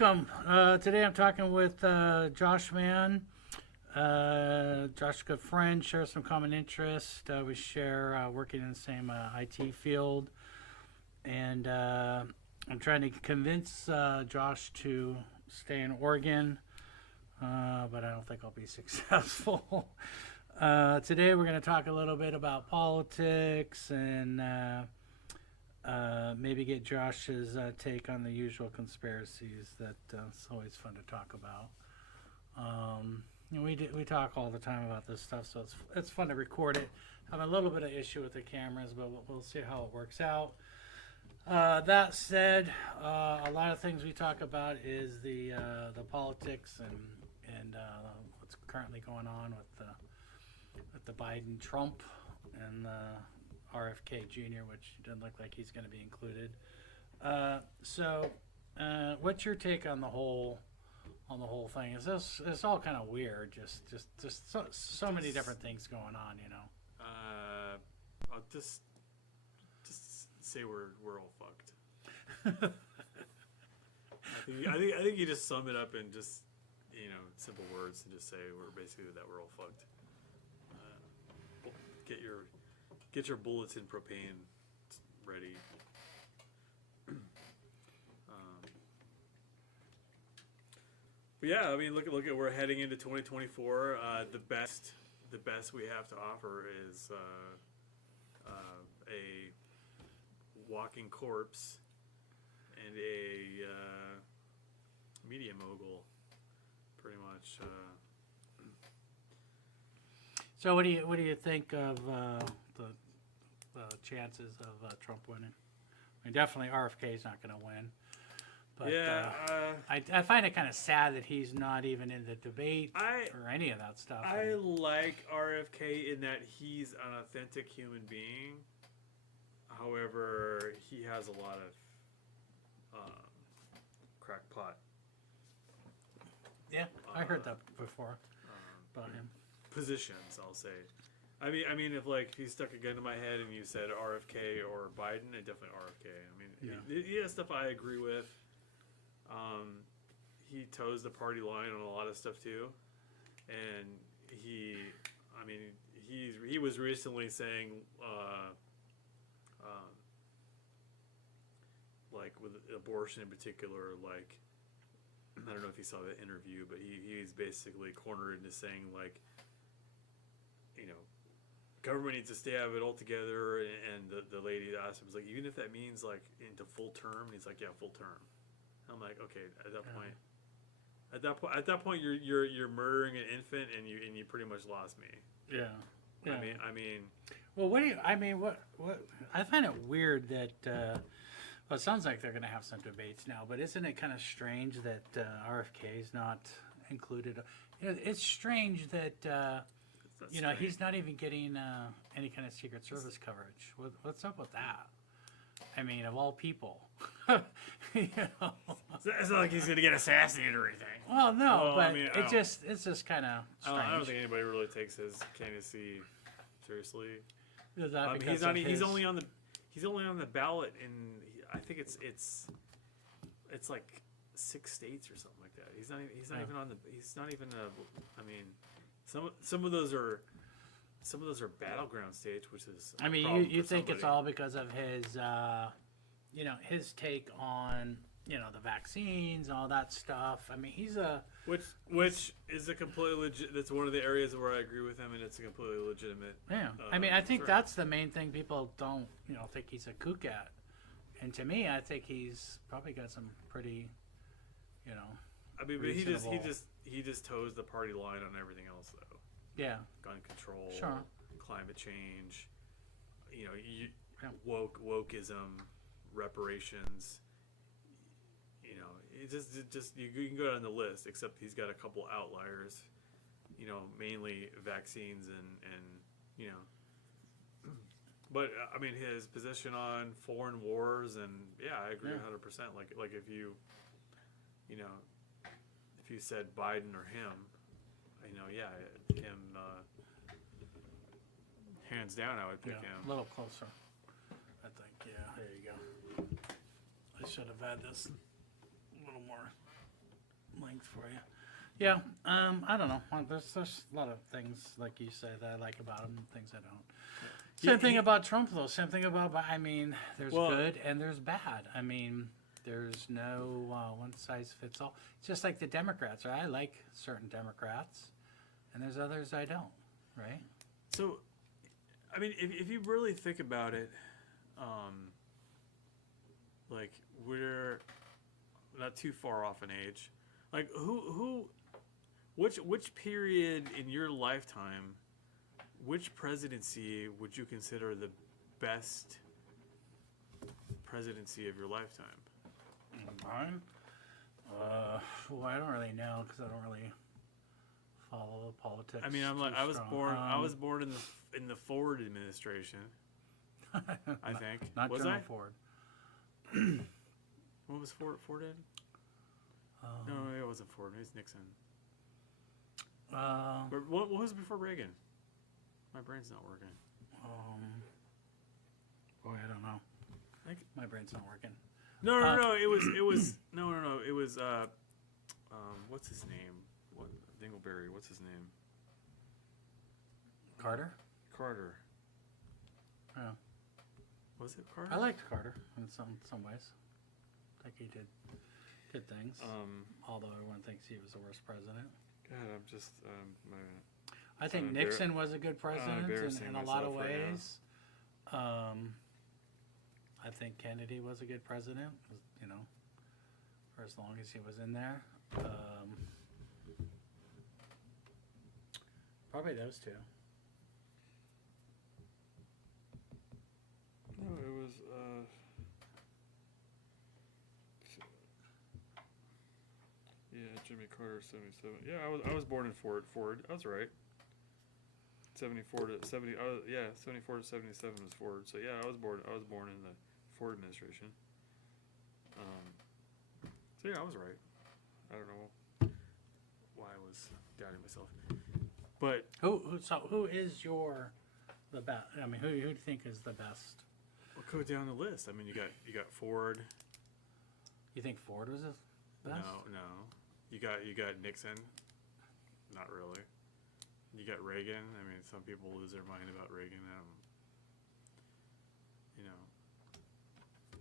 welcome. Today I'm talking with Joshman. Josh's a good friend, share some common interests. We share working in the same IT field. And I'm trying to convince Josh to stay in Oregon, but I don't think I'll be successful. Today we're going to talk a little bit about politics and maybe get Josh's take on the usual conspiracies that it's always fun to talk about. We talk all the time about this stuff, so it's fun to record it. I have a little bit of issue with the cameras, but we'll see how it works out. That said, a lot of things we talk about is the politics and what's currently going on with the Biden Trump and the RFK Jr., which doesn't look like he's going to be included. So, what's your take on the whole thing? It's all kind of weird. Just so many different things going on, you know. I'll just say we're all fucked. I think you just sum it up in just simple words and just say we're all fucked. Get your bulletin propane ready. But yeah, I mean, look at we're heading into 2024. The best we have to offer is a walking corpse and a media mogul, pretty much. So what do you think of the chances of Trump winning? I mean, definitely RFK is not going to win. But yeah, I find it kind of sad that he's not even in the debate or any of that stuff. I like RFK in that he's an authentic human being. However, he has a lot of crackpot. Yeah, I heard that before about him. Positions, I'll say. I mean, if he stuck a gun to my head and you said RFK or Biden, it definitely RFK. I mean, he has stuff I agree with. He toes the party line on a lot of stuff too, and he was recently saying, like with abortion in particular, like I don't know if you saw the interview, but he's basically cornered into saying government needs to stay out of it altogether, and the lady asked him, was like, even if that means into full term, and he's like, yeah, full term. I'm like, okay, at that point, you're murdering an infant, and you pretty much lost me. Yeah. I mean. Well, what I find it weird that. Well, it sounds like they're going to have some debates now, but isn't it kind of strange that RFK is not included? It's strange that he's not even getting any kind of Secret Service coverage. What's up with that? I mean, of all people. It's not like he's going to get assassinated or anything. Well, no, but it's just kind of strange. I don't think anybody really takes his candidacy seriously. Is that he's only on the ballot in, I think it's like 6 states or something like that. He's not even I mean, some of those are battleground states, which is I mean, you think it's all because of his his take on the vaccines and all that stuff. I mean, he's a which is a completely legit. That's one of the areas where I agree with him, and it's a completely legitimate. Yeah, I mean, I think that's the main thing people don't think he's a kook at, and to me, I think he's probably got some pretty, I mean, but he just toes the party line on everything else, though. Yeah. Gun control, sure. Climate change, wokeism, reparations. It just you can go down the list. Except he's got a couple outliers. Mainly vaccines and But I mean, his position on foreign wars and I agree 100%. Like if you said Biden or him, him. Hands down, I would pick him. A little closer, I think. Yeah, there you go. I should have had this a little more length for you. Yeah, I don't know. There's a lot of things, like you say, that I like about him, and things I don't. Same thing about Trump, though. Same thing about, I mean, there's good and there's bad. I mean, there's no one size fits all. It's just like the Democrats, right? I like certain Democrats, and there's others I don't, right? So, I mean, if you really think about it, like, we're not too far off in age. Like, which period in your lifetime, which presidency would you consider the best presidency of your lifetime? Mine? Well, I don't really know because I don't really follow the politics. I mean, I was born in the Ford administration. I think. Not was General I? Ford. What was Ford in? No, it wasn't Ford. It was Nixon. What was before Reagan? My brain's not working. Boy, I don't know. My brain's not working. No. It was no. It was what's his name? Dingleberry. What's his name? Carter. Yeah. Was it Carter? I liked Carter in some ways. I think he did good things. Although everyone thinks he was the worst president. God, I'm just I think Nixon was a good president in a lot of ways. I think Kennedy was a good president, you know, for as long as he was in there. Probably those two. No, it was Jimmy Carter, 77. Yeah, I was born in Ford. I was right. 74 to 70. 74 to 77 was Ford. So yeah, I was born in the Ford administration. So yeah, I was right. I don't know why I was doubting myself. But who is the best? I mean, who do you think is the best? We'll go down the list. I mean, you got Ford. You think Ford was the best? No. You got Nixon. Not really. You got Reagan. I mean, some people lose their mind about Reagan.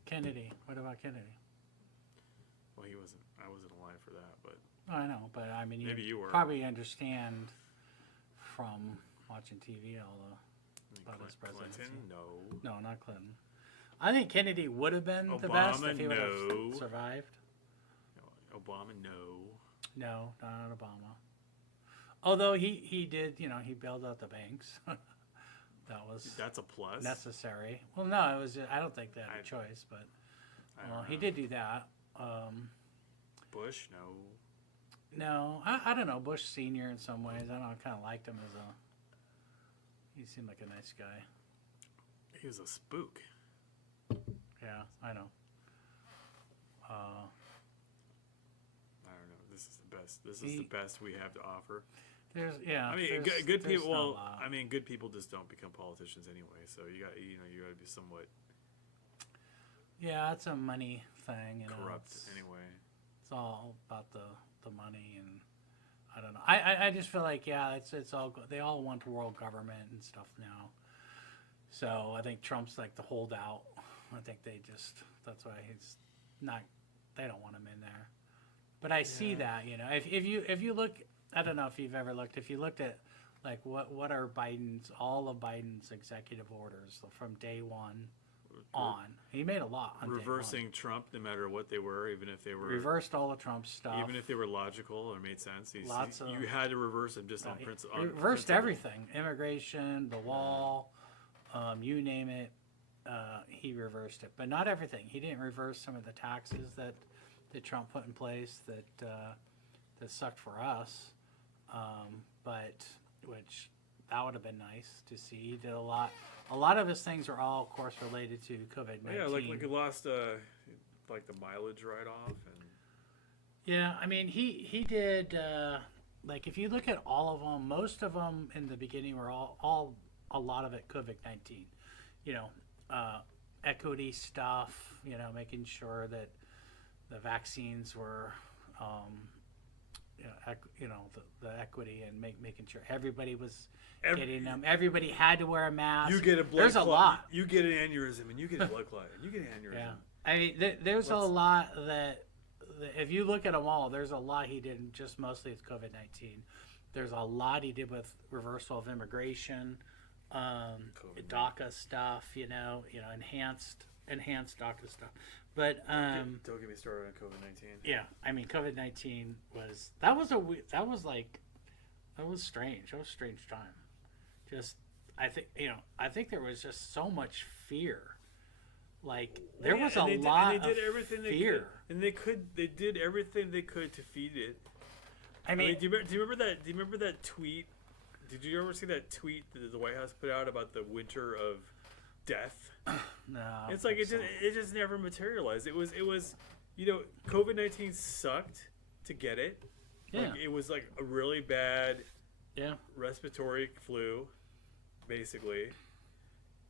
Kennedy. What about Kennedy? Well, I wasn't alive for that, but. I know, but I mean, maybe you were. Probably understand from watching TV all about his presidency. Clinton? No, not Clinton. I think Kennedy would have been the best if he would have survived. Obama, no. No, not Obama. Although he did, he bailed out the banks. That's a plus. Necessary. Well, no, it was. I don't think they had a choice, but he did do that. Bush, no. No, I don't know. Bush Senior in some ways. I don't know. I kind of liked him he seemed like a nice guy. He was a spook. Yeah, I know. I don't know. This is the best. This is the best we have to offer. I mean, good people. Well, I mean, good people just don't become politicians anyway. So you got to be somewhat. Yeah, it's a money thing. Corrupt anyway. It's all about the money, and I don't know. I just feel like it's all they all want world government and stuff now. So I think Trump's like the holdout. I think that's why he's not. They don't want him in there. But I see that, if you look, I don't know if you've ever looked. If you looked at like what are all of Biden's executive orders from day one on, he made a lot on reversing day one. Trump, no matter what they were, even if they were reversed all of Trump's stuff, even if they were logical or made sense. You had to reverse them just on principle. Reversed everything: immigration, the wall, you name it. He reversed it, but not everything. He didn't reverse some of the taxes that Trump put in place that sucked for us, but which that would have been nice to see. He did a lot. A lot of his things are all, of course, related to COVID-19. Yeah, like he lost like the mileage write-off and. Yeah, I mean he did. Like if you look at all of them, most of them in the beginning were all a lot of it COVID-19. Equity stuff. Making sure that the vaccines were the equity and making sure everybody was Every- getting them. Everybody had to wear a mask. You get a blood There's a clot, lot. You get an aneurysm, and you get a blood clot, and you get an aneurysm. Yeah, I mean, there's a lot that if you look at them all, there's a lot he did just mostly with COVID-19. There's a lot he did with reversal of immigration, DACA stuff, enhanced DACA stuff. But Don't get me started on COVID-19. yeah, I mean, COVID-19 was strange. That was a strange time. Just I think there was just so much fear. Like there was a lot of fear. They did everything they could to feed it. I mean, do you remember that tweet? Did you ever see that tweet that the White House put out about the winter of death? no. It's like it just never materialized. It was COVID-19 sucked to get it. Yeah. Like, it was like a really bad Yeah. respiratory flu, basically,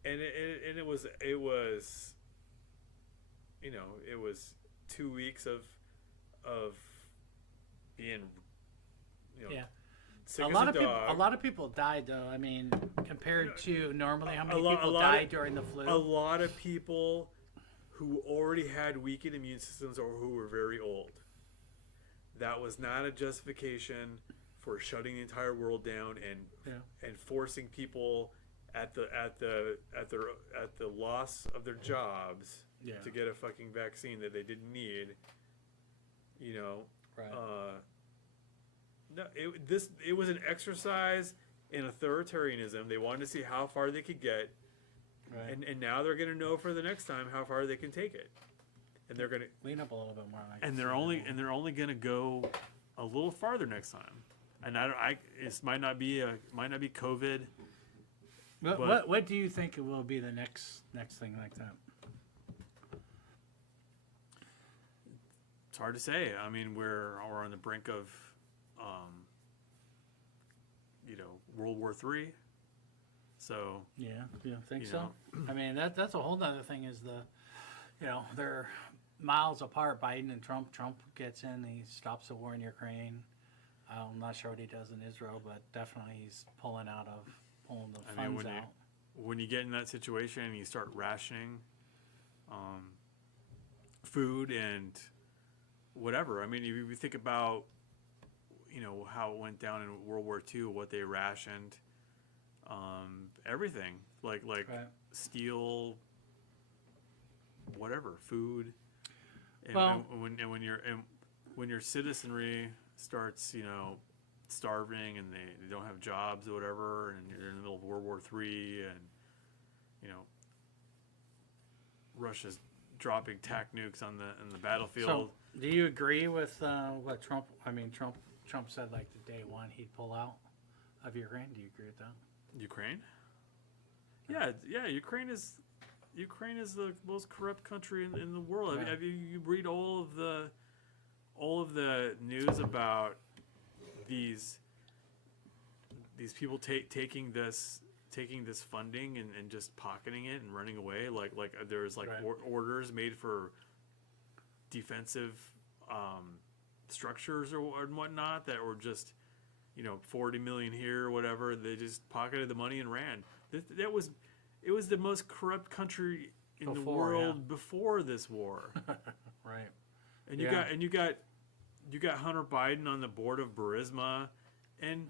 and it was 2 weeks of being Yeah. sick A as lot a of people. dog. A lot of people died, though. I mean, compared to normally, how many a people lot died of- during the flu? A lot of people who already had weakened immune systems or who were very old. That was not a justification for shutting the entire world down and forcing people at the loss of their jobs Yeah. to get a fucking vaccine that they didn't need. Right. No, it was an exercise in authoritarianism. They wanted to see how far they could get, Right. and now they're going to know for the next time how far they can take it, and they're going to Lean up a little bit more. and they're only going to go a little farther next time. And it might not be COVID. What do you think it will be the next thing like that? It's hard to say. I mean, we're on the brink of, World War III. So Yeah, you think You so? know. I mean, that's a whole other thing. Is they're miles apart. Biden and Trump. Trump gets in, he stops the war in Ukraine. I'm not sure what he does in Israel, but definitely he's pulling the funds out. when you get in that situation and you start rationing food and whatever. I mean, if you think about, how it went down in World War II, what they rationed, everything like Right. steel, whatever, food. And, Well- when your citizenry starts, starving and they don't have jobs or whatever, and you're in the middle of World War III, and Russia's dropping tac nukes on the battlefield. So, do you agree with what Trump? I mean, Trump said like the day one he'd pull out of Ukraine. Do you agree with that? Ukraine? Yeah. Ukraine is the most corrupt country in the world. Yeah. Have you read all of the news about these people taking this funding and just pocketing it and running away? Like there's Right. orders made for defensive structures or whatnot that were just 40 million here or whatever. They just pocketed the money and ran. It was the most corrupt country in the world before this war. Right. And Yeah. you got Hunter Biden on the board of Burisma, and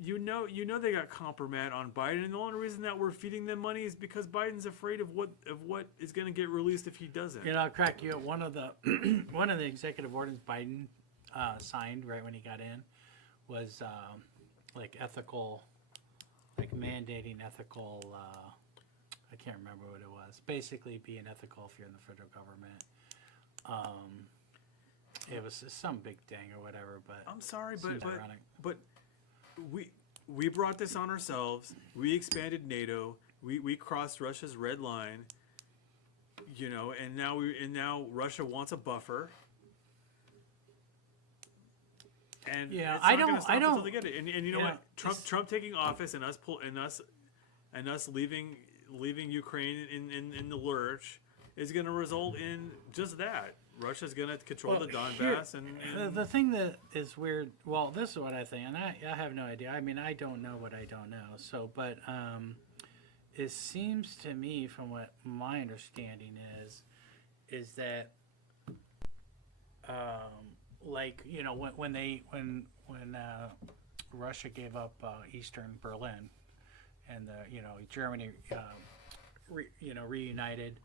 they got compromat on Biden, and the only reason that we're feeding them money is because Biden's afraid of what is going to get released if he doesn't. Crack you. One of the one of the executive orders Biden signed right when he got in was like ethical, like mandating ethical. I can't remember what it was. Basically, being ethical if you're in the federal government. It was some big thing or whatever, but I'm sorry, seems ironic. but we brought this on ourselves. We expanded NATO. We crossed Russia's red line. And now Russia wants a buffer. And Yeah, it's I not gonna don't- stop I until don't- they get it. And you know Yeah, what? Trump taking office and us leaving Ukraine in the lurch is going to result in just that. Russia's gonna control the here, Donbass, and the thing that is weird. Well, this is what I think, and I have no idea. I mean, I don't know what I don't know. So, but it seems to me, from what my understanding is that like when Russia gave up Eastern Berlin, and Germany reunited.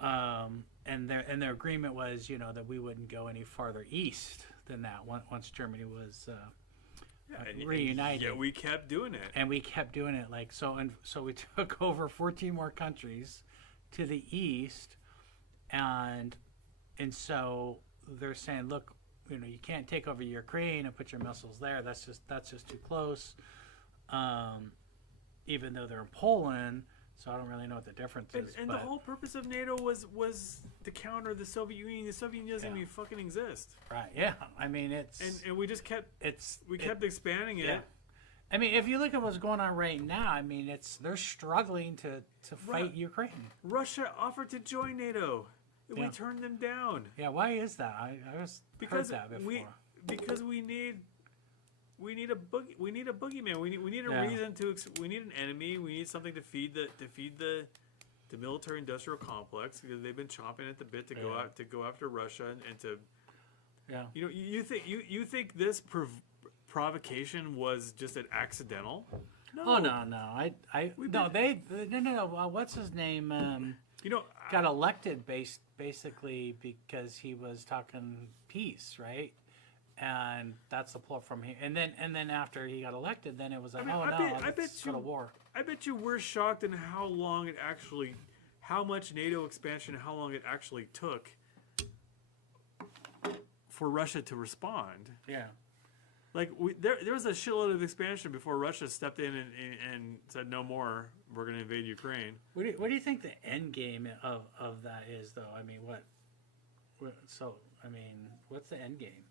And their agreement was, that we wouldn't go any farther east than that once Germany was reunited. Yeah, we kept doing it. And we kept doing it so we took over 14 more countries to the east, and so they're saying, look, you can't take over Ukraine and put your missiles there. That's just too close. Even though they're in Poland. So I don't really know what the difference is. And the whole purpose of NATO was to counter the Soviet Union. The Soviet Union doesn't even fucking exist. Right. Yeah. I mean, and we just kept kept expanding it. Yeah. I mean, if you look at what's going on right now, I mean, they're struggling to fight Ukraine. Russia offered to join NATO. We turned them down. Yeah. Why is that? I heard that before. Because we need a boogeyman. We need a reason to. We need an enemy. We need something to feed the military industrial complex, because they've been chomping at the bit to go after Russia and to. Yeah. You think this provocation was just an accidental? No. Oh no. No. What's his name? Got elected basically because he was talking peace, right? And that's the plot from here. And then after he got elected, then it was like, let's go to war. I bet you we're shocked in how much NATO expansion, how long it actually took for Russia to respond. Yeah. Like there was a shitload of expansion before Russia stepped in and said, no more, we're going to invade Ukraine. What do you think the end game of that is, though? I mean, what's the end game?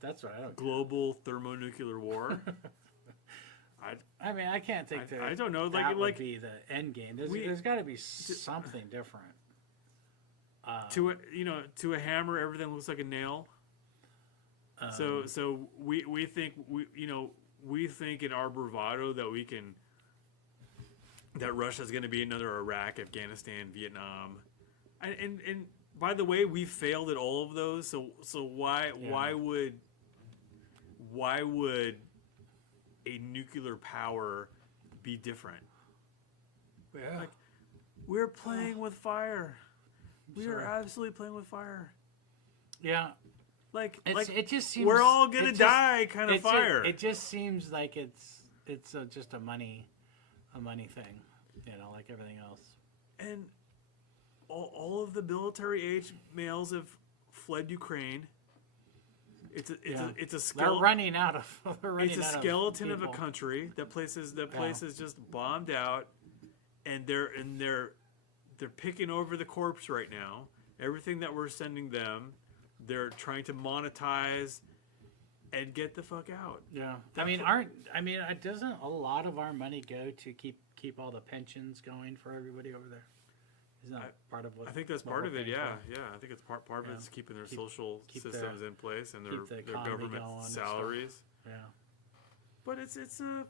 That's what I don't. Global thermonuclear war. I mean, I can't think that. I don't know. That would be the end game. There's got to be something different. To a hammer, everything looks like a nail. So we think in our bravado that Russia's going to be another Iraq, Afghanistan, Vietnam, and by the way, we failed at all of those. So why would a nuclear power be different? Yeah. Like, we're playing with fire. We are absolutely playing with fire. Yeah. It just seems we're all gonna die. Kind of fire. It just seems like it's just a money thing, like everything else. And all of the military age males have fled Ukraine. It's a skeleton. They're running out of. It's a skeleton of a country. That place is just bombed out, and they're picking over the corpse right now. Everything that we're sending them, they're trying to monetize and get the fuck out. Yeah, doesn't a lot of our money go to keep all the pensions going for everybody over there? Isn't that part of what? I think that's part of it. Yeah. I think it's part of it is keeping their social systems in place and their government salaries. Yeah, but it's a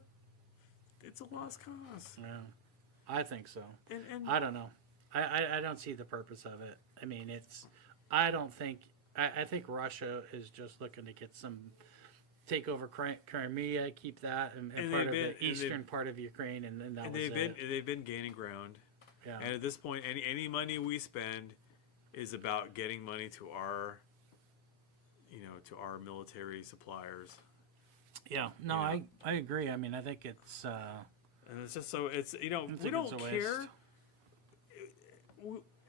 lost cause. Yeah, I think so. And I don't know. I don't see the purpose of it. I mean, I don't think. I think Russia is just looking to get take over Crimea, keep that, and part of the eastern part of Ukraine, and then that was it. They've been gaining ground. Yeah. And at this point, any money we spend is about getting money to our military suppliers. Yeah. No, I agree. I mean, I think it's. And it's just so we don't care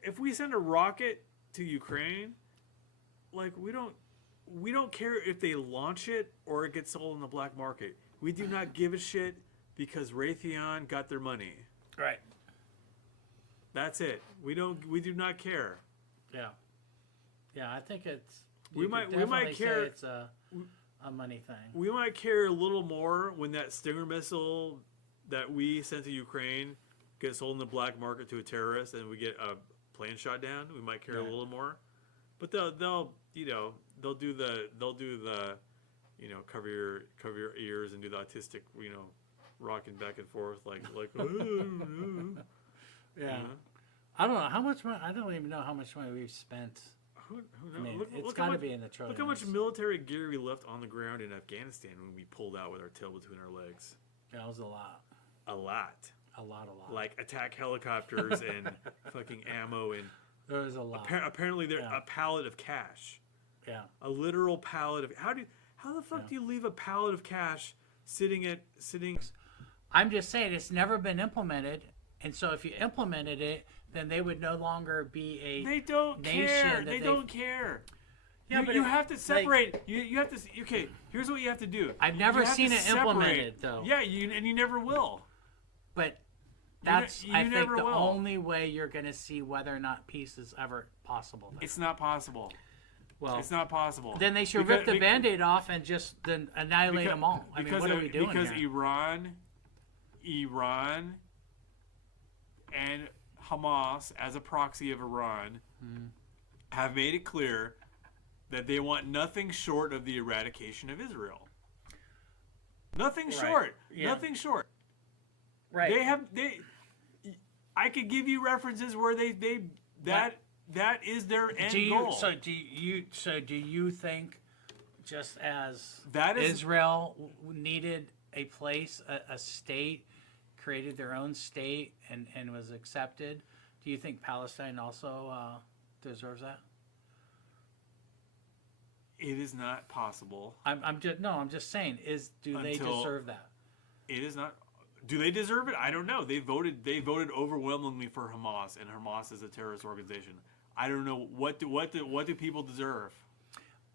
if we send a rocket to Ukraine. Like we don't care if they launch it or it gets sold in the black market. We do not give a shit because Raytheon got their money. Right. That's it. We do not care. Yeah. Yeah, I think it's. We might care. It's a money thing. We might care a little more when that Stinger missile that we sent to Ukraine gets sold in the black market to a terrorist and we get a plane shot down. We might care a little more. But they'll do the cover your ears and do the autistic rocking back and forth like Yeah. I don't know how much money. I don't even know how much money we've spent. Who knows? I mean, look, it's look got how to much, be in the trillions. look how much military gear we left on the ground in Afghanistan when we pulled out with our tail between our legs. That was a lot. A lot. A lot. Like attack helicopters and fucking ammo and There was a lot. apparently they're a pallet of cash. Yeah. A literal pallet of how the fuck do you leave a pallet of cash sitting? I'm just saying it's never been implemented, and so if you implemented it, then they would no longer be a They don't nation care. that They don't care. Yeah, but you have to separate. You have to. Okay, here's what you have to do. I've never You have seen to it implemented, though. Yeah, you never will. But that's you I think never the will. only way you're going to see whether or not peace is ever possible. It's not possible. Well, It's not possible. then they should rip the Band-Aid off and just then annihilate them all. I mean, what are we doing Because here? Iran, and Hamas, as a proxy of Iran, have made it clear that they want nothing short of the eradication of Israel. Nothing short. Yeah. Nothing short. Right. I could give you references where that is their end goal. So do you think, just as That is- Israel needed a place, a state, created their own state and was accepted, do you think Palestine also deserves that? It is not possible. I'm just saying, do they Until- deserve that? It is not. Do they deserve it? I don't know. They voted overwhelmingly for Hamas, and Hamas is a terrorist organization. I don't know what do people deserve.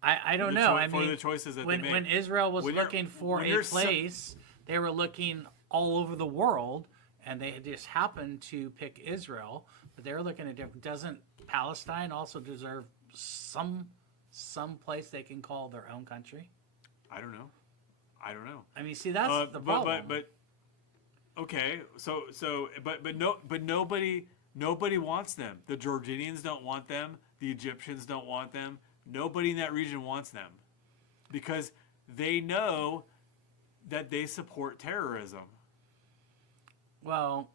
I don't the know. choi- I for mean, the choices that when they make. when Israel was When you're- looking for when a you're so- place, they were looking all over the world, and they just happened to pick Israel. But they were looking at different. Doesn't Palestine also deserve some place they can call their own country? I don't know. I mean, see, that's the problem. But okay, but nobody wants them. The Jordanians don't want them. The Egyptians don't want them. Nobody in that region wants them, because they know that they support terrorism. Well,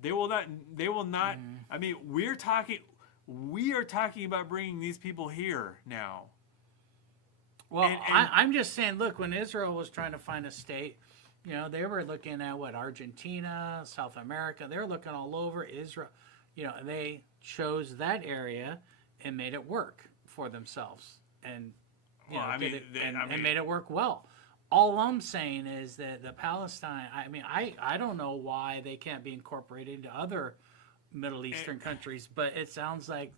They will not. I mean, we are talking about bringing these people here now. Well, And- I'm just saying, look, when Israel was trying to find a state, they were looking at Argentina, South America. They were looking all over Israel. And they chose that area and made it work for themselves, and and made it work well. All I'm saying is that the Palestine. I mean, I don't know why they can't be incorporated into other Middle Eastern countries, but it sounds like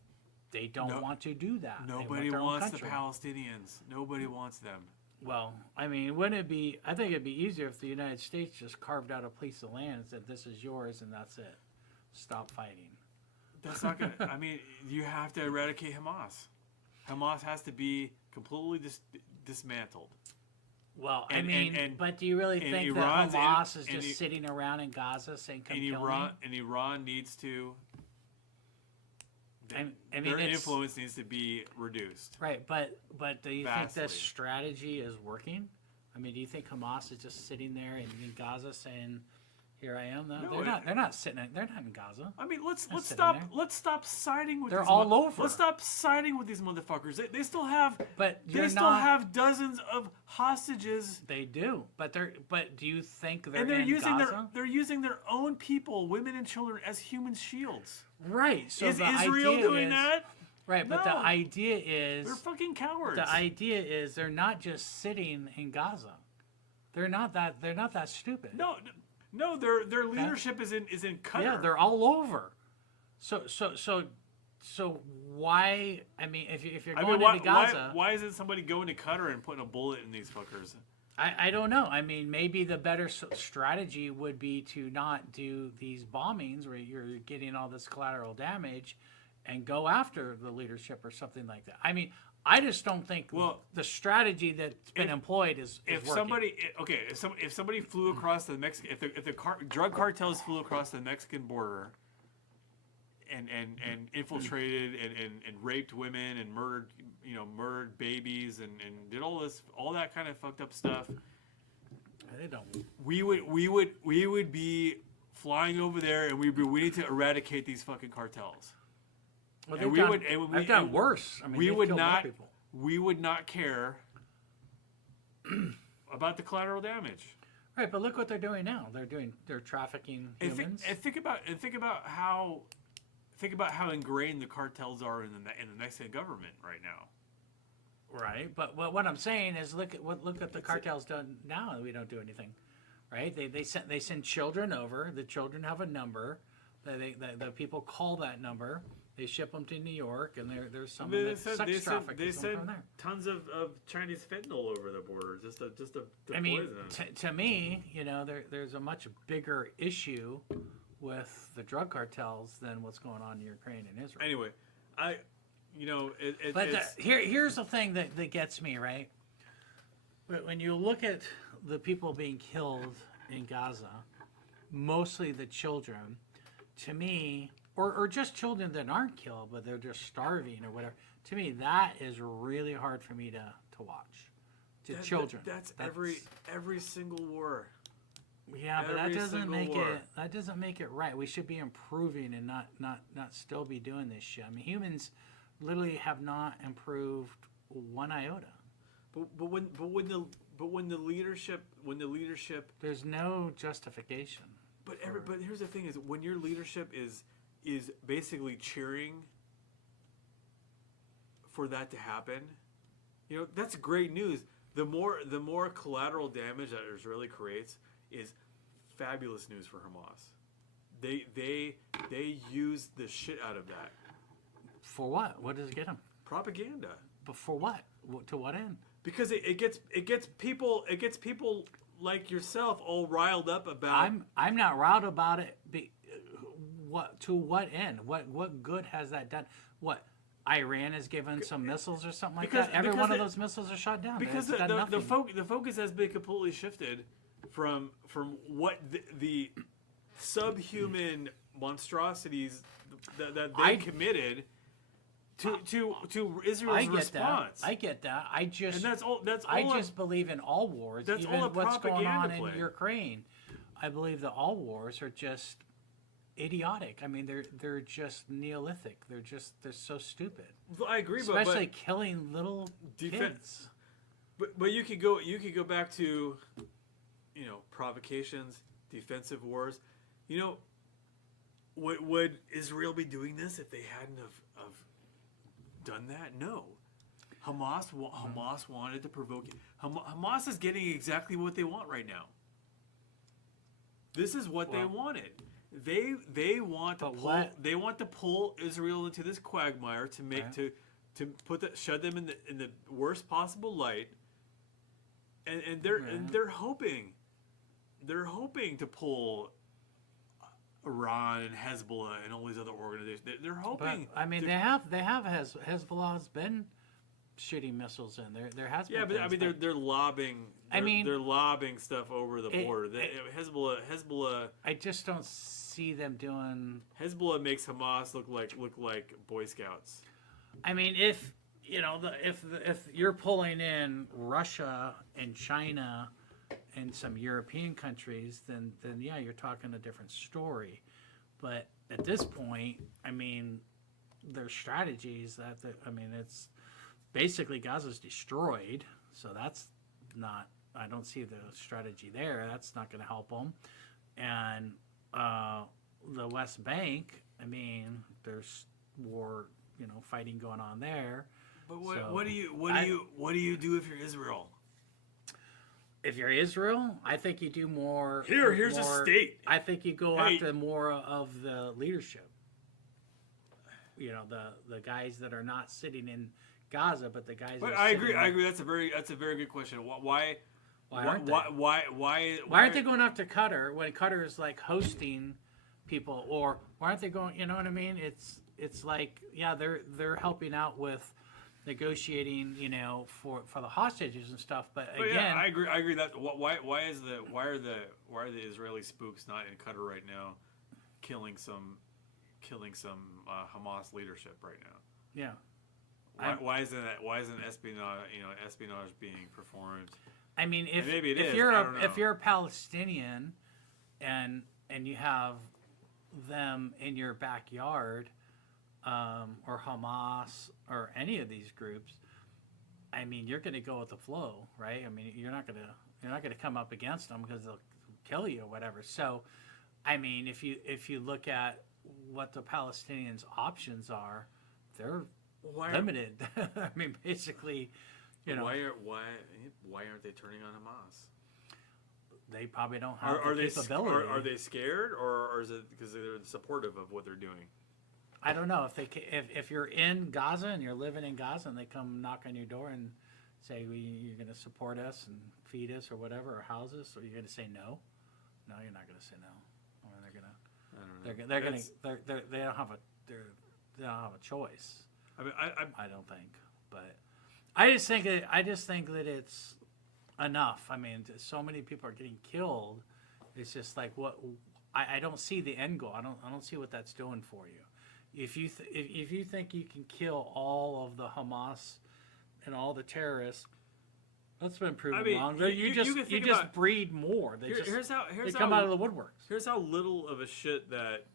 they don't want to do that. They want Nobody their own wants the country. Palestinians. Nobody wants them. Well, I mean, wouldn't it be? I think it'd be easier if the United States just carved out a piece of land and said, "This is yours," and that's it. Stop fighting. That's not gonna. I mean, you have to eradicate Hamas. Hamas has to be completely dismantled. Well, And- but do you really and think Iran's- that Hamas is and just sitting around in Gaza saying, "Come And kill me"? Iran needs to. I mean, Their it's- influence needs to be reduced. Right, but do you think Vastly. this strategy is working? I mean, do you think Hamas is just sitting there in Gaza saying, "Here I am"? No, No, they're not sitting. They're not in Gaza. I mean, let's sitting stop there. let's stop siding with. They're these all over. Let's stop siding with these motherfuckers. They still have. But They you're still not- have dozens of hostages, They do, but do you think they're and they're in using Gaza? they're using their own people, women and children, as human shields. Right. So Is the Israel idea doing is, that? Right, but the No. idea is They're fucking cowards. the idea is they're not just sitting in Gaza. They're not that stupid. No, their leadership is in Qatar. Yeah, they're all over. So why? I mean, if you're going into Gaza, why isn't somebody going to Qatar and putting a bullet in these fuckers? I don't know. I mean, maybe the better strategy would be to not do these bombings where you're getting all this collateral damage, and go after the leadership or something like that. I mean, I just don't think the strategy that's been employed is If working. somebody flew across the Mexican, if the drug cartels flew across the Mexican border, and infiltrated and raped women and murdered babies and did all that kind of fucked up stuff. They don't. We would be flying over there and we need to eradicate these fucking cartels. Well, And they've done worse. I mean, we they've would killed more not people. we would not care about the collateral damage. Right, but look what they're doing now. They're trafficking humans. And think about how ingrained the cartels are in the Mexican government right now. Right, but what I'm saying is look at the cartels done now. We don't do anything, right? They send children over. The children have a number. The people call that number. They ship them to New York, and there's some sex trafficking. They send from there. tons of Chinese fentanyl over the border just to I mean, poison them. to me, there's a much bigger issue with the drug cartels than what's going on in Ukraine and Israel. Anyway, Here's the thing that gets me, right? But when you look at the people being killed in Gaza, mostly the children, to me, or just children that aren't killed, but they're just starving or whatever, to me, that is really hard for me to watch. Children. That's every single war. Yeah, but that Every doesn't single make war. that doesn't make it right. We should be improving and not still be doing this shit. I mean, humans literally have not improved one iota. But when the leadership There's no justification. but here's the thing is when your leadership is basically cheering for that to happen, that's great news. The more collateral damage that Israeli creates is fabulous news for Hamas. They use the shit out of that. For what? What does it get them? Propaganda. But for what? To what end? Because it gets people like yourself all riled up about. I'm not riled about it. To what end? What good has that done? What Iran has given some missiles or something like that? Every one of those missiles are shot down. Because the focus has been completely shifted from what the subhuman monstrosities that they committed to Israel's response. I get that. I just believe in all wars. That's even all a what's going on propaganda play. in Ukraine. I believe that all wars are just idiotic. I mean, they're just Neolithic. They're so stupid. I agree, especially killing little kids. But you could go back to provocations, defensive wars. Would Israel be doing this if they hadn't have done that? No. Hamas wanted to provoke. Hamas is getting exactly what they want right now. This is what they wanted. They want to pull Israel into this quagmire to make to shut them in the worst possible light. And they're hoping to pull Iran and Hezbollah and all these other organizations. They're hoping. But, I mean, Hezbollah's been shooting missiles in there. There has been. Yeah, but I mean, they're lobbing. They're lobbing stuff over the border. Hezbollah. I just don't see them doing. Hezbollah makes Hamas look like Boy Scouts. I mean, if you're pulling in Russia and China and some European countries, then yeah, you're talking a different story. But at this point, I mean, their strategies it's basically Gaza's destroyed, so that's not. I don't see the strategy there. That's not going to help them. And the West Bank, I mean, there's war, fighting going on there. But what do you do if you're Israel? If you're Israel, I think you do more. Here's a state. I think you go after more of the leadership. The guys that are not sitting in Gaza, but the guys. But that I agree. That's a very good question. Why aren't they? Why aren't they going after Qatar when Qatar is like hosting people? Or why aren't they going? You know what I mean? It's like they're helping out with negotiating, for the hostages and stuff. But again, yeah, I agree that why are the Israeli spooks not in Qatar right now, killing some killing some Hamas leadership right now. Yeah. Why isn't espionage being performed? I mean, if maybe it if is, you're I don't know. if you're a Palestinian, and you have them in your backyard, or Hamas or any of these groups, I mean, you're going to go with the flow, right? I mean, you're not going to come up against them because they'll kill you or whatever. So, I mean, if you look at what the Palestinians' options are, they're limited. I mean, basically, why aren't they turning on Hamas? They probably don't have Are the they capability. are they scared, or is it because they're supportive of what they're doing? I don't know if you're in Gaza and you're living in Gaza and they come knock on your door and say you're going to support us and feed us or whatever or house us, or you're going to say no. No, you're not going to say no. Or they don't have a choice. I mean, I don't think, but I just think that it's enough. I mean, so many people are getting killed. It's just like I don't see the end goal. I don't see what that's doing for you. If you think you can kill all of the Hamas and all the terrorists, that's been proven wrong. You just breed more. They come out of the woodworks. Here's how little of a shit that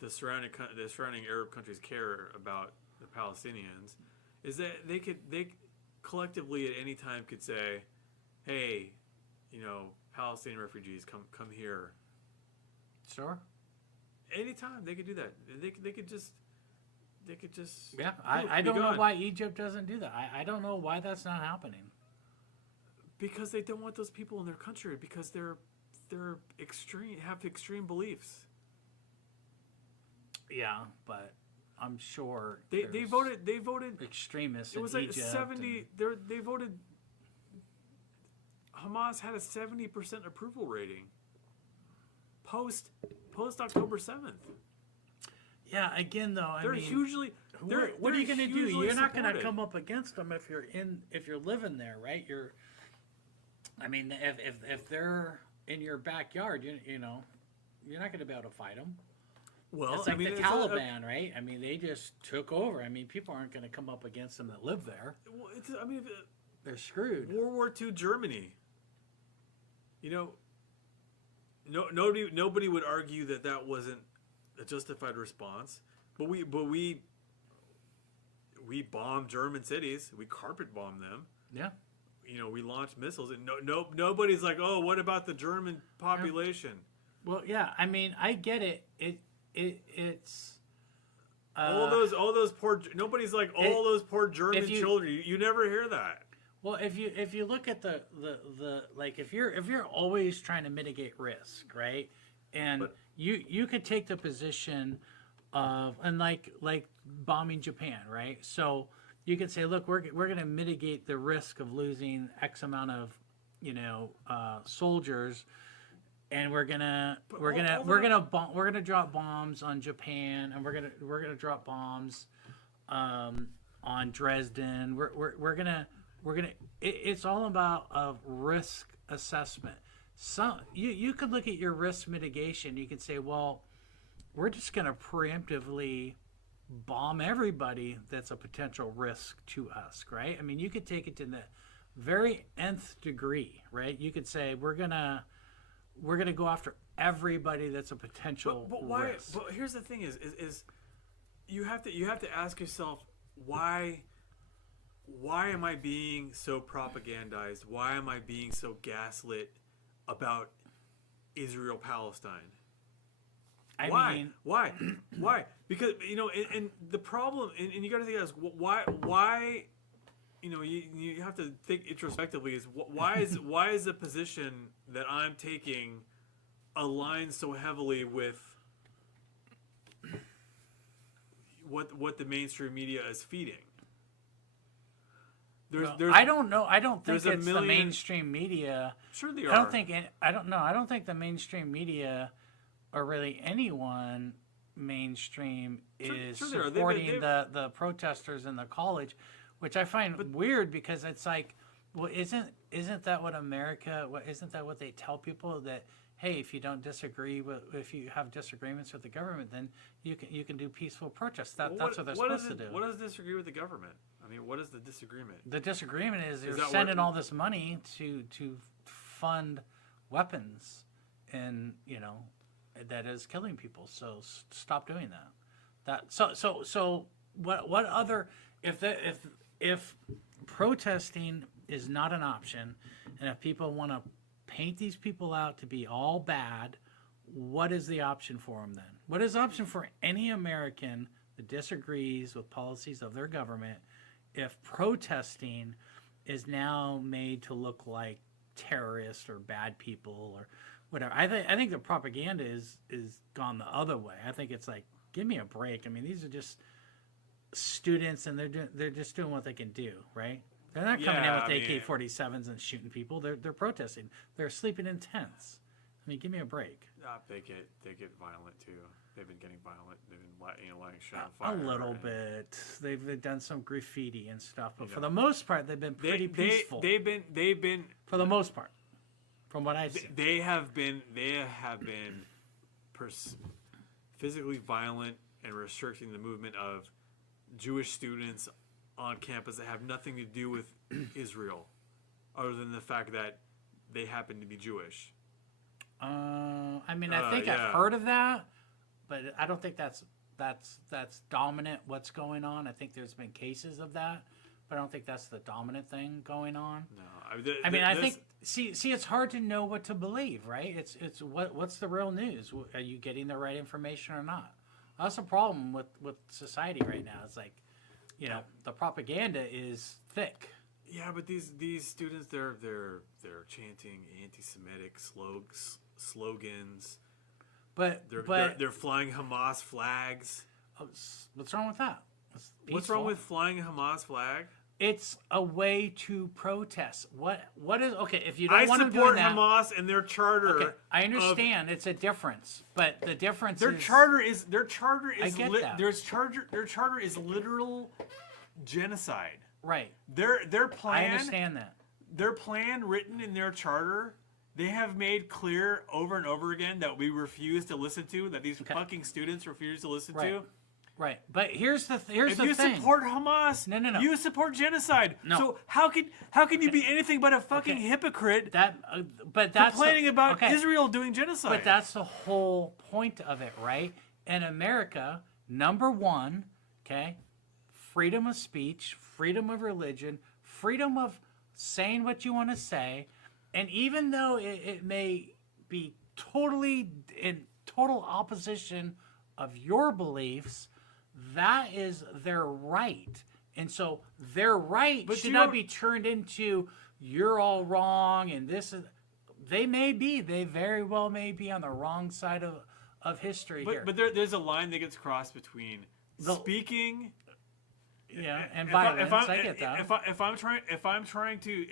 the surrounding Arab countries care about the Palestinians is that they collectively at any time could say, hey, Palestinian refugees, come here. Sure. Anytime they could do that. They could just. Yeah, I don't know why Egypt doesn't do that. I don't know why that's not happening. Because they don't want those people in their country because they're have extreme beliefs. Yeah, but I'm sure they voted extremists. It was in like Egypt 70. They voted. Hamas had a 70% approval rating. Post October 7th. Yeah, again though, they're hugely. What are you going to do? You're not going to supported. come up against them if you're living there, right? I mean, if they're in your backyard, you're not going to be able to fight them. Well, it's like the Taliban, right? I mean, they just took over. I mean, people aren't going to come up against them that live there. Well, they're screwed. World War II Germany. Nobody would argue that wasn't a justified response. But we bombed German cities. We carpet bombed them. Yeah. We launched missiles, and nobody's like, oh, what about the German population? Well, yeah. I mean, I get it. It's all those poor. Nobody's like all those poor German children. You never hear that. Well, if you look at the like if you're always trying to mitigate risk, right? And you could take the position of and like bombing Japan, right? So you could say, look, we're going to mitigate the risk of losing X amount of soldiers, and we're gonna drop bombs on Japan, and we're gonna drop bombs on Dresden. It's all about a risk assessment. You could look at your risk mitigation. You could say, well, we're just going to preemptively bomb everybody that's a potential risk to us, right? I mean, you could take it to the very nth degree, right? You could say we're gonna go after everybody that's a potential risk. But here's the thing: is you have to ask yourself why am I being so propagandized? Why am I being so gaslit about Israel Palestine? Why? Because and the problem, and you got to think is why. You have to think introspectively. Is why is the position that I'm taking aligned so heavily with what the mainstream media is feeding? I don't know. I don't think it's the mainstream media. Sure, they are. I don't think the mainstream media, or really anyone mainstream, is supporting the protesters in the college, which I find weird because it's like, well, isn't that what America? Isn't that what they tell people, that hey, if you don't disagree if you have disagreements with the government, then you can do peaceful protests. That's what they're supposed to do. What does disagree with the government? I mean, what is the disagreement? The disagreement is they're that sending all this money to fund weapons, and that is killing people. So stop doing that. So what other if protesting is not an option, and if people want to paint these people out to be all bad, what is the option for them then? What is the option for any American that disagrees with policies of their government if protesting is now made to look like terrorists or bad people or whatever? I think the propaganda is gone the other way. I think it's like, give me a break. I mean, these are just students, and they're just doing what they can do, right? They're not coming in with AK-47s and shooting people. They're protesting. They're sleeping in tents. I mean, give me a break. They get violent too. They've been getting violent. They've been lighting shit on fire. A little bit. They've done some graffiti and stuff, but for the most part, they've been pretty peaceful. They've been for the most part, from what I've seen. They have been physically violent and restricting the movement of Jewish students on campus that have nothing to do with Israel, other than the fact that they happen to be Jewish. I mean, I think I've heard of that, but I don't think that's dominant what's going on. I think there's been cases of that, but I don't think that's the dominant thing going on. No, I think see, it's hard to know what to believe, right? It's what's the real news? Are you getting the right information or not? That's a problem with society right now. It's like, the propaganda is thick. Yeah, but these students, they're chanting anti-Semitic slogans. But they're flying Hamas flags. What's wrong with that? What's wrong with flying a Hamas flag? It's a way to protest. What is okay? If you don't want to do that, I support Hamas and their charter. Okay, I understand it's a difference, but the difference their is charter is their charter I is get that. their charter is literal genocide. Right. Their plan. I understand that. Their plan, written in their charter, they have made clear over and over again that we refuse to listen to. That these fucking students refuse to listen to. Right, but here's the thing. If you support Hamas, no, you support genocide. No. So how can you be anything but a fucking hypocrite? But that's complaining about Israel doing genocide. But that's the whole point of it, right? In America, number one, freedom of speech, freedom of religion, freedom of saying what you want to say, and even though it may be totally in total opposition of your beliefs, that is their right. And so their right should not be turned into you're all wrong and this is they very well may be on the wrong side of history here. But there's a line that gets crossed between speaking and violence. I get that.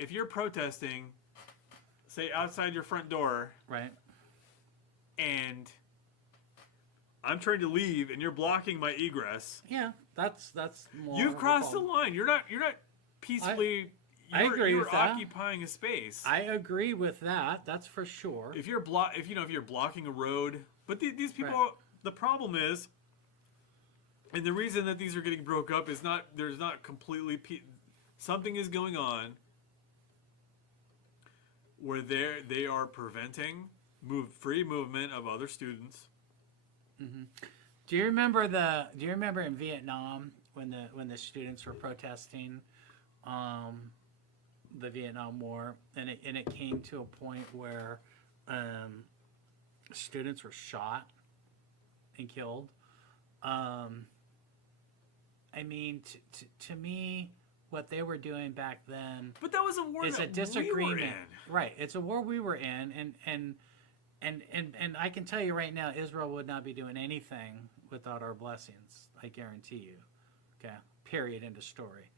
If you're protesting, say outside your front door, right, and I'm trying to leave, and you're blocking my egress. Yeah, that's more. You've crossed the line. You're not peacefully. I agree you're with that. occupying a space. I agree with that. That's for sure. If you're blocking a road, but these people, the problem is, and the reason that these are getting broke up is there's not completely something is going on where they are preventing free movement of other students. Mm-hmm. Do you remember in Vietnam when the students were protesting the Vietnam War, and it came to a point where students were shot and killed? I mean, to me, what they were doing back then, but that was a war is that a disagreement, we were in. Right? It's a war we were in, and I can tell you right now, Israel would not be doing anything without our blessings. I guarantee you. Okay. Period. End of story.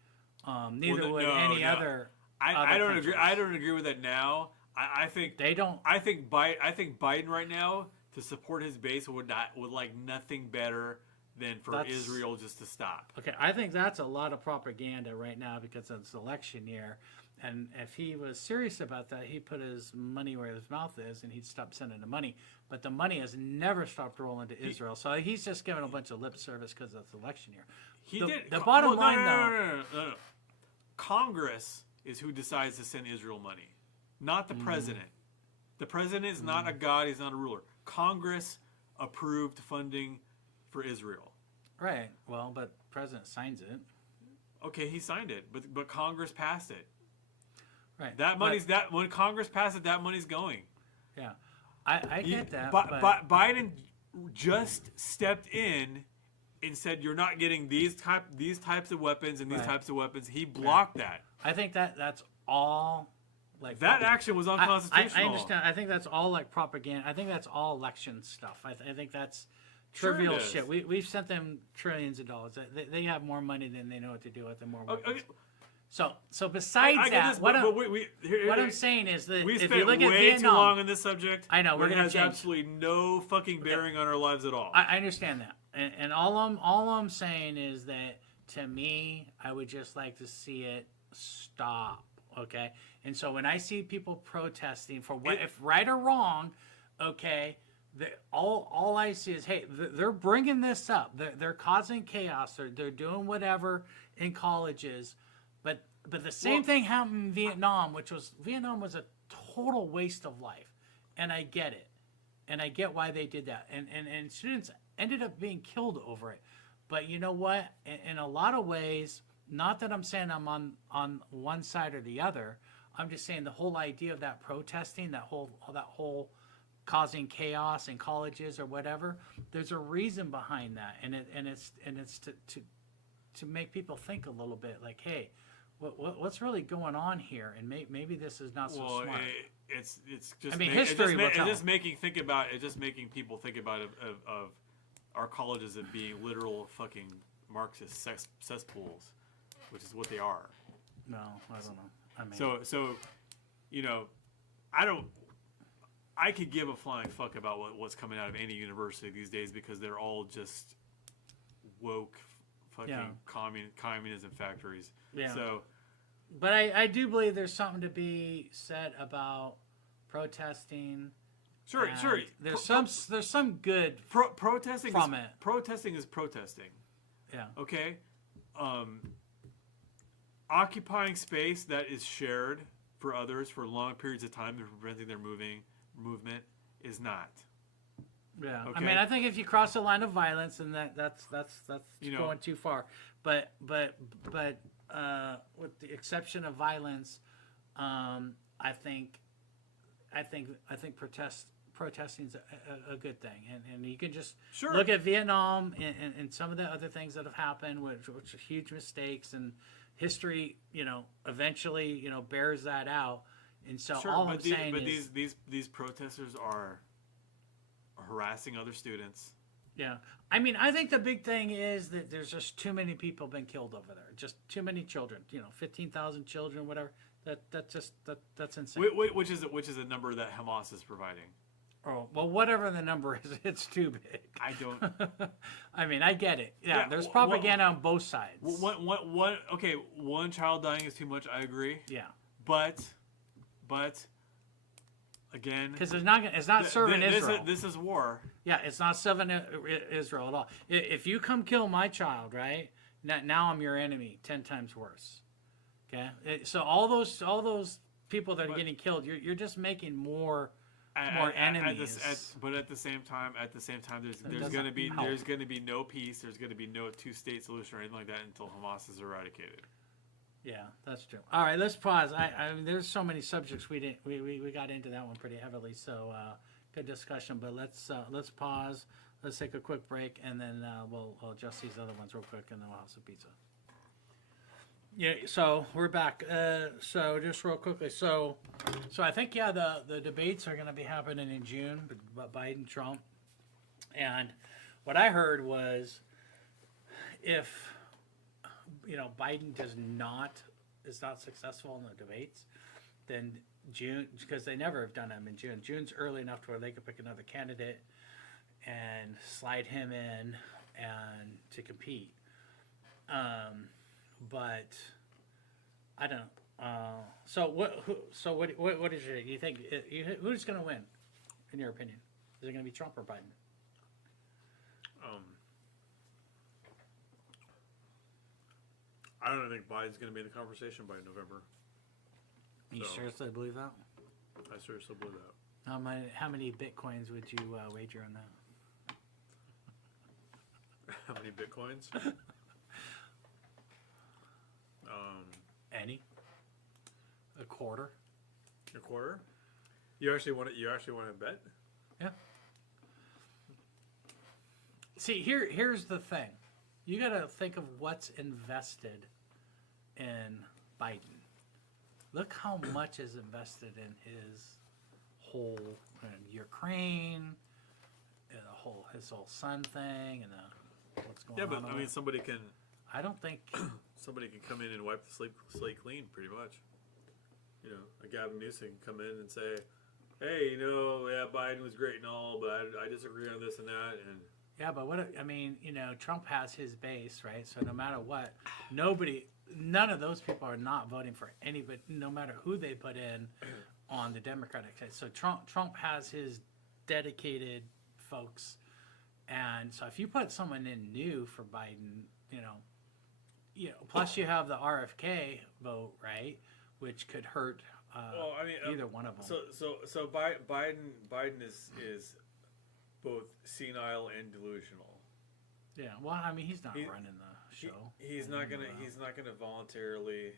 Neither would any other. I don't countries. agree. I don't agree with that now. I think they don't. I think Biden right now, to support his base, would like nothing better than for Israel just to stop. Okay, I think that's a lot of propaganda right now because it's election year, And if he was serious about that, he'd put his money where his mouth is, and he'd stop sending the money. But the money has never stopped rolling to Israel. So he's just giving a bunch of lip service because it's election year. He the, did. The bottom well, line, no. Congress is who decides to send Israel money, not the president. The president is not a god. He's not a ruler. Congress approved funding for Israel. right? Well, but president signs it, Okay, he signed it, but Congress passed it. right? That money's when Congress passed it, that money's going. Yeah, I get that. Biden just stepped in and said you're not getting these types of weapons and these Right. types of weapons. He blocked that. I think that's all. Like That action was unconstitutional. I understand. I think that's all like propaganda. I think that's all election stuff. I think that's Sure it trivial is. shit. We've sent them trillions of dollars. They have more money than they know what to do with, and more weapons. Okay, So besides I get that, this, what but I'm saying is that we if spent you look at way Vietnam, too long on this subject. I know, we're where it gonna has change. absolutely no fucking bearing on our lives at all. I understand that, and all I'm saying is that to me, I would just like to see it stop. Okay, and so when I see people protesting for what, if right or wrong, okay, all I see is, hey, they're bringing this up, they're causing chaos, they're doing whatever in colleges, but the same thing happened in Vietnam, Vietnam was a total waste of life, and I get it. And I get why they did that. And students ended up being killed over it. But you know what? In a lot of ways, not that I'm saying I'm on one side or the other. I'm just saying the whole idea of that protesting, that whole causing chaos in colleges or whatever, there's a reason behind that. And it's to make people think a little bit like, hey, what's really going on here? And maybe this is not so smart. It's just. I mean, it's history will it's tell. just making people think about of our colleges as being literal fucking Marxist cesspools, which is what they are. No, I don't know. I mean, So, you know, I could give a flying fuck about what's coming out of any university these days because they're all just woke fucking communism factories. Yeah. So, but I do believe there's something to be said about protesting. sure. And there's some good Protesting from is, it. Protesting is protesting. Yeah. Okay. Occupying space that is shared for others for long periods of time and preventing their movement is not. Yeah. Okay. I mean, I think if you cross the line of violence, then that's You know- going too far. But with the exception of violence, I think protesting is a good thing, and you can just Sure. look at Vietnam and some of the other things that have happened, which are huge mistakes, and history, eventually, bears that out. And so Sure, all but I'm saying is, these protesters are harassing other students. yeah. I mean, I think the big thing is that there's just too many people been killed over there. Just too many children. 15,000 children, whatever. That's insane. Which is a number that Hamas is providing. Oh, well, whatever the number is, it's too big. I don't. I mean, I get it. Yeah, Yeah, there's well, propaganda on both sides. One child dying is too much. I agree. Yeah, But again, because it's not serving Israel. This is war. Yeah, it's not serving Israel at all. If you come kill my child, right? Now I'm your enemy, 10 times worse. Okay, so all those people that are getting killed, you're just making more enemies. But at the same time, there's doesn't going to be help. no peace. There's going to be no two-state solution or anything like that until Hamas is eradicated. Yeah, that's true. All right, let's pause. I mean, there's so many subjects we got into that one pretty heavily. So good discussion. But let's pause. Let's take a quick break, and then we'll adjust these other ones real quick, and then we'll have some pizza. Yeah. So we're back. So just real quickly. So I think the debates are going to be happening in June, but Biden, Trump, and what I heard was if Biden is not successful in the debates, then June, because they never have done them in June. June's early enough to where they could pick another candidate and slide him in and to compete. But I don't know. So what is your? You think who's going to win, in your opinion? Is it going to be Trump or Biden? I don't think Biden's going to be in the conversation by November. You So- seriously believe that? I seriously believe that. How many bitcoins would you wager on that? How many bitcoins? Any? A quarter? A quarter? You actually want to bet? Yeah. See, here's the thing. You got to think of what's invested in Biden. Look how much is invested in his whole Ukraine, his whole son thing, and what's going Yeah, on. but I mean, somebody can don't think. come in and wipe the slate clean, pretty much. You know, a Gavin Newsom can come in and say, "Hey, yeah, Biden was great and all, but I disagree on this and that." And Yeah, but Trump has his base, right? So no matter what, none of those people are not voting for anybody, no matter who they put in on the Democratic side. So Trump has his dedicated folks, and so if you put someone in new for Biden, plus you have the RFK vote, right, which could hurt either one of them. So Biden is both senile and delusional. Yeah, well, I mean, he's not running the show. He's not gonna voluntarily.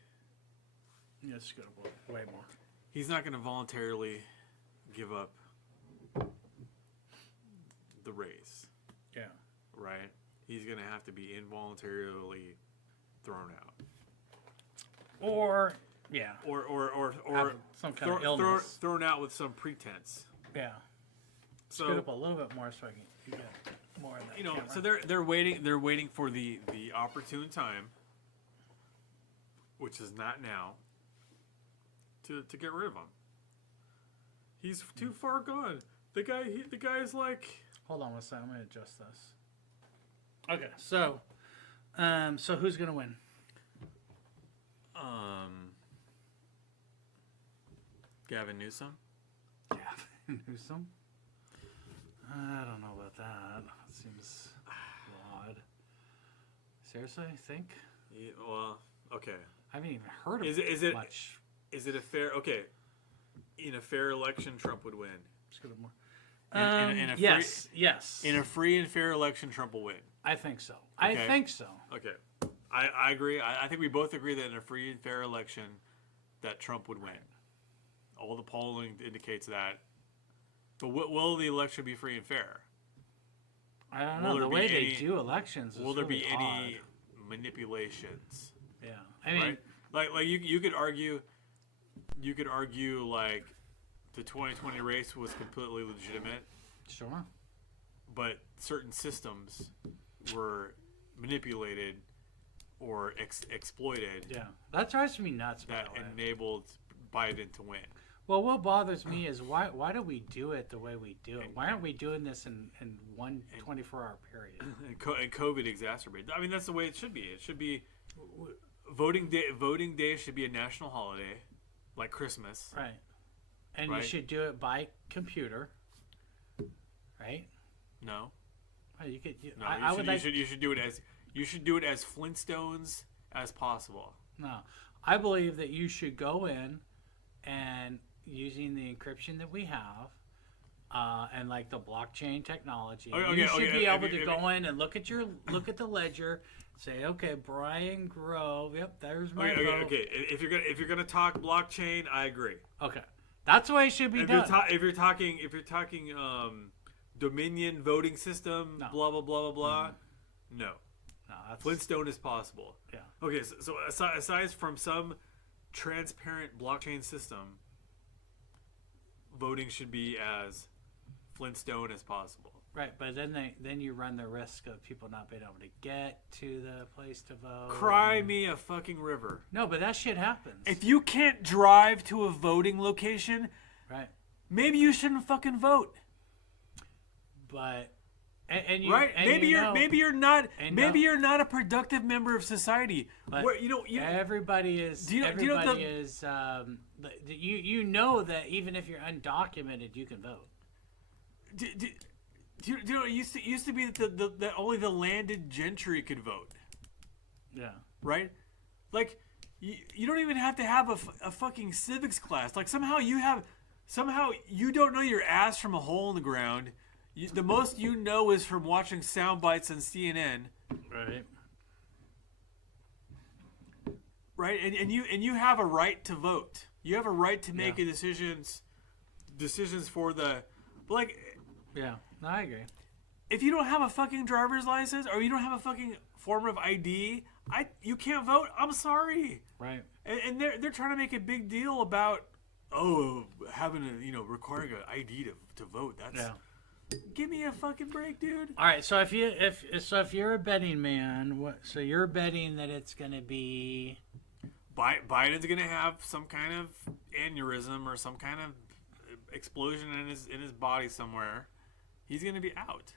Yeah, it's gonna go way more. He's not gonna voluntarily give up the race. Yeah. Right. He's gonna have to be involuntarily thrown out. Or Or some kind of illness. thrown out with some pretense. Yeah. So Scoot up a little bit more so I can get more of that camera. so they're waiting for the opportune time, which is not now, to get rid of him. He's too far gone. The guy's like. Hold on one second. I'm going to adjust this. Okay, so who's going to win? Gavin Newsom. Gavin Newsom? I don't know about that. It seems odd. Seriously, I think? Yeah, well, okay. I haven't even heard of much. Is it a fair? Okay, in a fair election, Trump would win. Just get more. In a yes. In a free and fair election, Trump will win. I think so. Okay. I think so. Okay, I agree. I think we both agree that in a free and fair election, that Trump would win. All the polling indicates that. But will the election be free and fair? I don't know. The way they do elections is will there be really any odd. Manipulations? Yeah, I mean, right? like you could argue like the 2020 race was completely legitimate. Sure. But certain systems were manipulated or exploited. Yeah, that drives me nuts. That enabled Biden to win. Well, what bothers me is why do we do it the way we do it? Why aren't we doing this in one 24-hour period? And COVID exacerbated. I mean, that's the way it should be. It should be voting day. Voting day should be a national holiday, like Christmas. Right. And you should do it by computer. Right. No. Oh, you could. You should do it as Flintstones as possible. No, I believe that you should go in and using the encryption that we have, and like the blockchain technology, you should be able to go in and look at the ledger, say, okay, Brian Grove, yep, there's my vote. Okay. If you're gonna talk blockchain, I agree. Okay, that's the way it should be done. If you're talking Dominion voting system, blah blah blah blah blah, no, that's Flintstone is possible. Yeah. Okay, so aside from some transparent blockchain system, voting should be as Flintstone as possible. Right, but then you run the risk of people not being able to get to the place to vote. Cry me a fucking river. No, but that shit happens. If you can't drive to a voting location, right, maybe you shouldn't fucking vote. But And you, right? and Maybe you you're know, maybe you're not and maybe no- you're not a productive member of society. But Where, you everybody is. Do you know Everybody is. You know that even if you're undocumented, you can vote. do you know it used to be that only the landed gentry could vote, Yeah. right? Like you don't even have to have a fucking civics class. Like somehow you don't know your ass from a hole in the ground. The most you know is from watching sound bites on CNN. Right. Right, and you have a right to vote. You have a right to make decisions for the, like, Yeah. No, I agree. if you don't have a fucking driver's license or you don't have a fucking form of ID, you can't vote. I'm sorry. Right. And they're trying to make a big deal about having a requiring an ID to vote. That's give me a fucking break, dude. All right. So if you're a betting man, so you're betting that it's going to be. Biden's gonna have some kind of aneurysm or some kind of explosion in his body somewhere. He's gonna be out.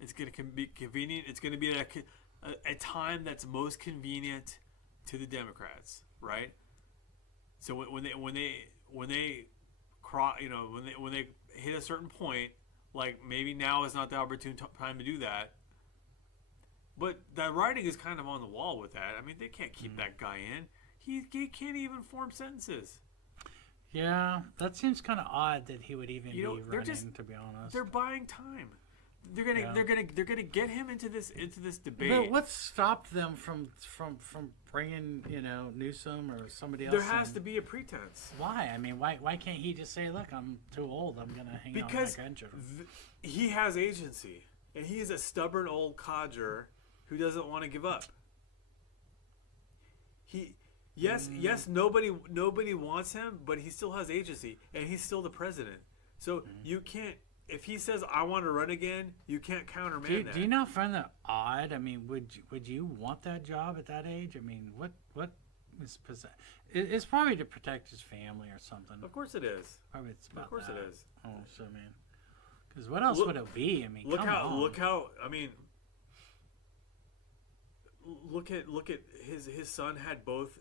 It's gonna be convenient. It's gonna be a time that's most convenient to the Democrats, right? So when they cross, when they hit a certain point, like maybe now is not the opportune time to do that. But that writing is kind of on the wall with that. I mean, they can't keep that guy in. He can't even form sentences. Yeah, that seems kind of odd that he would even be running. To be honest, They're buying time. They're gonna get him into this debate. But what stopped them from bringing Newsom or somebody else? There has to be a pretense. Why? I mean, why can't he just say, "Look, I'm too old. I'm gonna hang out with my grandchildren." He has agency, and he is a stubborn old codger who doesn't want to give up. Yes, nobody wants him, but he still has agency, and he's still the president. So you can't. If he says I want to run again, you can't countermand that. Do you not find that odd? I mean, would you want that job at that age? I mean, what is it's probably to protect his family or something. Of course it is. Probably it's about Of course that. it is. Oh, so I mean, because what else would it be? I mean, Look come how on. I mean. Look at his son had both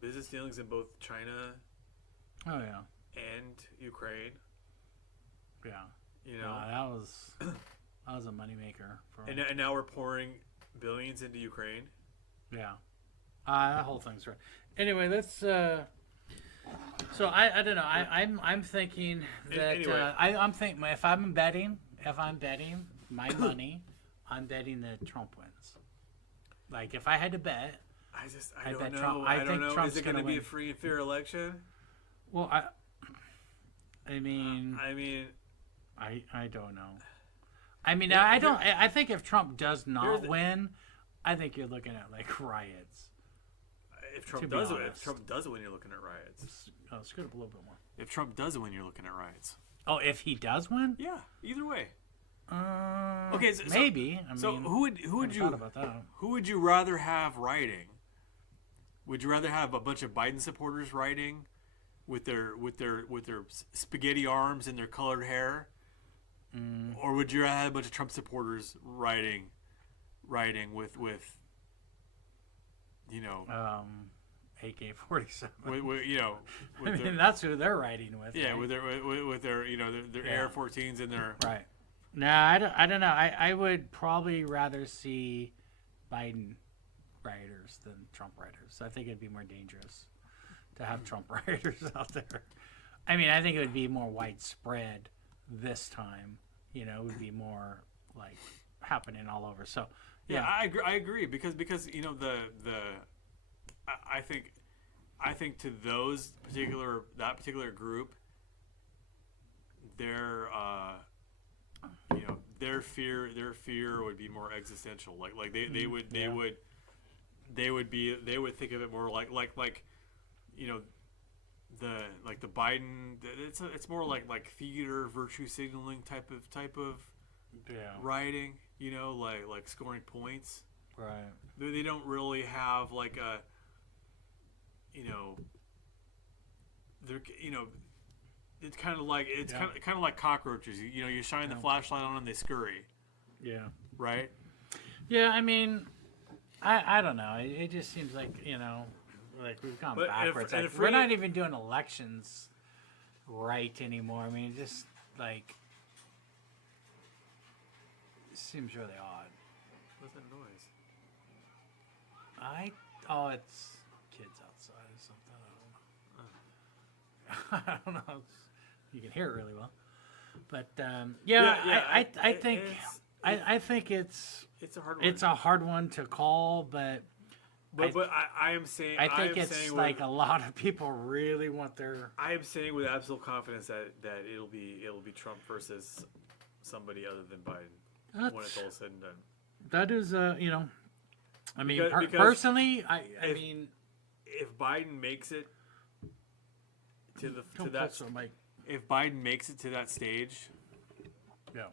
business dealings in both China Oh yeah. and Ukraine. Yeah. That was a moneymaker for him. and now we're pouring billions into Ukraine. Yeah. That whole thing's right. Anyway, let's. So I don't know. I'm thinking that Anyway. I'm thinking if I'm betting my money, I'm betting that Trump wins. Like if I had to bet. I don't bet know. Trump- I I don't think know. Trump's Is it going to gonna be a win. free and fair election? Well, I mean, I don't know. I mean, I don't. I think if Trump does not win, I think you're looking at like riots. If To Trump be does it, honest. if Trump does it, when you're looking at riots. Scoot up a little bit more. If Trump does it, when you're looking at riots. Oh, if he does win? Yeah. Either way. Okay, maybe. So who would you thought about that. who would you rather have rioting? Would you rather have a bunch of Biden supporters rioting with their spaghetti arms and their colored hair, or would you rather have a bunch of Trump supporters rioting with AK-47. with I mean, that's who they're riding with. yeah, right? with their their AR-14s and their Right. Nah, I don't know. I would probably rather see Biden rioters than Trump rioters. I think it'd be more dangerous to have Trump rioters out there. I mean, I think it would be more widespread this time. It would be more like happening all over. So yeah, I agree because I think to that particular group, their fear would be more existential. Like they would think of it more like the Biden. It's more like theater virtue signaling type of rioting. Like scoring points. Right. They don't really have like a they're it's kind of like cockroaches. You shine the flashlight on them, they scurry. Yeah. right? Yeah, I mean, I don't know. It just seems like, like we've gone But backwards. and Like, if we're we- not even doing elections right anymore. I mean, just like it seems really odd. What's that noise? It's kids outside or something. I don't know. You can hear it really well. But I think I think it's a hard one. it's a hard one to call, but I am saying I think am it's saying like with, a lot of people really want their. I am saying with absolute confidence that it'll be Trump versus somebody other than Biden when it's all said and done. That is I mean, Because personally, I if- mean, If Biden makes it to don't that put some, like, if Biden makes it to that stage, yeah.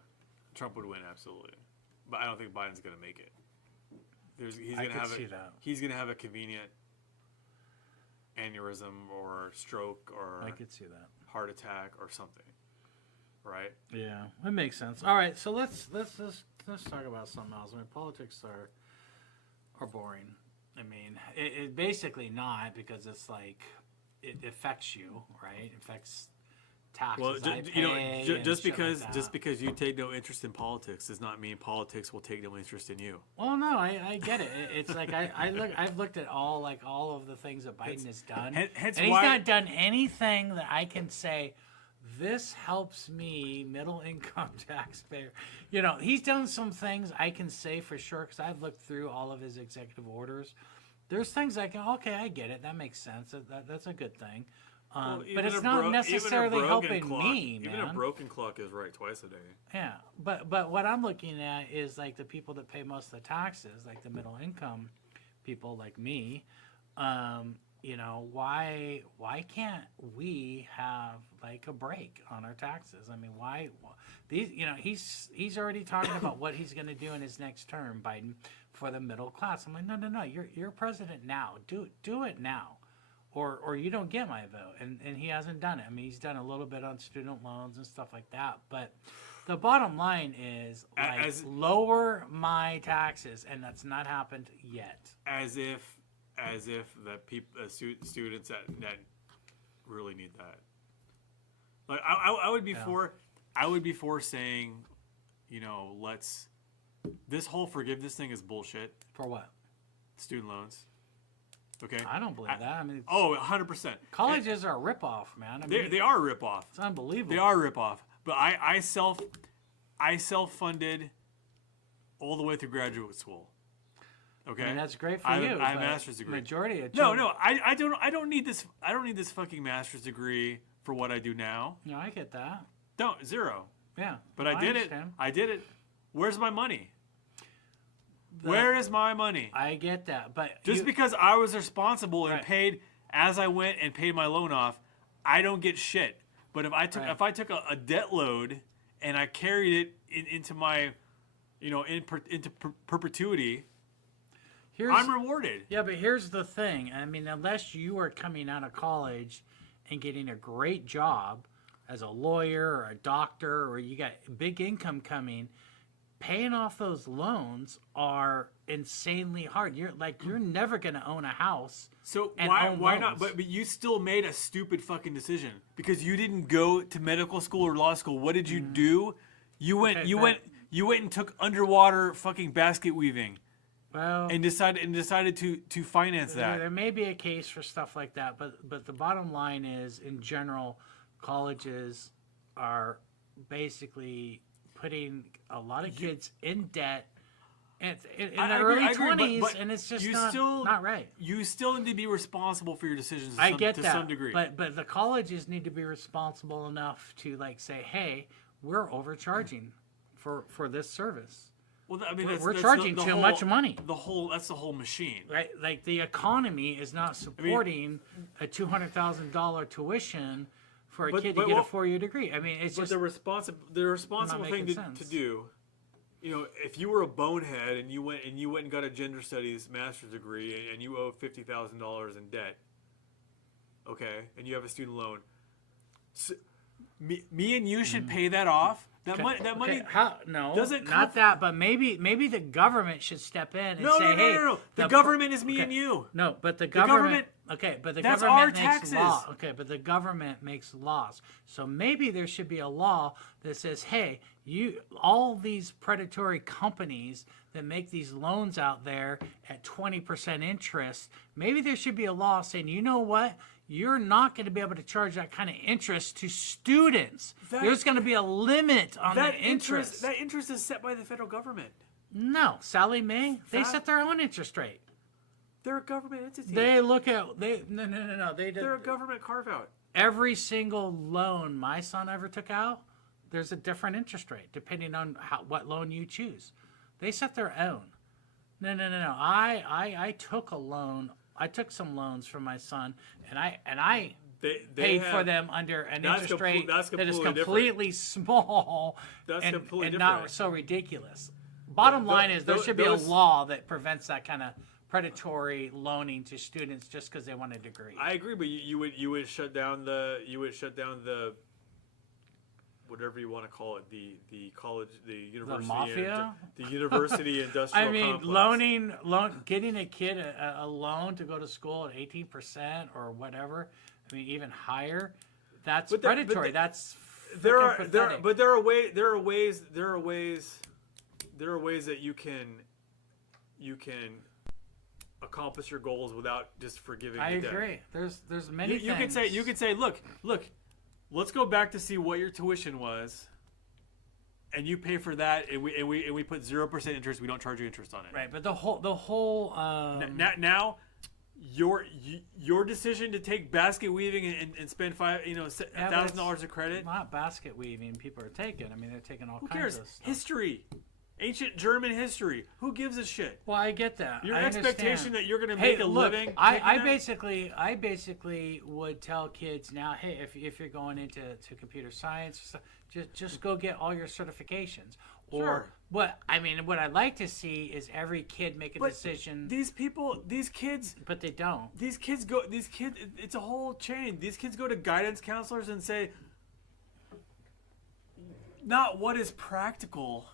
Trump would win absolutely. But I don't think Biden's going to make it. He's I going to could have see that. He's going to have a convenient aneurysm or stroke or I could see that. heart attack or something. Right? Yeah, that makes sense. All right, so let's talk about something else. I mean, politics are boring. I mean, it basically not, because it's like it affects you, right? It affects taxes. Well, I pay and just shit because like just that. because you take no interest in politics does not mean politics will take no interest in you. Well, no, I get it. It's like I've looked at all of the things that Biden has done, hence and he's why- not done anything that I can say, this helps me, middle income taxpayer. He's done some things I can say for sure, because I've looked through all of his executive orders. There's things I can, okay, I get it. That makes sense. That's a good thing. Well, But even it's a not even a necessarily broken helping clock, me, man. Even a broken clock is right twice a day. Yeah, but what I'm looking at is like the people that pay most of the taxes, like the middle income people like me. Why can't we have like a break on our taxes? I mean, why these? He's already talking about what he's going to do in his next term, Biden, for the middle class. I'm like, no, you're president now. Do it now. Or you don't get my vote. And he hasn't done it. I mean, he's done a little bit on student loans and stuff like that. But the bottom line is, like, lower my taxes, and that's not happened yet. As if students that really need that. Like I would be for saying, this whole forgiveness thing is bullshit. For what? Student loans. Okay. I don't believe that. I mean, 100%. colleges are a ripoff, man. I mean, They are a ripoff. It's unbelievable. They are a ripoff. But I self-funded all the way through graduate school. Okay. I mean, that's great for I you. have a but master's degree. Majority of No, children- I don't need this. I don't need this fucking master's degree for what I do now. No, I get that. Zero. Yeah. But No, I did it. understand. I did it. Where's my money? Where is my money? I get that, but Just because I was responsible and Right. paid as I went and paid my loan off, I don't get shit. But if I took a debt load and I carried it into my, into perpetuity, I'm rewarded. Yeah, but here's the thing. I mean, unless you are coming out of college and getting a great job as a lawyer or a doctor, or you got big income coming, paying off those loans are insanely hard. You're never going to own a house. So and why own not? loans. But you still made a stupid fucking decision because you didn't go to medical school or law school. What did you do? You went and took underwater fucking basket weaving. Well, And decided to finance that. there may be a case for stuff like that, but the bottom line is, in general, colleges are basically putting a lot of kids in debt in their early 20s, but and it's just you not right. You still need to be responsible for your decisions I get to that, some degree. but the colleges need to be responsible enough to say, hey, we're overcharging for this service. Well, I mean, We're that's charging the too whole- much money. That's the whole machine. Right, like the economy is not supporting a $200,000 tuition for a kid to get a 4-year degree. I mean, it's But just the responsible thing making to sense. do, if you were a bonehead and you went and got a gender studies master's degree and you owe $50,000 in debt, okay, and you have a student loan, so, me and you should pay that off. That money. How? No, doesn't come not that. But maybe the government should step in and No, say, no, no, hey, no, no. The government is me and you. No, but the government- government. Okay, but the That's government our makes taxes. law. Okay, but the government makes laws. So maybe there should be a law that says, hey, all these predatory companies that make these loans out there at 20% interest, maybe there should be a law saying, you know what? You're not going to be able to charge that kind of interest to students. There's going to be a limit on the interest. That interest is set by the federal government. No, Sally Mae, they set their own interest rate. They're a government entity. They look at no. They're a government carve out. Every single loan my son ever took out, there's a different interest rate depending on what loan you choose. They set their own. No. I took a loan. I took some loans from my son, and I They paid have, for them under an interest rate that's that is completely completely small That's and completely not different. so ridiculous. Bottom line is there should be a those- law that prevents that kind of predatory loaning to students just because they want a degree. I agree, but you would shut down the whatever you want to call it, the college, the university, mafia? the university industrial I mean, complex. getting a kid a loan to go to school at 18% or whatever. I mean, even higher. That's But predatory. That's there freaking are pathetic. there are ways that you can accomplish your goals without just forgiving. I the debt. agree. There's many You things. could say, look, let's go back to see what your tuition was, and you pay for that, and we put 0% interest. We don't charge you interest on it. Right, but the whole Now, your decision to take basket weaving and spend $1,000 of credit. not basket weaving people are taking. I mean, they're taking all Who kinds cares? of stuff. History, ancient German history. Who gives a shit? Well, I get that. Your I expectation understand. that you're going to Hey, make a look, living. I taking that? basically would tell kids now, hey, if you're going into computer science, just go get all your certifications. Or Sure. what I'd like to see is every kid make a But decision, these kids. but they don't. It's a whole chain. These kids go to guidance counselors and say, not what is practical.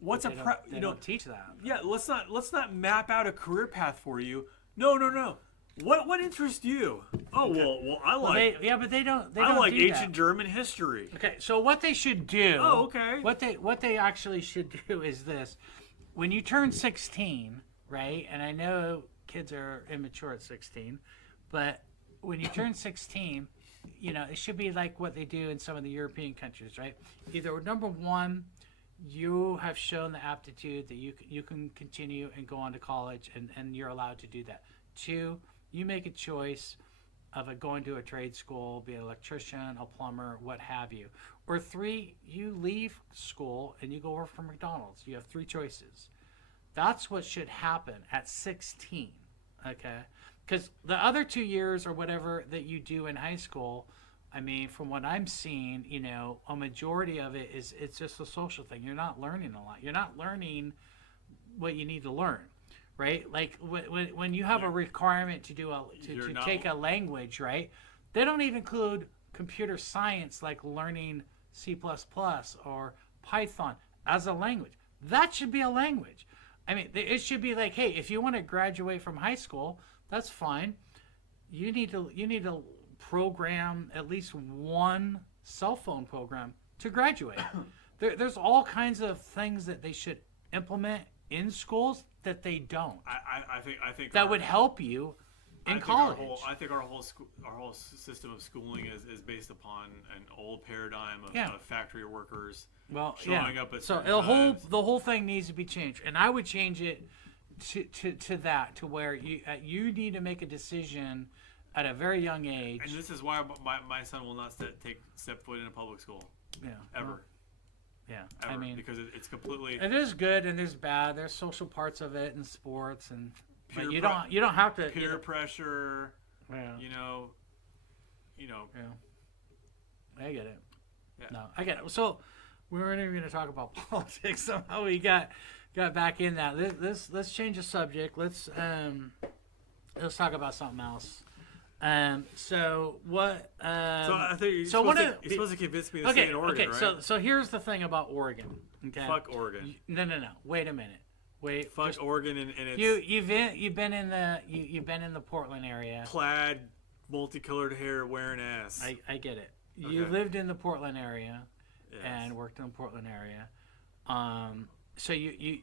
What's They don't teach that. Yeah, let's not map out a career path for you. No. What interests you? Oh well I like But they don't. They I don't like do ancient that. German history. Okay, so what they should do? Oh, okay. What they actually should do is this: when you turn 16, right? And I know kids are immature at 16, but when you turn 16, it should be like what they do in some of the European countries, right? Either number one, you have shown the aptitude that you can continue and go on to college, and you're allowed to do that. Two, you make a choice of going to a trade school, be an electrician, a plumber, what have you. Or three, you leave school and you go work for McDonald's. You have three choices. That's what should happen at 16, okay? Because the other 2 years or whatever that you do in high school, I mean, from what I'm seeing, a majority of it's just a social thing. You're not learning a lot. You're not learning what you need to learn. Right, like when you have a requirement to take a language, right? They don't even include computer science, like learning C++ or Python as a language. That should be a language. I mean, it should be like, hey, if you want to graduate from high school, that's fine. You need to program at least one cell phone program to graduate. There's all kinds of things that they should implement in schools that they don't. I think that would help you in college. I think our whole system of schooling is based upon an old paradigm of factory workers showing up at so certain the whole thing needs to be changed, and I would change it to where you need to make a decision at a very young age. And this is why my son will not step foot in a public school. Yeah. Ever. Yeah, Ever, I mean, because it's completely. It is good and there's bad. There's social parts of it and sports but you Peer don't have to peer pressure. Yeah. Yeah. I get it. Yeah. No, I get it. So we weren't even going to talk about politics. Somehow we got back in that. Let's change the subject. Let's talk about something else. So what? So I think you're, so supposed, one to, of you're the- supposed to convince me to okay, stay in Oregon, okay. right? So here's the thing about Oregon. Okay. Fuck Oregon. No. Wait a minute. Wait. Fuck just- Oregon and it's you've been in the Portland area. plaid, multicolored hair wearing ass. I get it. You Okay. lived in the Portland area Yes. and worked in the Portland area. So you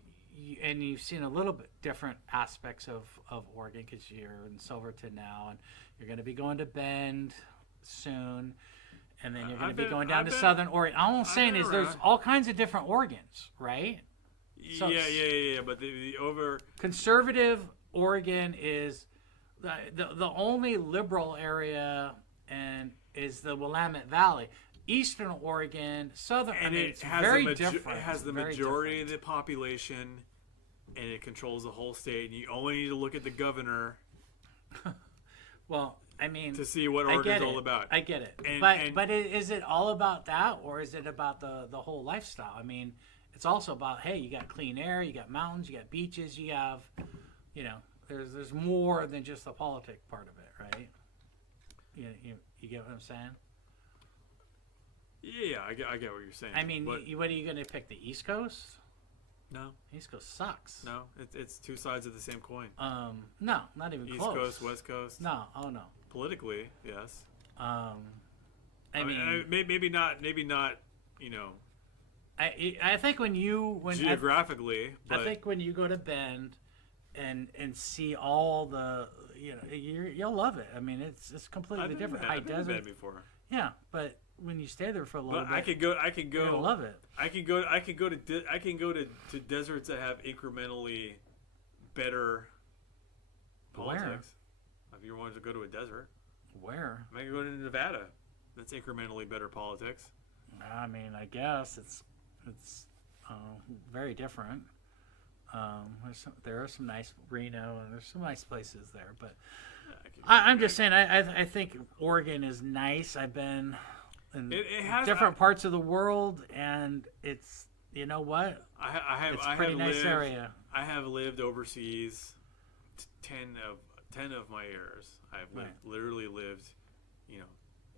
and you've seen a little bit different aspects of Oregon because you're in Silverton now, and you're going to be going to Bend soon, and then you're going to be going down to Southern Oregon. All I'm saying is there's all kinds of different Oregons, right? So yeah. But the over conservative Oregon is the only liberal area, and is the Willamette Valley. Eastern Oregon, Southern, and it's has very It different. has the Very majority of different. the population, and it controls the whole state. And you only need to look at the governor Well, I mean, to see what I Oregon's get all it. about. I get it. And- But is it all about that, or is it about the whole lifestyle? I mean, it's also about, hey, you got clean air, you got mountains, you got beaches, you have, there's more than just the politic part of it, right? You get what I'm saying? Yeah, I get what you're saying. I mean, but what are you going to pick? The East Coast? no, East Coast sucks. no, it's two sides of the same coin. No, not even East close. Coast, West Coast. No, oh no. Politically, yes. I mean, mean, maybe not. You know, I think when geographically, but I think when you go to Bend and see all the, you'll love it. I mean, it's completely I've been different. to High Bend. I've been to desert. Bend before. Yeah, but when you stay there for a little But bit, I can go. you're gonna love it. I can go to deserts that have incrementally better Where? politics. If you wanted to go to a desert, Where? I can go to Nevada. That's incrementally better politics. I mean, I guess it's very different. There are some nice Reno, and there's some nice places there, but I'm just saying. I think Oregon is nice. I've been in It has different parts of the world, and it's you know what? It's a pretty nice area. I have lived overseas 10 of my years. I've lived, literally lived,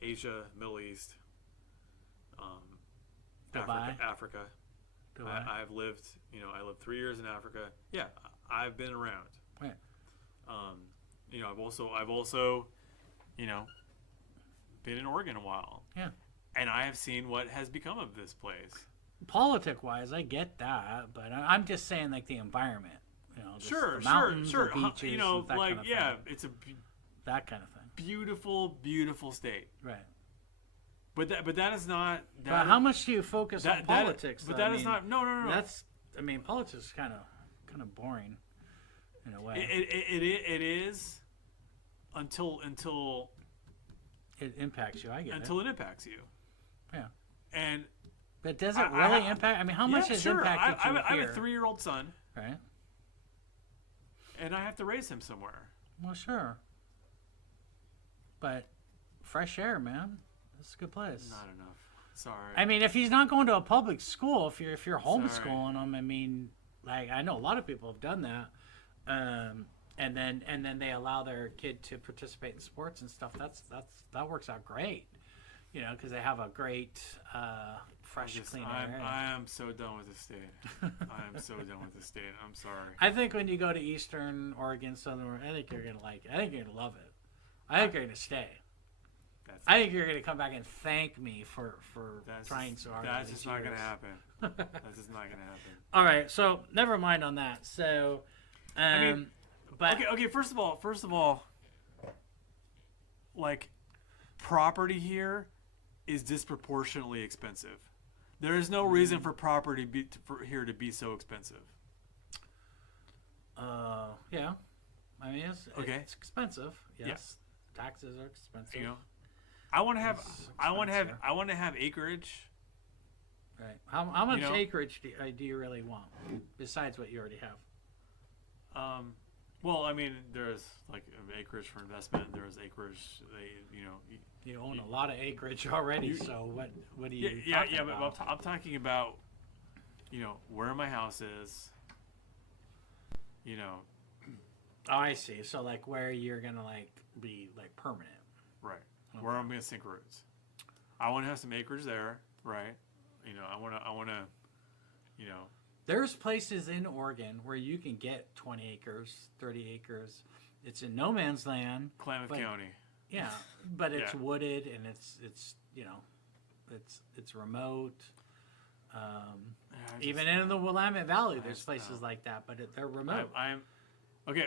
Asia, Middle East, Dubai. Africa. Dubai. I've lived, I lived 3 years in Africa. Yeah, I've been around. Right. I've also, been in Oregon a while. Yeah. And I have seen what has become of this place. Politic-wise, I get that, but I'm just saying, like, the environment. Just Sure, the mountains, sure. the beaches, that kind of thing. It's a That kind of thing. beautiful, beautiful state. Right. But that is not. But how much do you focus on politics? But though? that is not. No. Politics is kind of boring, in a way. It is until It impacts you. I get it impacts you. Yeah. And But does it really impact? I mean, how much has impacted you I have here? a 3-year-old son, Right. and I have to raise him somewhere. Well, sure. But fresh air, man. It's a good place. Not enough. Sorry. I mean, if he's not going to a public school, if you're homeschooling him, I mean, like I know a lot of people have done that, and then they allow their kid to participate in sports and stuff. That works out great, because they have a great fresh, clean air. I am so done with the state. I am so done with the state. I'm sorry. I think when you go to Eastern Oregon, Southern Oregon, I think you're gonna like it. I think you're gonna love it. I think you're gonna stay. I think you're going to come back and thank me for trying so hard. That's just not going to happen. That's just not going to happen. All right, so never mind on that. So, but okay. First of all, like, property here is disproportionately expensive. There is no reason for property here to be so expensive. yeah, I mean it's expensive. Yes, taxes are expensive. I want to have acreage. Right. How much acreage do you really want besides what you already have? Well, I mean, there's like acreage for investment. There's acreage. You own a lot of acreage already. So what do you? Yeah. But I'm talking about, where my house is. Oh, I see. So like where you're gonna like be like permanent. Right. Where I'm gonna sink roots. I want to have some acreage there, right? You know, I want to, you know. There's places in Oregon where you can get 20 acres, 30 acres. It's in no man's land. Klamath but- County. Yeah, but it's Yeah. wooded and it's you know, it's remote. Even in the Willamette Valley, there's just, places like that, but they're remote. I'm okay.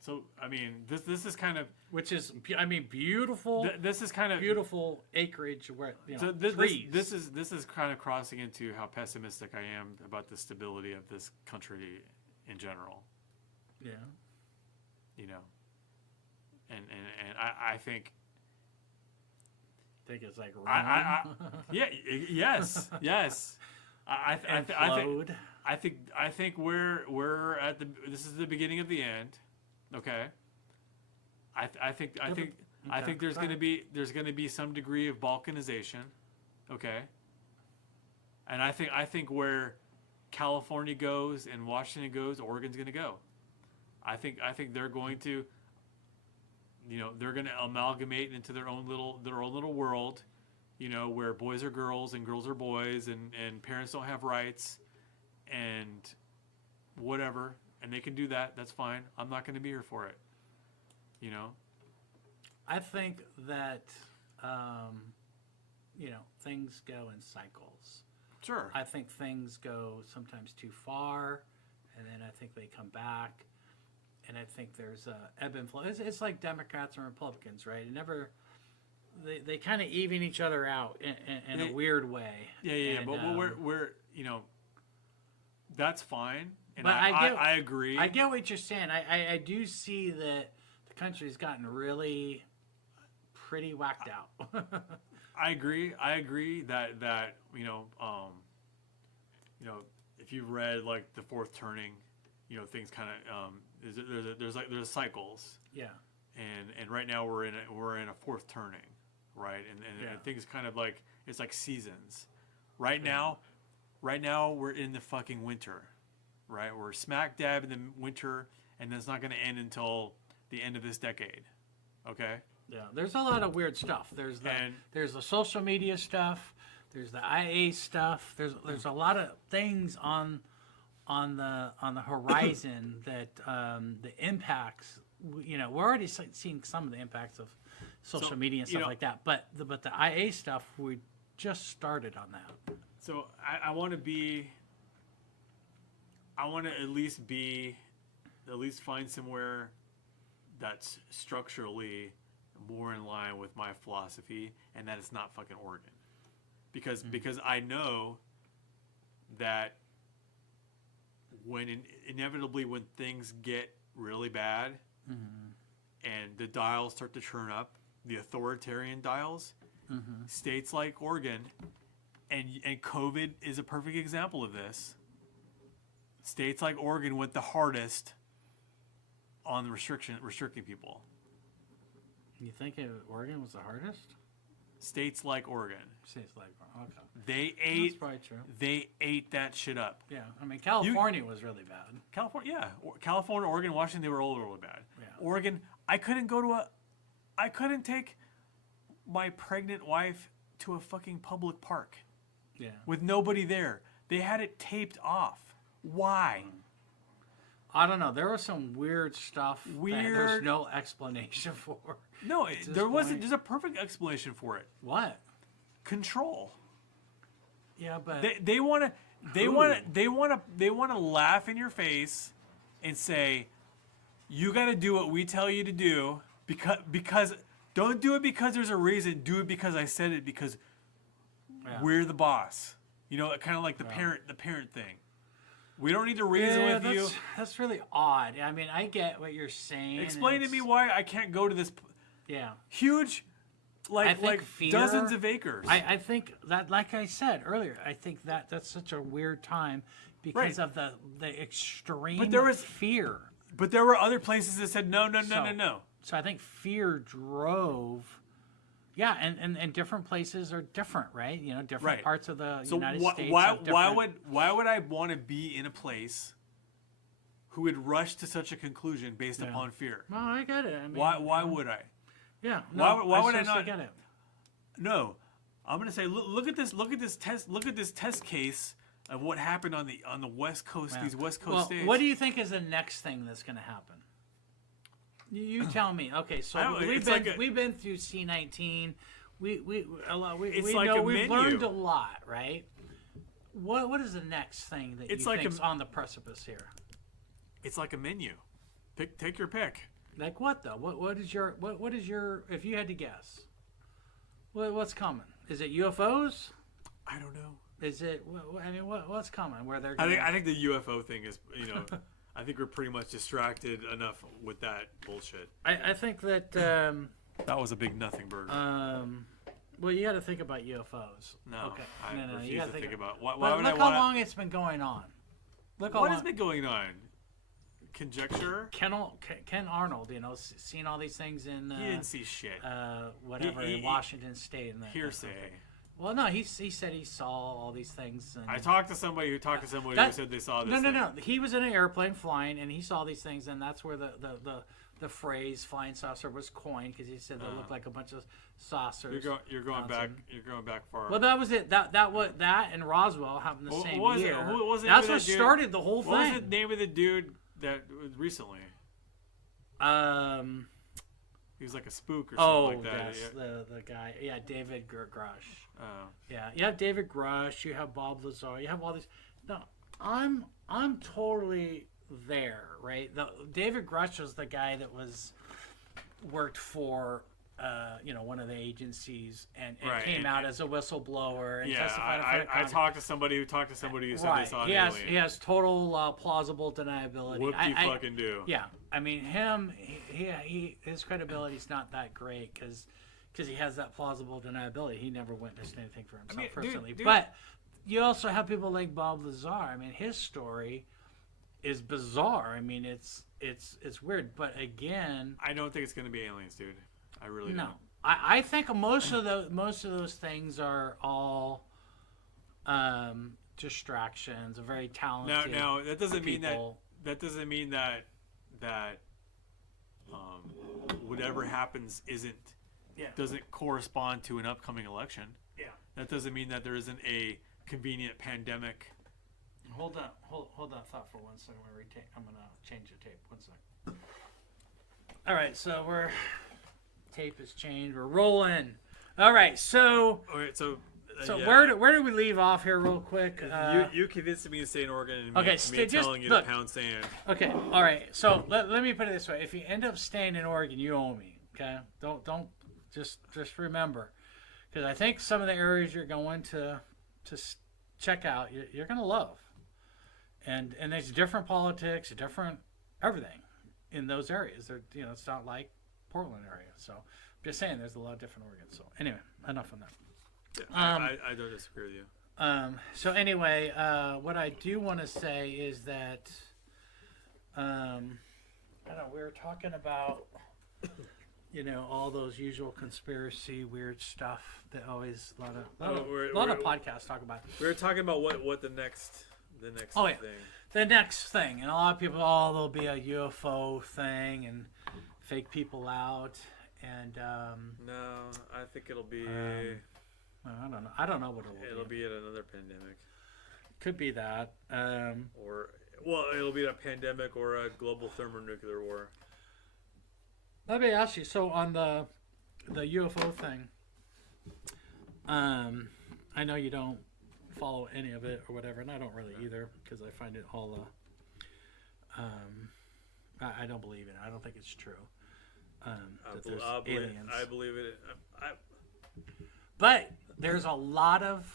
So I mean, this is kind of Which is, I mean, beautiful, this is kind of beautiful acreage where you know So trees. this is kind of crossing into how pessimistic I am about the stability of this country in general. Yeah. You know, and I think Think it's like Rome. yes. Implode. I think we're at this is the beginning of the end. Okay. I think there's going to be some degree of balkanization. Okay. And I think where California goes and Washington goes, Oregon's going to go. I think they're going to, you know, they're going to amalgamate into their own little world, you know, where boys are girls and girls are boys and parents don't have rights and whatever, and they can do that. That's fine. I'm not going to be here for it. You know. I think that you know, things go in cycles. Sure. I think things go sometimes too far, and then I think they come back. And I think there's a ebb and flow. It's like Democrats and Republicans, right? It never, they kind of even each other out in a weird way. Yeah. And, But we're you know, that's fine. And but I agree. I get what you're saying. I do see that the country's gotten really pretty whacked out. I agree that you know, if you've read like The Fourth Turning, you know, things kind of there's cycles. Yeah. And right now we're in a fourth turning, right? And things kind of like it's like seasons. Right now we're in the fucking winter, right? We're smack dab in the winter, and it's not going to end until the end of this decade. Okay. Yeah, there's a lot of weird stuff. There's the social media stuff. There's the IA stuff. There's a lot of things on the horizon that the impacts. You know, we're already seeing some of the impacts of social media and stuff like that. But the IA stuff, we just started on that. So I want to at least find somewhere that's structurally more in line with my philosophy, and that it's not fucking Oregon, because I know that inevitably when things get really bad and the dials start to churn up, the authoritarian dials, states like Oregon, and COVID is a perfect example of this. States like Oregon went the hardest on restricting people. You think Oregon was the hardest? States like Oregon. States like okay. That's probably true. They ate that shit up. Yeah, I mean California was really bad. California, California, Oregon, Washington, they were all really bad. Yeah. Oregon, I couldn't take my pregnant wife to a fucking public park. Yeah. With nobody there. They had it taped off. Why? I don't know. There was some weird stuff that there's no explanation for. No, there wasn't. There's a perfect explanation for it. What? Control. Yeah, but They want to laugh in your face and say, you got to do what we tell you to do because don't do it because there's a reason. Do it because I said it because we're the boss. You know, kind of like the parent thing. We don't need to reason with you. That's really odd. I mean, I get what you're saying. Explain to me why I can't go to this huge, like fear, dozens of acres. I think that, like I said earlier, I think that's such a weird time because of the extreme fear. But there were other places that said no. So I think fear drove. Yeah, and different places are different, right? You know, different parts of the United States. Why would I want to be in a place who would rush to such a conclusion based upon fear. Well, I get it. I mean, Why would I? Yeah. Why would I seriously not get it? No, I'm gonna say look at this test case of what happened on the West Coast, Yeah. these West Coast states. What do you think is the next thing that's going to happen? You tell me. Okay, so we've been through C-19. We It's we like know a we've menu. learned a lot, right? What is the next thing that It's you like think's on the precipice here? It's like a menu. Take your pick. Like what though? What is your if you had to guess? What's coming? Is it UFOs? I don't know. Is it? I mean, what's coming? Where they're? I think the UFO thing is, I think we're pretty much distracted enough with that bullshit. I think that. That was a big nothing burger. Well, you got to think about UFOs. No, Okay. I No. refuse You got to think about. But Why would I look how want? long it's been going on. Look how What long. has been going on? Conjecture. Ken Arnold, seen all these things in He didn't see shit. whatever in Washington State. And Hearsay. Well, no, he said he saw all these things. And I talked to somebody who talked to somebody who said they saw this. No. He was in an airplane flying, and he saw these things, and that's where the phrase "flying saucer" was coined, because he said they looked like a bunch of saucers. You're going back. You're going back far. Well, that was it. That and Roswell happened the same year. Who was it? That's what started the whole thing. What was the name of the dude that was recently? He was like a spook or something like that. Yes, the guy. Yeah, David Grush. Oh. Yeah, you have David Grush. You have Bob Lazar. You have all these. No, I'm totally there, right? David Grush was the guy that worked for one of the agencies and Right, came and- out as a whistleblower and Yeah, testified. I talked to somebody who talked to somebody who said they saw an alien. He has total plausible deniability. What do you fucking do? Yeah, I mean his credibility's not that great because he has that plausible deniability. He never witnessed anything for himself personally. Dude. But you also have people like Bob Lazar. I mean, his story is bizarre. I mean, it's weird. But again, I don't think it's gonna be aliens, dude. I really no. don't. I think most of those things are all distractions. Very talented. Now that doesn't mean people. that whatever happens doesn't correspond to an upcoming election. Yeah. That doesn't mean that there isn't a convenient pandemic. Hold that thought for 1 second. I'm gonna change the tape. 1 second. All right, so tape is changed. We're rolling. All right, so Okay, so yeah. where do we leave off here, real quick? You convinced me to stay in Oregon, and Okay, me just telling you look. to pound sand. Okay, all right. So let me put it this way: if you end up staying in Oregon, you owe me. Okay, don't just remember, because I think some of the areas you're going to check out, you're gonna love, and there's different politics, different everything in those areas. They're it's not like Portland area. So I'm just saying, there's a lot of different Oregons. So anyway, enough on that. Yeah, I don't disagree with you. So anyway, what I do want to say is that I don't know, we were talking about all those usual conspiracy weird stuff that always a lot of podcasts talk about. We were talking about what the next Oh, yeah. thing. The next thing, and a lot of people, there'll be a UFO thing and fake people out, and No, I think it'll be I don't know. I don't know what it'll be at another pandemic, Could be that. or it'll be a pandemic or a global thermonuclear war. Let me ask you. So on the UFO thing, I know you don't follow any of it or whatever, and I don't really either, because I find it all. I don't believe it. I don't think it's true. That there's aliens. I believe it. But there's a lot of.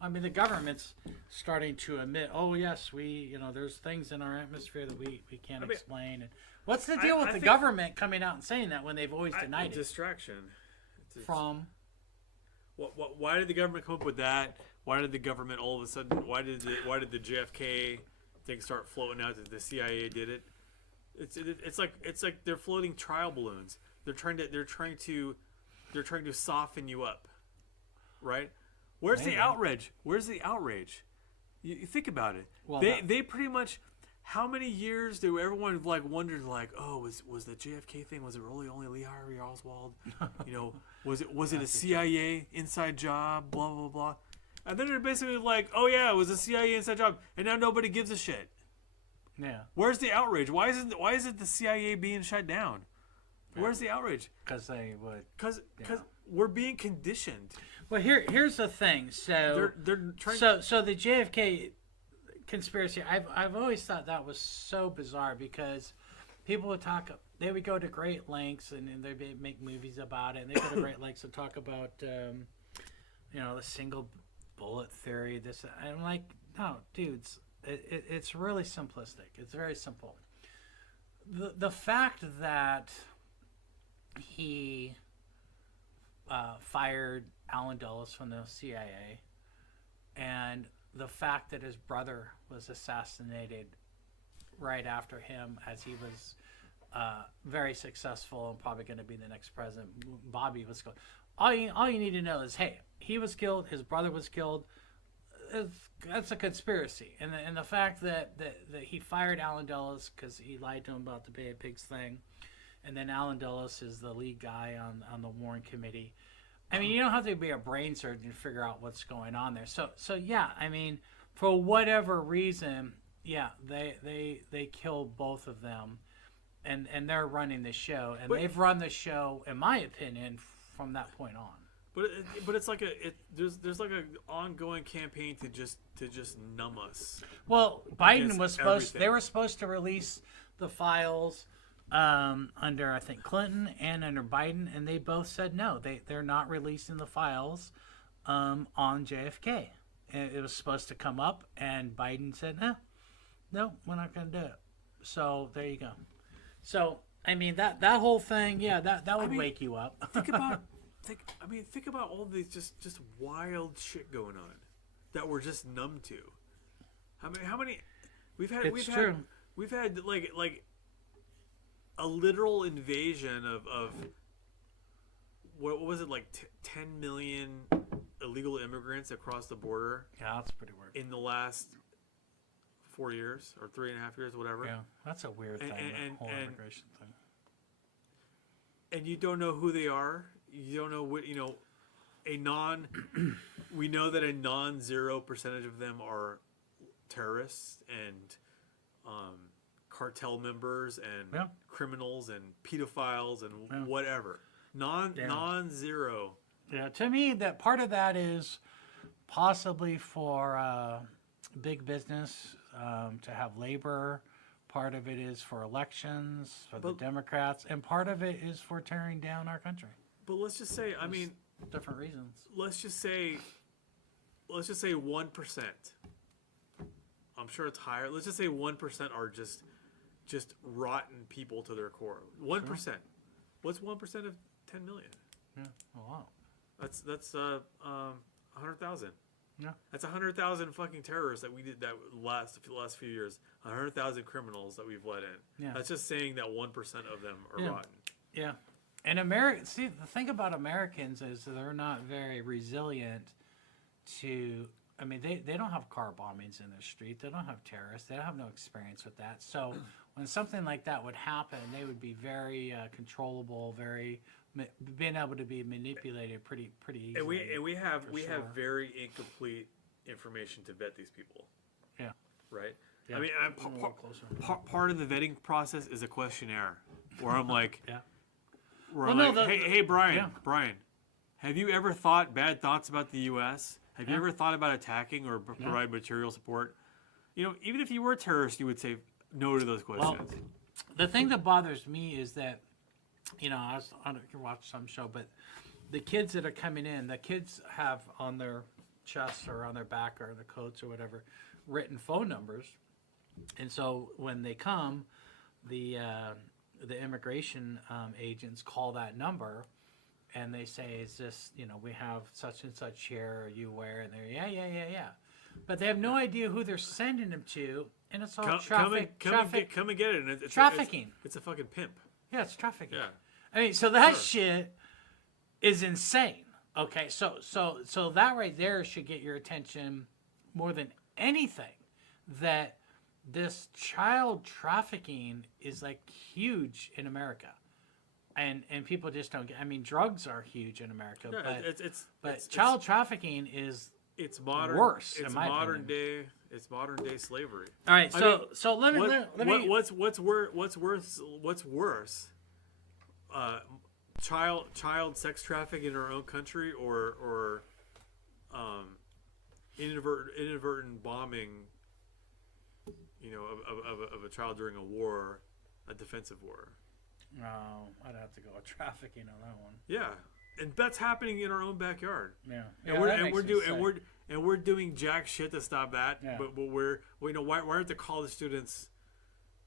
I mean, the government's starting to admit, oh yes, there's things in our atmosphere that we can't explain. And what's the deal with the government coming out and saying that when they've always denied it? Distraction. From. Why did the government come up with that? Why did the government all of a sudden? Why did the JFK thing start floating out that the CIA did it? It's like they're floating trial balloons. They're trying to soften you up, right? Where's the outrage? Where's the outrage? You think about it. Well, they pretty much how many years do everyone like wondered like, oh, was the JFK thing, was it really only Lee Harvey Oswald? You know, was it a CIA inside job? Blah blah blah. And then they're basically like, oh yeah, it was a CIA inside job, and now nobody gives a shit. Yeah. Where's the outrage? Why isn't the CIA being shut down? Where's the outrage? Because they would. Because we're being conditioned. Well, here's the thing. So They're trying. so the JFK conspiracy. I've always thought that was so bizarre because people would talk. They would go to great lengths and they'd make movies about it. And they go to great lengths to talk about you know, the single bullet theory. This I'm like, no, dudes. It's really simplistic. It's very simple. The fact that he fired Alan Dulles from the CIA, and the fact that his brother was assassinated right after him, as he was very successful and probably going to be the next president. Bobby was killed. All you need to know is, hey, he was killed. His brother was killed. That's a conspiracy, and the fact that he fired Alan Dulles because he lied to him about the Bay of Pigs thing, and then Alan Dulles is the lead guy on the Warren Committee. I mean, you don't have to be a brain surgeon to figure out what's going on there. So yeah, I mean, for whatever reason, yeah, they killed both of them, and they're running the show, and they've run the show, in my opinion, from that point on. But it's like there's like an ongoing campaign to just numb us. Well, Biden was everything. they were supposed to release the files under, I think, Clinton and under Biden, and they both said no. They're not releasing the files on JFK. It was supposed to come up, and Biden said no, we're not going to do it. So there you go. So I mean that whole thing, yeah, that would wake you up. Think about all these just wild shit going on that we're just numb to. How many we've had like a literal invasion of what was it, like 10 million illegal immigrants across the border? Yeah, that's pretty weird. In the last 4 years or 3.5 years, whatever. Yeah, that's a weird thing. The whole immigration thing. And you don't know who they are. You don't know what, you know, we know that a non-zero percentage of them are terrorists and cartel members and criminals and pedophiles and whatever. Non-zero. Yeah, to me, that part of that is possibly for big business to have labor. Part of it is for elections, for the Democrats, and part of it is for tearing down our country. But let's just say, I mean, different reasons. Let's just say 1%. I'm sure it's higher. Let's just say 1% are just rotten people to their core. 1%. Sure. What's 1% of 10 million? Yeah, a lot. That's 100,000. Yeah. That's 100,000 fucking terrorists that we did that last few years. 100,000 criminals that we've let in. Yeah. That's just saying that 1% of them are rotten. Yeah. And see, the thing about Americans is they're not very resilient to, I mean, they don't have car bombings in the street. They don't have terrorists. They don't have no experience with that. So when something like that would happen, they would be very controllable, being able to be manipulated pretty easily. And we have very incomplete information to vet these people. Yeah. Right? Yeah. I mean, part of the vetting process is a questionnaire where I'm like, hey, Brian, have you ever thought bad thoughts about the U.S.? Have you ever thought about attacking or provide material support? You know, even if you were a terrorist, you would say no to those questions. Well, the thing that bothers me is that, you know, I can watch some show, but the kids that are coming in, the kids have on their chests or on their back or the coats or whatever written phone numbers, and so when they come, the immigration agents call that number, and they say, "Is this, you know, we have such and such here? Are you aware?" And they're yeah, but they have no idea who they're sending them to, and it's all come and get it. And it's trafficking. It's a fucking pimp. Yeah, it's trafficking. Yeah. I mean, so that shit is insane. Okay, so that right there should get your attention more than anything. That this child trafficking is like huge in America, and people just don't get. I mean, drugs are huge in America, Yeah, but it's child trafficking is it's modern. worse, It's in my modern opinion. day. It's modern day slavery. all right. I So mean, so let me What's worse? Child sex trafficking in our own country, or inadvertent bombing, of a child during a war, a defensive war. Oh, I'd have to go with trafficking on that one. Yeah, and that's happening in our own backyard. Yeah, And we're doing jack shit to stop that. Yeah. But why aren't the college students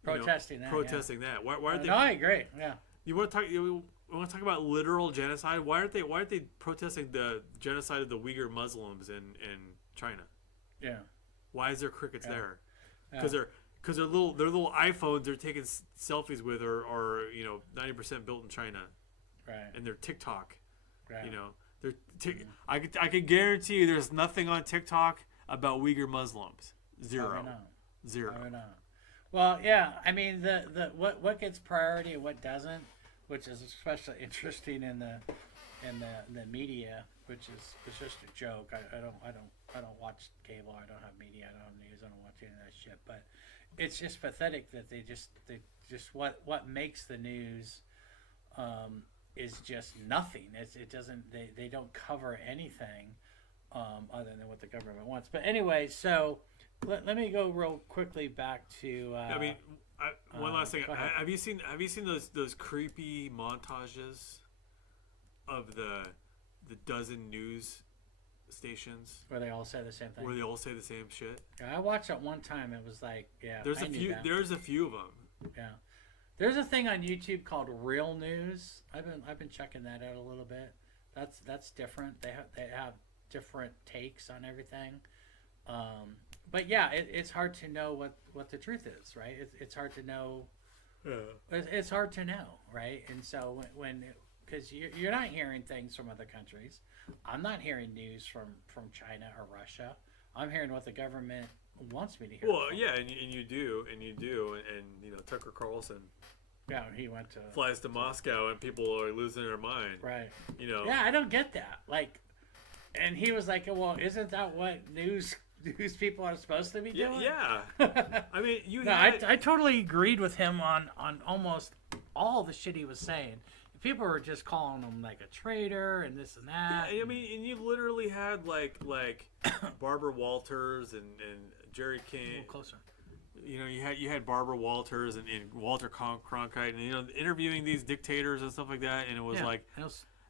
Protesting that. protesting that? Why aren't they? No, I agree. Yeah. You want to talk about literal genocide? Why aren't they protesting the genocide of the Uyghur Muslims in China? Yeah. Why is there crickets there? Yeah. Because their little iPhones they're taking selfies with are 90% built in China, Right. and their TikTok, Right. they're I could guarantee you there's nothing on TikTok about Uyghur Muslims. Zero. Probably not. Zero. Probably not. Well, yeah. I mean, the what gets priority and what doesn't, which is especially interesting in the media, which is it's just a joke. I don't watch cable. I don't have media. I don't have news. I don't watch any of that shit. But it's just pathetic that they just what makes the news is just nothing. It doesn't they don't cover anything other than what the government wants. But anyway, so let me go real quickly back to. I mean, one last thing. go ahead. Have you seen those creepy montages of the dozen news stations where they all say the same thing. where they all say the same shit? Yeah, I watched it one time. It was like, yeah. There's I a knew few. that. There's a few of them. Yeah. There's a thing on YouTube called Real News. I've been checking that out a little bit. That's different. They have different takes on everything. But yeah, it's hard to know what the truth is, right? It's hard to know. Yeah. It's hard to know, right? And so because you're not hearing things from other countries. I'm not hearing news from China or Russia. I'm hearing what the government wants me to hear. Well, from. yeah, and you do, and Tucker Carlson Yeah, he went to flies to Moscow, and people are losing their mind. right. Yeah, I don't get that. Like, and he was like, "Well, isn't that what news people are supposed to be doing?" Yeah. I mean, I totally agreed with him on almost all the shit he was saying. People were just calling him like a traitor and this and that. Yeah, I mean, and you literally had like Barbara Walters and Jerry King. A little closer. You had Barbara Walters and Walter Cronkite and interviewing these dictators and stuff like that, and it was like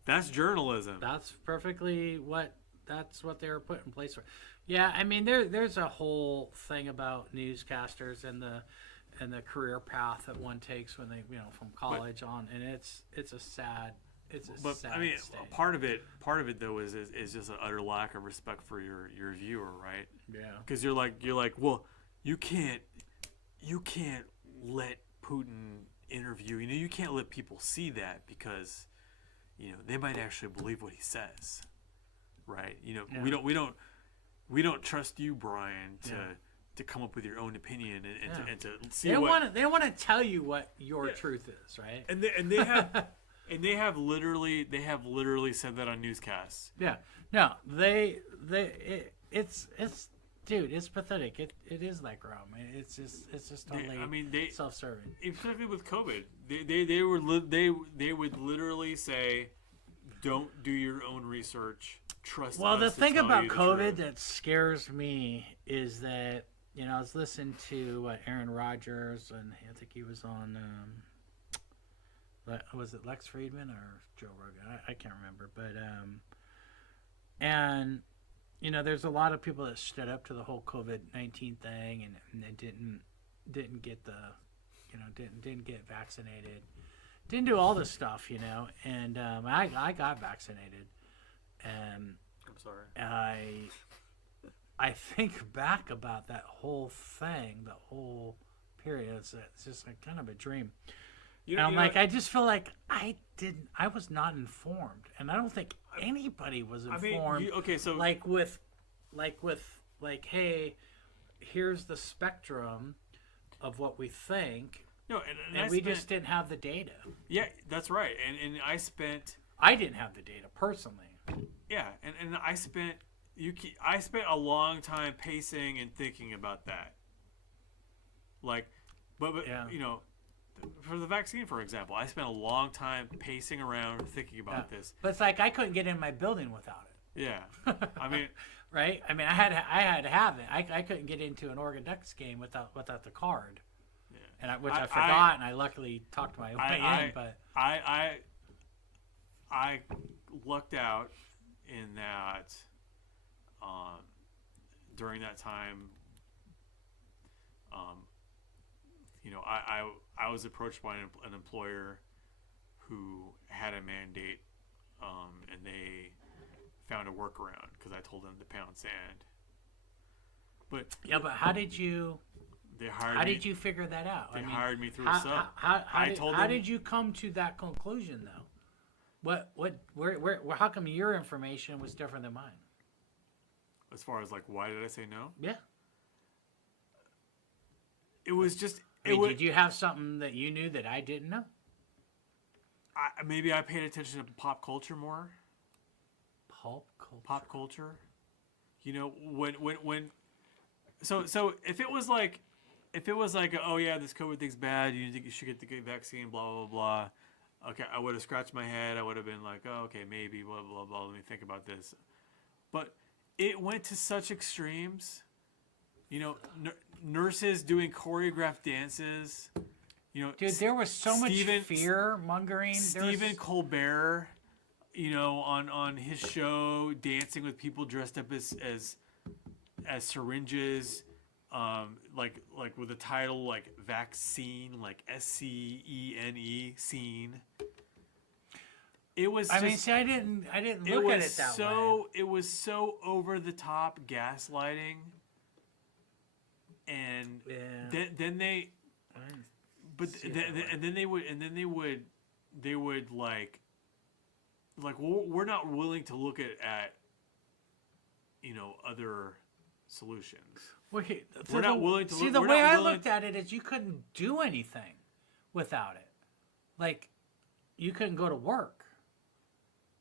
that's journalism. That's perfectly what they were put in place for. Yeah, I mean there's a whole thing about newscasters and the career path that one takes when they from college on, and it's a sad sad I mean, state. part of it though is just an utter lack of respect for your viewer, right? Yeah. Because you're like, well, you can't let Putin interview. You can't let people see that because they might actually believe what he says, right? Yeah. We don't trust you, Brian, to come up with your own opinion and to see they want to tell you what your truth is, right? And they have and they have literally said that on newscasts. Yeah. No, it's dude, it's pathetic. It is like Rome. It's just totally self-serving. Especially with COVID, they would literally say, "Don't do your own research. Trust." Well, the us to thing tell about you the COVID truth." that scares me is that I was listening to Aaron Rodgers, and I think he was on. Was it Lex Friedman or Joe Rogan? I can't remember, but and there's a lot of people that stood up to the whole COVID-19 thing, and they didn't get didn't get vaccinated, didn't do all this stuff, and I got vaccinated, and I'm sorry. I think back about that whole thing, the whole period. It's just like kind of a dream. I just feel like I was not informed, and I don't think anybody was informed. Hey, here's the spectrum of what we think, No, and I we spent, just didn't have the data. yeah, that's right. And I didn't have the data personally. and I spent I spent a long time pacing and thinking about that. Like, but Yeah. you know, for the vaccine, for example, I spent a long time pacing around thinking about this. But it's like I couldn't get in my building without it. Yeah, I mean, Right? I mean, I had to have it. I couldn't get into an Oregon Ducks game without the card, yeah. and which I forgot, and I luckily talked my way in. But I lucked out in that during that time. You know, I was approached by an employer who had a mandate, and they found a workaround because I told them to pound sand. But yeah, but how did you? they hired How me. did you figure that out? They I mean, hired me through a sub. how did you come to that conclusion though? Where, how come your information was different than mine? As far as like, why did I say no? Yeah. It was just. I mean, did you have something that you knew that I didn't know? Maybe I paid attention to pop culture more. Pop culture. Pop culture. You know, when. So if it was like, oh yeah, this COVID thing's bad, you should get the vaccine, blah blah blah. Okay, I would have scratched my head. I would have been like, oh, okay, maybe, blah blah blah. Let me think about this. But it went to such extremes. You know, nurses doing choreographed dances. You know, Dude, there was so much fear mongering. Stephen Colbert, you know, on his show, dancing with people dressed up as syringes, like with the title like vaccine, like SCENE, scene. It was. I mean, see, I didn't look at it that way. It was so over the top gaslighting, and then they. But then they would like well, we're not willing to look at you know, other solutions. We're not willing to see look, the we're way not I willing looked at it is you couldn't do anything without it. Like you couldn't go to work.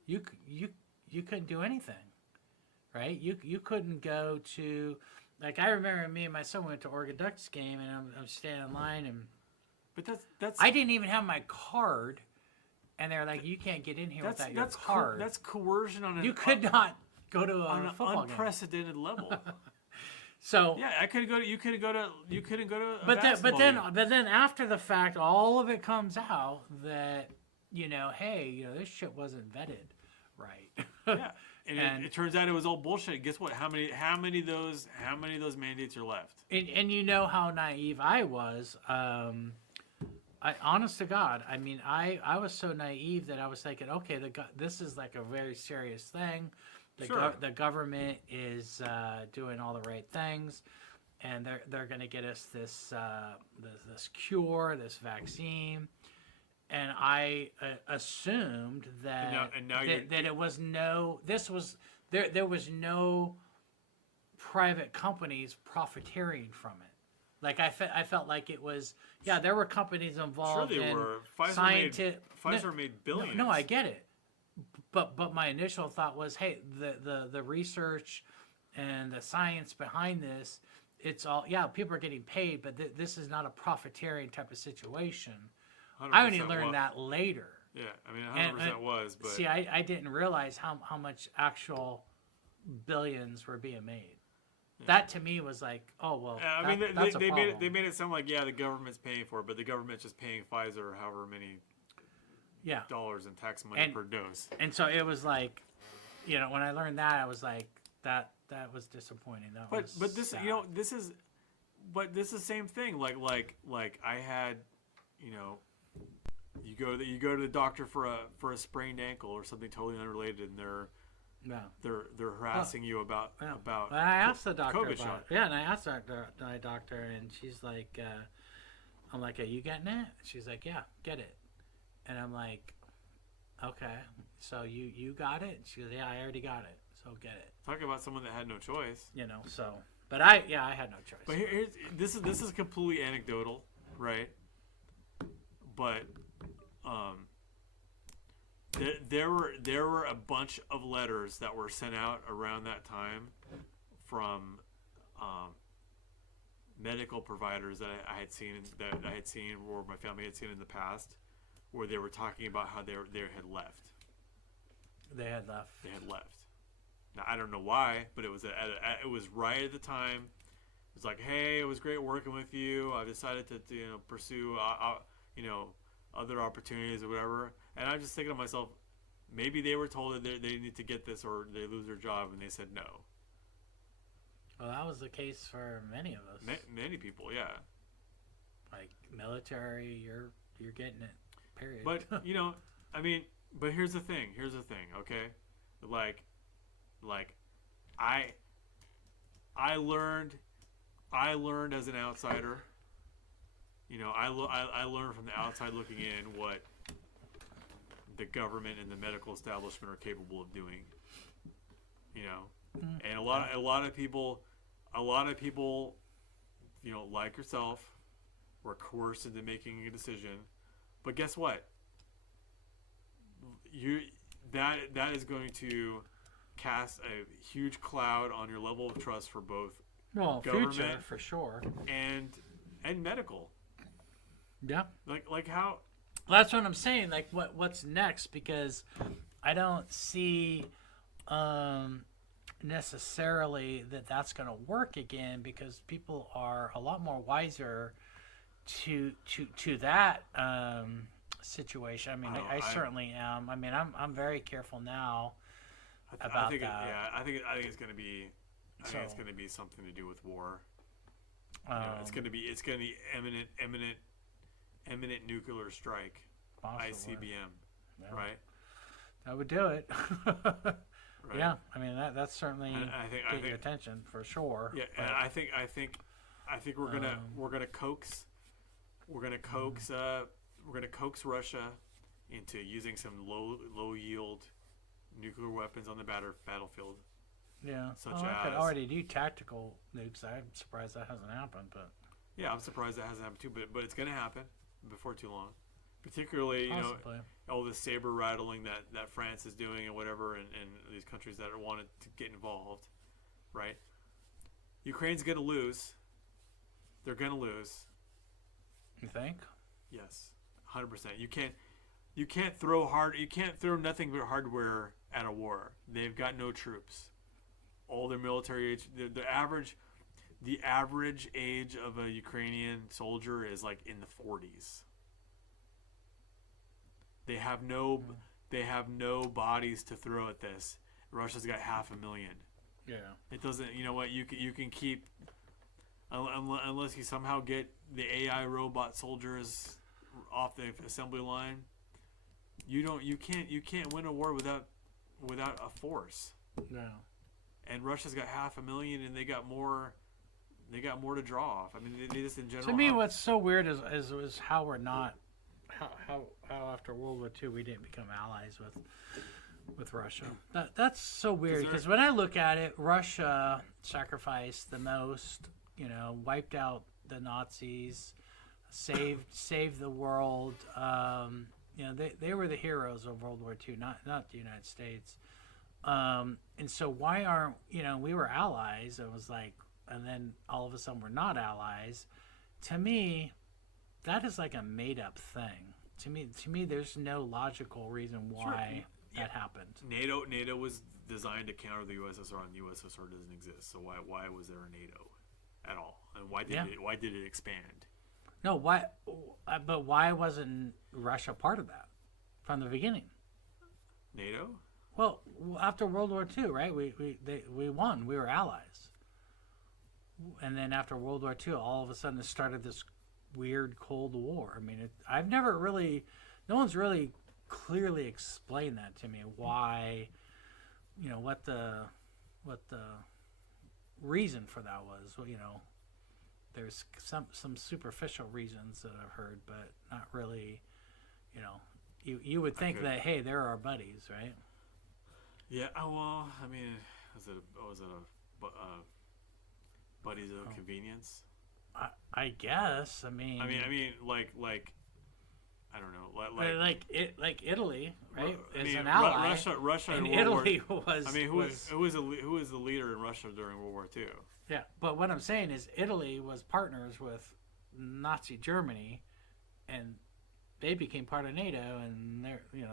You couldn't do anything, right? You couldn't go to, like, I remember me and my son went to Oregon Ducks game and I'm standing in line and. But that's I didn't even have my card, and they're like, "You can't get in here without your card." That's coercion on you could not go to on a an football unprecedented level. So yeah, I couldn't go to. You couldn't go to. You couldn't go to. A but basketball game. then after the fact, all of it comes out that, you know, hey, you know, this shit wasn't vetted right. Yeah, and it turns out it was all bullshit. Guess what? How many of those mandates are left? And you know how naive I was. Honest to God, I mean, I was so naive that I was thinking, okay, this is like a very serious thing. The government is doing all the right things, and they're going to get us this cure, this vaccine, and I assumed that that it was there was no private companies profiteering from it. Like I felt like it was, yeah, there were companies involved. Sure, they in were. Pfizer made billions. No, I get it, but my initial thought was, hey, the research and the science behind this, it's all, yeah, people are getting paid, but this is not a profiteering type of situation. I only learned that later. Yeah, I mean, 100% was, but see, I didn't realize how much actual billions were being made. That to me was like, oh well. I mean, they made it sound like, yeah, the government's paying for it, but the government's just paying Pfizer however many dollars in tax money per dose. And so it was like, you know, when I learned that, I was like, that was disappointing. But this, sad. You know, this is the same thing. Like I had, you know, you go to the doctor for a sprained ankle or something totally unrelated, and they're harassing you about. Well, I asked the doctor COVID about it. Yeah, and I asked my doctor, and she's like, I'm like, are you getting it? She's like, yeah, get it. And I'm like, okay, so you got it? She goes, yeah, I already got it, so get it. Talk about someone that had no choice. You know, so But I had no choice. But this is completely anecdotal, right? But there were a bunch of letters that were sent out around that time from medical providers that I had seen or my family had seen in the past, where they were talking about how they had left. They had left. They had left. Now I don't know why, but it was it was right at the time. It was like, hey, it was great working with you. I decided to pursue other opportunities or whatever. And I'm just thinking to myself, maybe they were told that they need to get this or they lose their job, and they said no. Well, that was the case for many of us. Many people, yeah. Like military, you're getting it. Period. But but here's the thing. Okay, like I learned as an outsider. I learned from the outside looking in what the government and the medical establishment are capable of doing. And a lot of people, like yourself, were coerced into making a decision. But guess what? That is going to cast a huge cloud on your level of trust for both government future for sure, and medical. Yeah. Like how? That's what I'm saying. Like what's next? Because I don't see necessarily that's going to work again, because people are a lot more wiser to that situation. I mean, I certainly am. I mean, I'm very careful now about that. Yeah, I think it's going to be. I think it's going to be something to do with war. It's going to be imminent nuclear strike. Possibly. ICBM, right? That would do it. Right. Yeah, I mean that's certainly I think your attention for sure. Yeah, and I think we're gonna coax Russia into using some low yield nuclear weapons on the battlefield. Yeah, such I could as already do tactical nukes. I'm surprised that hasn't happened, but yeah, I'm surprised that hasn't happened too. But it's gonna happen before too long. Particularly, possibly. All the saber rattling that France is doing and whatever, and these countries that are wanted to get involved, right? Ukraine's gonna lose. They're gonna lose. You think? Yes, 100%. You can't throw nothing but hardware at a war. They've got no troops. All their military age, the average age of a Ukrainian soldier is like in the 40s. They have no bodies to throw at this. Russia's got 500,000. Yeah. It doesn't. You know what? You can keep unless you somehow get the AI robot soldiers off the assembly line. You can't win a war without a force. No. And Russia's got 500,000, and they got more to draw off. I mean, they just in general. To me, what's so weird is how we're not. How after World War II we didn't become allies with Russia. That's so weird, because when I look at it, Russia sacrificed the most, wiped out the Nazis, saved the world. They were the heroes of World War II, not the United States. And so why aren't we were allies? It was like, and then all of a sudden we're not allies. To me, that is like a made-up thing. To me, there's no logical reason why that happened. NATO was designed to counter the USSR, and the USSR doesn't exist. So why was there a NATO at all? And why did it expand? No, why? But why wasn't Russia part of that from the beginning? NATO? Well, after World War II, right? We won. We were allies. And then after World War II, all of a sudden it started this weird Cold War. I mean, no one's really clearly explained that to me. Why, what the reason for that was. Well, there's some superficial reasons that I've heard, but not really. You would think that, hey, they're our buddies, right? Yeah. Well, I mean, But is it a convenience? I guess. I mean, like I don't know, like Italy, right? I Is mean, an ally. Russia and in World Italy War. was. I mean, who was the leader in Russia during World War II? Yeah, but what I'm saying is Italy was partners with Nazi Germany, and they became part of NATO, and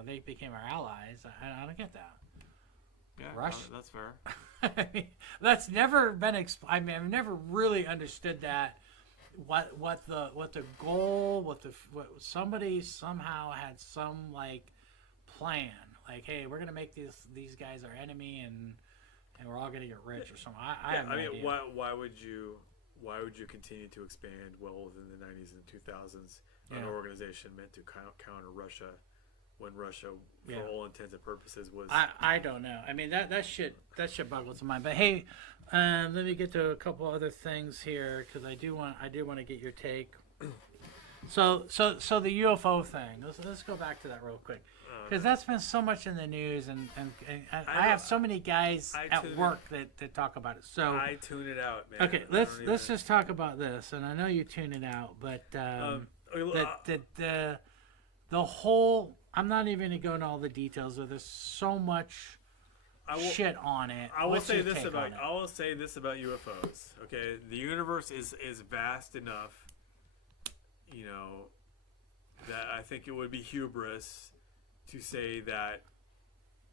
they became our allies. I don't get that. Yeah, Russia. that's fair. I mean, that's never been. I mean, I've never really understood that. What the goal? What somebody somehow had some like plan. Like, hey, we're gonna make these guys our enemy, and we're all gonna get rich or something. I have no idea. Why would you continue to expand well within the 90s and 2000s an organization meant to counter Russia when Russia, for all intents and purposes, was... I don't know. I mean, that shit boggles the mind. But hey, let me get to a couple other things here because I do want to get your take. So the UFO thing. Let's go back to that real quick because that's been so much in the news, and I have so many guys at work that talk about it. So I tune it out, man. Okay, let's just talk about this, and I know you tune it out, but the whole. I'm not even going to go into all the details of this. So much shit on it. I will What's say your this take about on it? I will say this about UFOs. Okay, the universe is vast enough, that I think it would be hubris to say that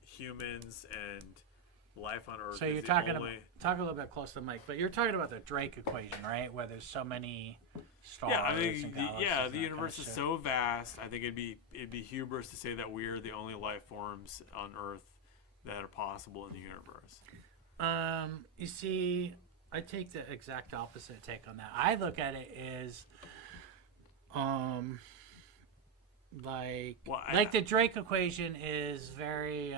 humans and life on Earth. So is you're the talking only... talk a little bit close to the mic, but you're talking about the Drake equation, right? Where there's so many stars. Yeah, I mean, and galaxies the and that universe kind is of so vast. I think it'd be hubris to say that we're the only life forms on Earth that are possible in the universe. You see, I take the exact opposite take on that. I look at it as, like the Drake equation is very,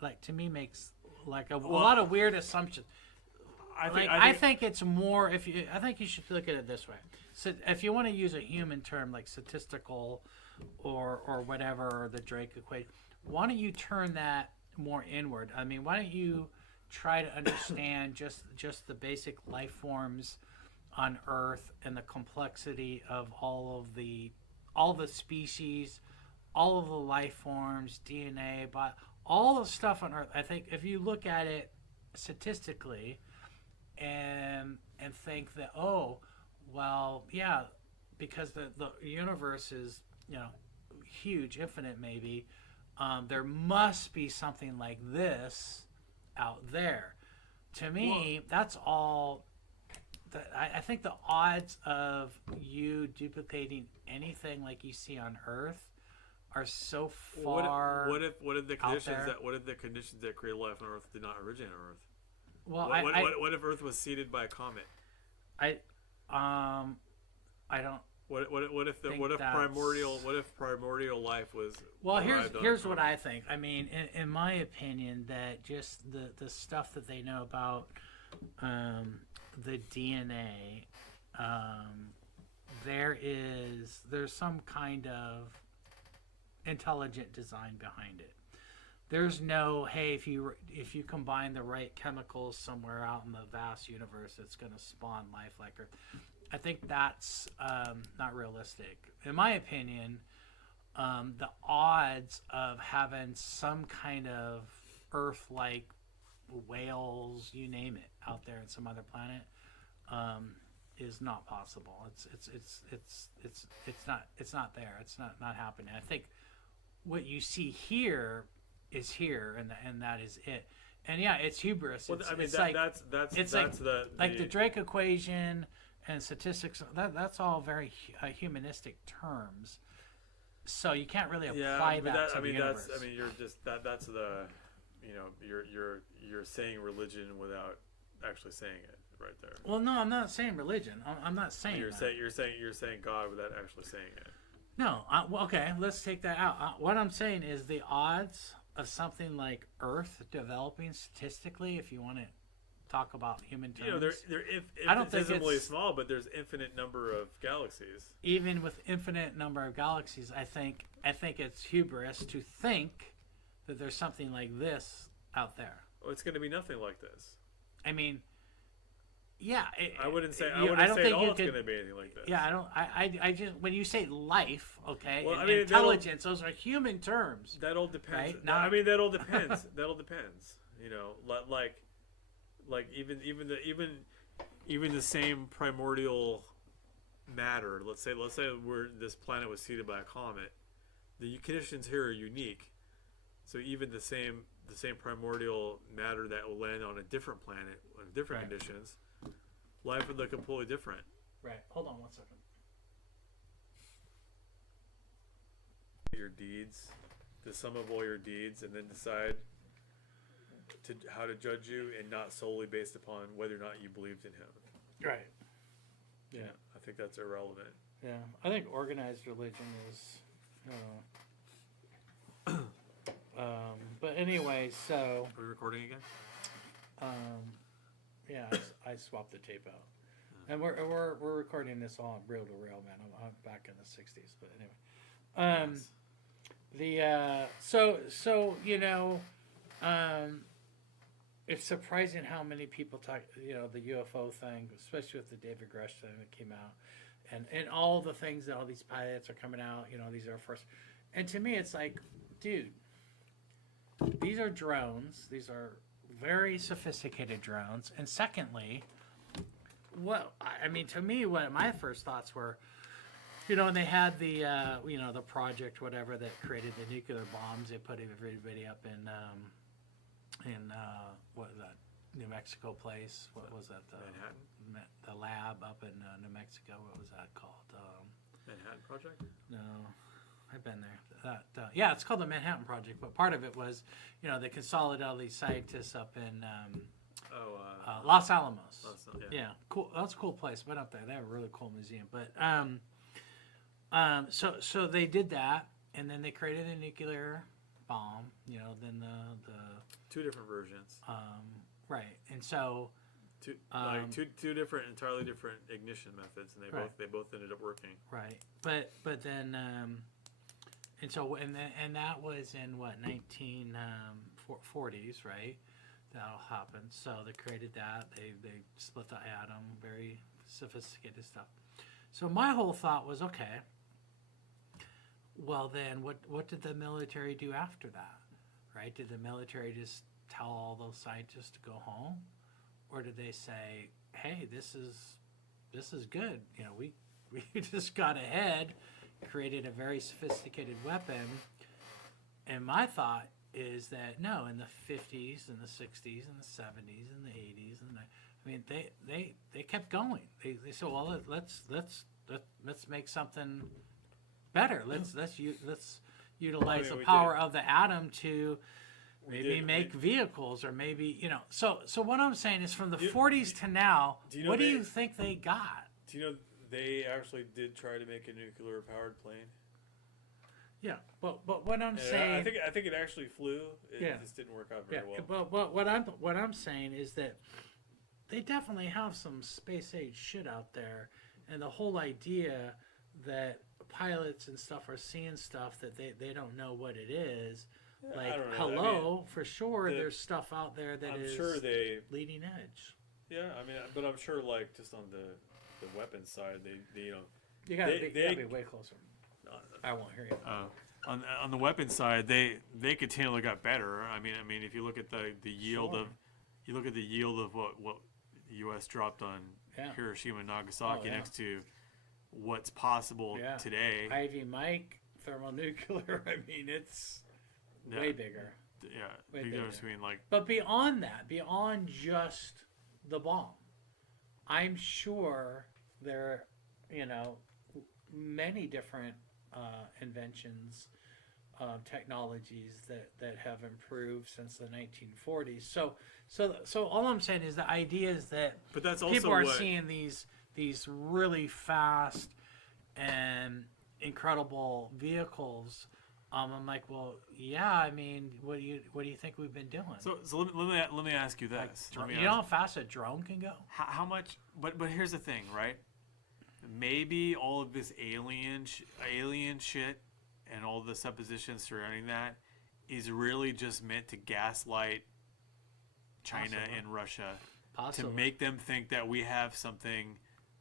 like to me makes like a lot of weird assumptions. I think it's more I think you should look at it this way. So if you want to use a human term like statistical or whatever, or the Drake equation, why don't you turn that more inward? I mean, why don't you try to understand just the basic life forms on Earth and the complexity of all the species, all of the life forms, DNA, but all the stuff on Earth. I think if you look at it statistically and think that, oh, well, yeah, because the universe is, huge, infinite maybe, there must be something like this out there. To me, that's all. I think the odds of you duplicating anything like you see on Earth are so far. What if the conditions that create life on Earth did not originate on Earth? Well, what if Earth was seeded by a comet? I don't. What if primordial life was? Well, here's what I think. I mean, in my opinion, that just the stuff that they know about the DNA, there's some kind of intelligent design behind it. There's no, hey, if you combine the right chemicals somewhere out in the vast universe, it's going to spawn life like Earth. I think that's not realistic. In my opinion, the odds of having some kind of Earth-like whales, you name it, out there in some other planet, is not possible. It's not there. It's not happening. I think what you see here is here, and that is it. And yeah, it's hubris. Well, It's like the Drake equation and statistics. That's all very humanistic terms. So you can't really apply that to the universe. That's the, you're saying religion without actually saying it right there. Well, no, I'm not saying religion. I'm not saying You're that. saying God without actually saying it. No, well, okay, let's take that out. What I'm saying is the odds of something like Earth developing statistically, if you want to talk about human terms, they're I don't think infinitesimally it's small, but there's infinite number of galaxies. Even with infinite number of galaxies, I think it's hubris to think that there's something like this out there. Oh, it's going to be nothing like this. I mean, yeah, I wouldn't say you- I don't say at think all you it's could- going to be anything like this. Yeah, I don't. I just when you say life, okay, Well, and I mean, intelligence, those are human terms. That all depends. Right? Not- I mean, that all depends. That all depends. You know, like even the same primordial matter. Let's say this planet was seeded by a comet. The conditions here are unique. So even the same primordial matter that will land on a different planet with different Right. conditions, life would look completely different. Right. Hold on 1 second. Your deeds, the sum of all your deeds, and then decide how to judge you, and not solely based upon whether or not you believed in him. Right. Yeah. I think that's irrelevant. Yeah. I think organized religion is. But anyway, so Are we recording again? yeah, I swapped the tape out, and we're recording this all on reel to reel, man. I'm back in the '60s, but anyway. Yes. So you know, it's surprising how many people talk. You know, the UFO thing, especially with the David Grush thing that came out, and all the things that all these pilots are coming out. You know, these Air Force, and to me, it's like, dude, these are drones. These are very sophisticated drones. And secondly, to me, what my first thoughts were, you know, and they had the, the project, whatever, that created the nuclear bombs. They put everybody up in what was that, New Mexico place? What was that? Manhattan? The lab up in New Mexico. What was that called? Manhattan Project? No. I've been there. Yeah, it's called the Manhattan Project, but part of it was, you know, they consolidated all these scientists up in Los Alamos. Yeah, cool. That's a cool place. Went up there. They have a really cool museum. But so they did that, and then they created a nuclear bomb. You know, then the two different versions. Right, and so Two different, entirely different ignition methods, and they both ended up working. Right, but then. And so, and that was in what, 1940s, right? That all happened. So they created that. They split the atom, very sophisticated stuff. So my whole thought was, okay, well then, what did the military do after that, right? Did the military just tell all those scientists to go home, or did they say, hey, this is good? You know, we just got ahead. Created a very sophisticated weapon, and my thought is that no, in the 50s and the 60s and the 70s and the 80s and they kept going. They said, well, let's make something better. Let's utilize the power of the atom to maybe make vehicles, or maybe, you know. So what I'm saying is, from the 40s to now, what do you think they got? Do you know? They actually did try to make a nuclear-powered plane. Yeah, but what I'm saying, I think it actually flew. It just didn't work out very well. But what I'm saying is that they definitely have some space age shit out there, and the whole idea that pilots and stuff are seeing stuff that they don't know what it is. Like, hello, for sure, there's stuff out there that is leading edge. Yeah, I mean, but I'm sure, like, just on the weapons side, they you know, you gotta be way closer. I won't hear you. On the weapons side, they continually got better. I mean, if you look at the yield of what the U.S. dropped on Hiroshima and Nagasaki next to what's possible today. Ivy Mike thermonuclear. I mean, it's way bigger. Yeah, way bigger. bigger. I mean, like, but beyond that, beyond just the bomb, I'm sure there are, you know, many different inventions, technologies that have improved since the 1940s. So all I'm saying is, the idea is that but that's also people are seeing these really fast and incredible vehicles. I'm like, well, yeah. I mean, what do you think we've been doing? So let me ask you this. Like, you know how fast a drone can go? How much? But here's the thing, right? Maybe all of this alien shit and all the suppositions surrounding that is really just meant to gaslight China and Russia Possibly. to make them think that we have something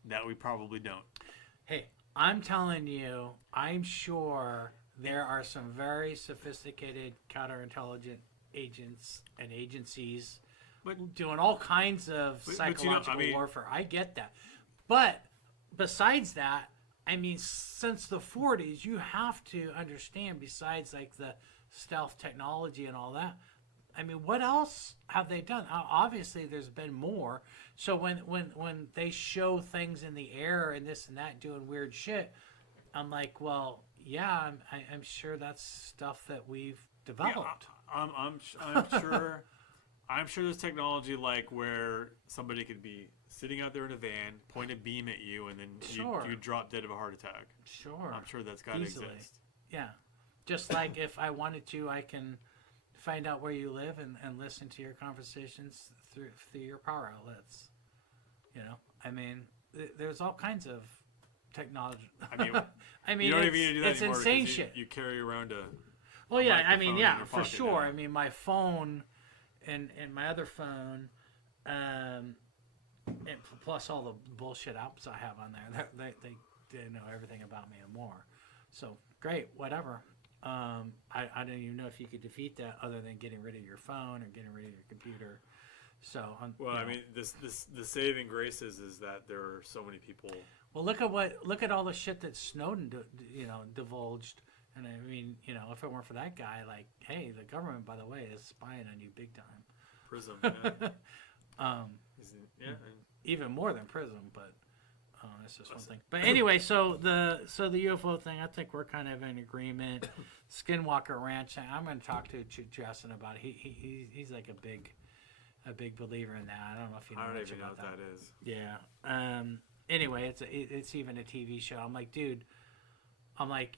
that we probably don't. Hey, I'm telling you, I'm sure there are some very sophisticated counterintelligence agents and agencies doing all kinds of psychological warfare. I get that. But besides that, I mean, since the 40s, you have to understand, besides like the stealth technology and all that, I mean, what else have they done? Obviously, there's been more. So when they show things in the air and this and that doing weird shit, I'm like, well, yeah, I'm sure that's stuff that we've developed. Yeah, I'm sure. I'm sure there's technology like where somebody could be sitting out there in a van, point a beam at you, and then you drop dead of a heart attack. Sure. I'm sure that's got to exist. Yeah. Just like if I wanted to, I can find out where you live and listen to your conversations through your power outlets. You know, I mean, there's all kinds of technology. I mean, you don't even need to do that it's anymore. Insane shit. You carry around Well, yeah, I mean, yeah, for pocket sure. now. I mean, my phone and my other phone, and plus all the bullshit apps I have on there, they know everything about me and more. So great, whatever. I don't even know if you could defeat that other than getting rid of your phone or getting rid of your computer. So I mean, the saving grace is that there are so many people. Well, look at all the shit that Snowden divulged. And I mean, if it weren't for that guy, like, hey, the government, by the way, is spying on you big time. Prism, yeah. Yeah. Even more than Prism, but that's just one thing. But anyway, so the UFO thing, I think we're kind of in agreement. Skinwalker Ranch, I'm going to talk to Justin about it. He's like a big believer in that. I don't know if you know I don't much even know about what that is. Yeah. Anyway, it's even a TV show. I'm like, dude.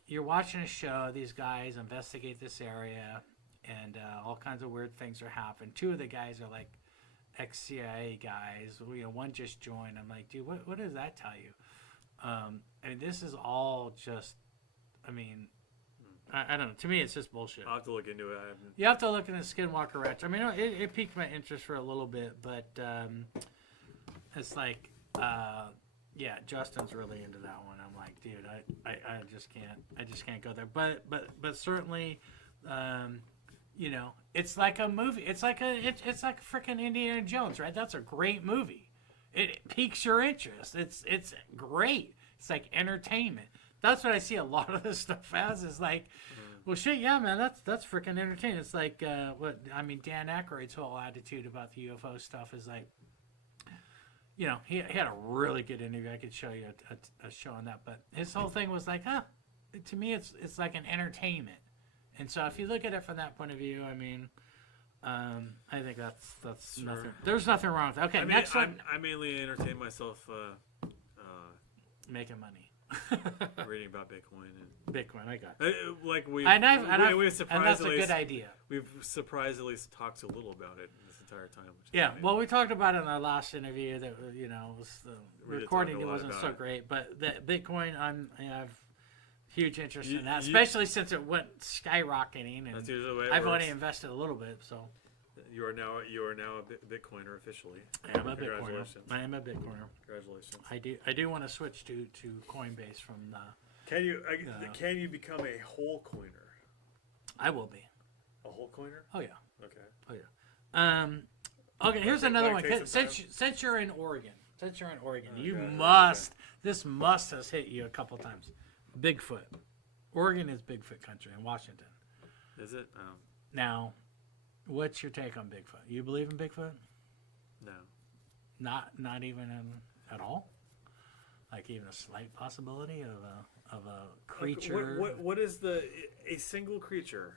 You're watching a show. These guys investigate this area, and all kinds of weird things are happening. Two of the guys are like ex-CIA guys. One just joined. I'm like, dude, what does that tell you? And this is all just, I mean, I don't know. To me, it's just bullshit. I'll have to look into it. You have to look into Skinwalker Ranch. I mean, it piqued my interest for a little bit, but it's like, yeah, Justin's really into that one. I'm like, dude, I just can't go there. But certainly, it's like a movie. It's like freaking Indiana Jones, right? That's a great movie. It piques your interest. It's great. It's like entertainment. That's what I see a lot of this stuff as. Is like, well, shit, yeah, man, that's freaking entertaining. It's like Dan Aykroyd's whole attitude about the UFO stuff is like, he had a really good interview. I could show you a show on that, but his whole thing was like, to me, it's like an entertainment. And so if you look at it from that point of view, I mean, I think that's sure. nothing. There's nothing wrong with that. Okay, next one. I mainly entertain myself making money. reading about Bitcoin and Bitcoin. I got it. And that's a good idea. We've surprisingly talked a little about it this entire time. Which Yeah, well, we talked about it in our last interview. That was the recording. It wasn't so great, but the Bitcoin, I have huge interest in that, especially since it went skyrocketing, and that's usually the way it I've works. only invested a little bit. So you are now a Bitcoiner officially. I am a Bitcoiner. Congratulations. I am a Bitcoiner. Congratulations. I do want to switch to Coinbase from the. Can you become a whole coiner? I will be. A whole coiner? Oh yeah. Okay. Oh yeah. Okay. Here's another one. take some Since you're in Oregon, Okay. This must have hit you a couple times. Bigfoot. Oregon is Bigfoot country, and Washington. Is it? Now, what's your take on Bigfoot? You believe in Bigfoot? No. Not even at all. Like even a slight possibility of a creature. What is a single creature?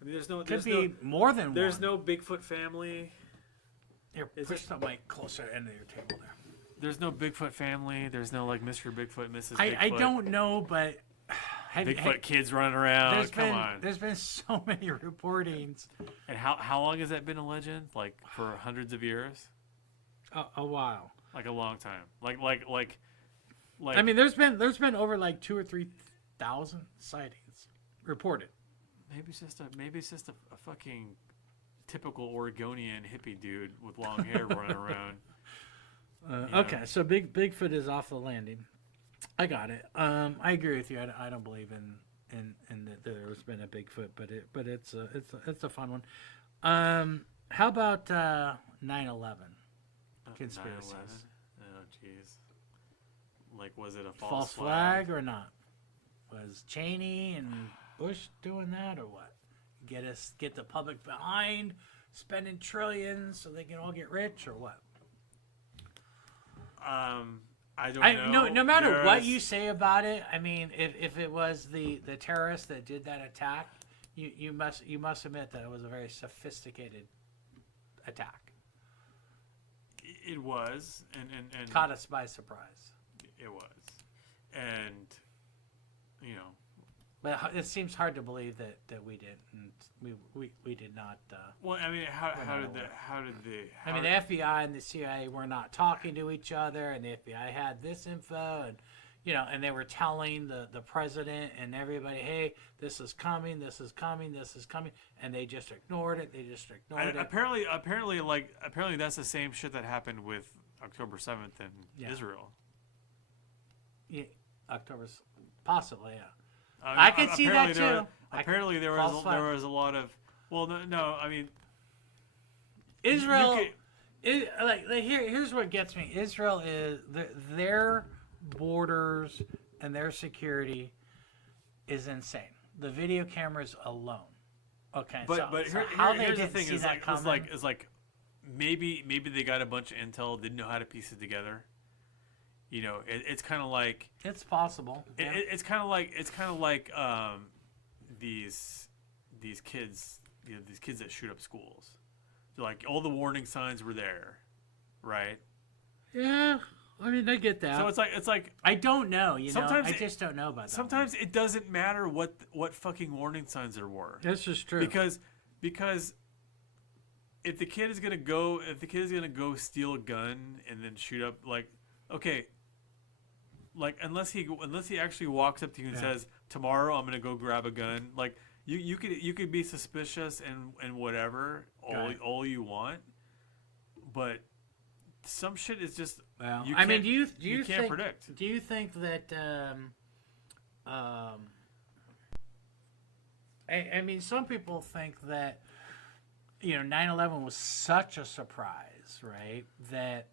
I mean, Could be more than one. There's no Bigfoot family. Here, push the mic closer to the end of your table there. There's no Bigfoot family. There's no like Mr. Bigfoot, Mrs. Bigfoot. I don't know, but Bigfoot kids running around. Come on. There's been so many reportings. And how long has that been a legend? Like for hundreds of years? A while. Like a long time. Like. I mean, there's been over like 2,000 or 3,000 sightings reported. Maybe it's just a fucking typical Oregonian hippie dude with long hair running around. Okay, so Bigfoot is off the landing. I got it. I agree with you. I don't believe in that there's been a Bigfoot, but it's a fun one. How about 9/11 conspiracies? 9/11? Oh, jeez. Like, was it a False flag or not? Was Cheney and Bush doing that or what? Get the public behind spending trillions so they can all get rich or what? I don't know. No matter what you say about it, I mean, if it was the terrorists that did that attack, you must admit that it was a very sophisticated attack. It was, and Caught us by surprise. it was, and you know, But it seems hard to believe that we didn't. We did not. well, I mean, how did The FBI and the CIA were not talking to each other, and the FBI had this info, and and they were telling the president and everybody, hey, this is coming, this is coming, this is coming, and they just ignored it. apparently that's the same shit that happened with October 7th in Israel. Yeah, October's possibly, yeah. I could see that too. Apparently there was a lot of I mean Israel. Here's what gets me. Israel is their borders and their security is insane. The video cameras alone. Okay, here's the thing is like maybe they got a bunch of intel, didn't know how to piece it together. It's kind of like it's possible. Yeah. It's kind of like these kids, these kids that shoot up schools. They're like all the warning signs were there, right? Yeah, I mean I get that. So it's like I don't know. Sometimes I just don't know about that. Sometimes it doesn't matter what fucking warning signs there were. This is true. Because if the kid is gonna go steal a gun and then shoot up, okay. Unless he actually walks up to you and says, tomorrow I'm gonna go grab a gun, you could be suspicious and whatever all you want, but some shit is just do you can't think, predict. Do you think that I mean some people think that 9/11 was such a surprise, right? That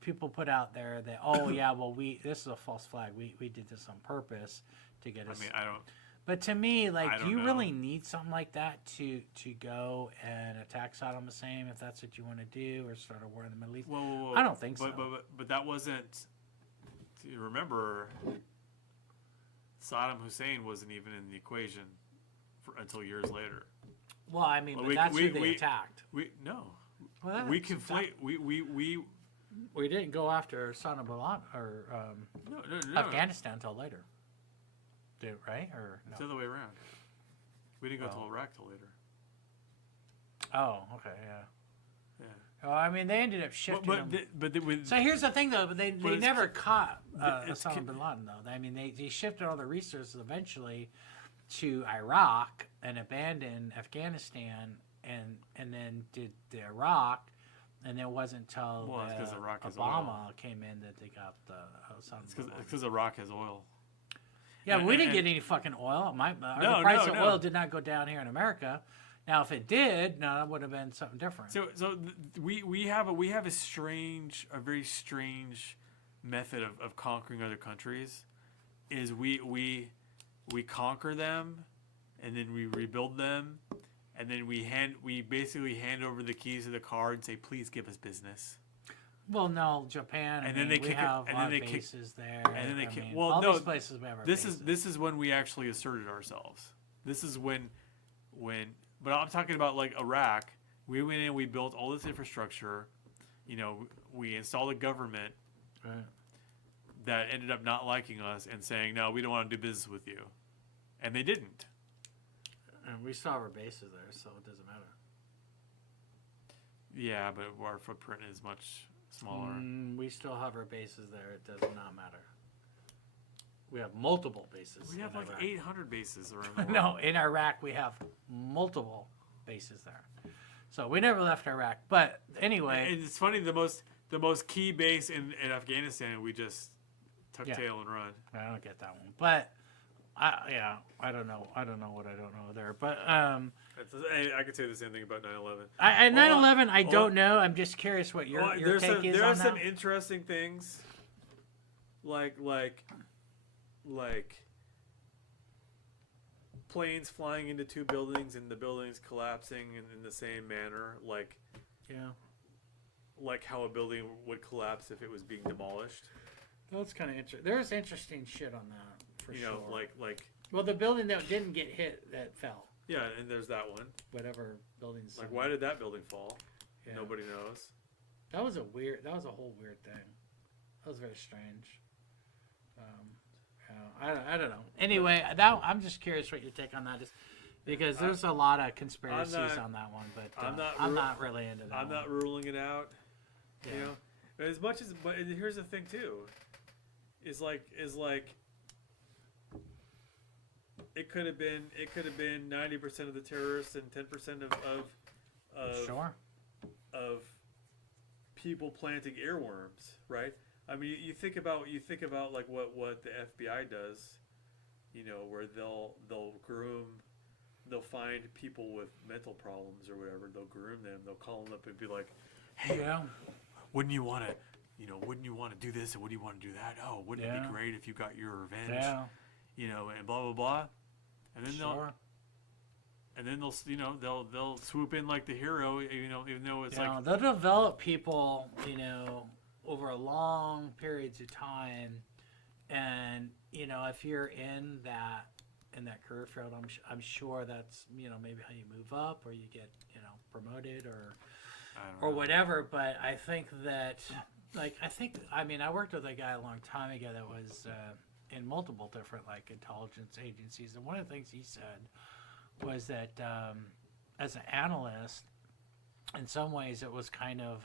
people put out there that this is a false flag. We did this on purpose to get us. I mean, I don't. But to me, do you know. really need something like that to go and attack Saddam Hussein if that's what you want to do, or start a war in the Middle East? Whoa. I don't think so. But that wasn't. Remember, Saddam Hussein wasn't even in the equation until years later. Well, I mean, that's who they attacked. We conflate. We didn't go after Saddam Hussein or no. Afghanistan until later. Right? Or no? It's the other way around. We didn't go to Iraq till later. Oh, okay, yeah. Well, I mean, they ended up shifting so here's the thing, though. They never caught Osama bin Laden, though. I mean, they shifted all the resources eventually to Iraq and abandoned Afghanistan and then did the Iraq. And it wasn't until Obama came in that they got the Osama bin Laden. It's because Iraq has oil. Yeah, we didn't get any fucking oil. The price of oil did not go down here in America. Now, if it did, that would have been something different. So we have a very strange method of conquering other countries. Is we conquer them, and then we rebuild them, and then we basically hand over the keys of the car and say, please give us business. Well, no, Japan. And then they kick have it, and then they bases there. And then they kick. These places we have our bases. This is when we actually asserted ourselves. This is when. But I'm talking about Iraq. We went in, we built all this infrastructure. We installed a government that ended up not liking us and saying, no, we don't want to do business with you, and they didn't. And we still have our bases there, so it doesn't matter. Yeah, but our footprint is much smaller. We still have our bases there. It does not matter. We have multiple bases. We have 800 bases around the world. No, in Iraq we have multiple bases there. So we never left Iraq. But anyway, And it's funny, the most key base in Afghanistan, we just tuck tail and run. I don't get that one. But I don't know. I don't know what I don't know there. But I could say the same thing about 9/11. 9/11, I don't know. I'm just curious what your take is there on are some that. interesting things, like planes flying into two buildings and the buildings collapsing in the same manner, like how a building would collapse if it was being demolished. That's kind of interesting. There's interesting shit on that for sure. Well, the building that didn't get hit that fell. Yeah, and there's that one. Whatever buildings. Like, why did that building fall? Yeah. Nobody knows. That was a whole weird thing. That was very strange. I don't know. Anyway, I'm just curious what your take on that is, because there's a lot of conspiracies on that one, but I'm not really into that. I'm not ruling it out. Yeah. You know, as much as, but here's the thing too, is like it could have been 90% of the terrorists and 10% of people planting earworms, right? I mean, you think about like what the FBI does, you know, where they'll find people with mental problems or whatever. They'll groom them. They'll call them up and be like, "Hey, wouldn't you want to do this, and would you want to do that? Oh, wouldn't it be great if you got your revenge? Yeah. You know, and blah blah blah." And then they'll swoop in like the hero, you know, even though it's like they'll develop people, you know, over long periods of time, and you know, if you're in that career field, I'm sure that's, you know, maybe how you move up, or you get, you know, promoted or whatever. But I think that, I mean, I worked with a guy a long time ago that was in multiple different like intelligence agencies, and one of the things he said was that as an analyst, in some ways it was kind of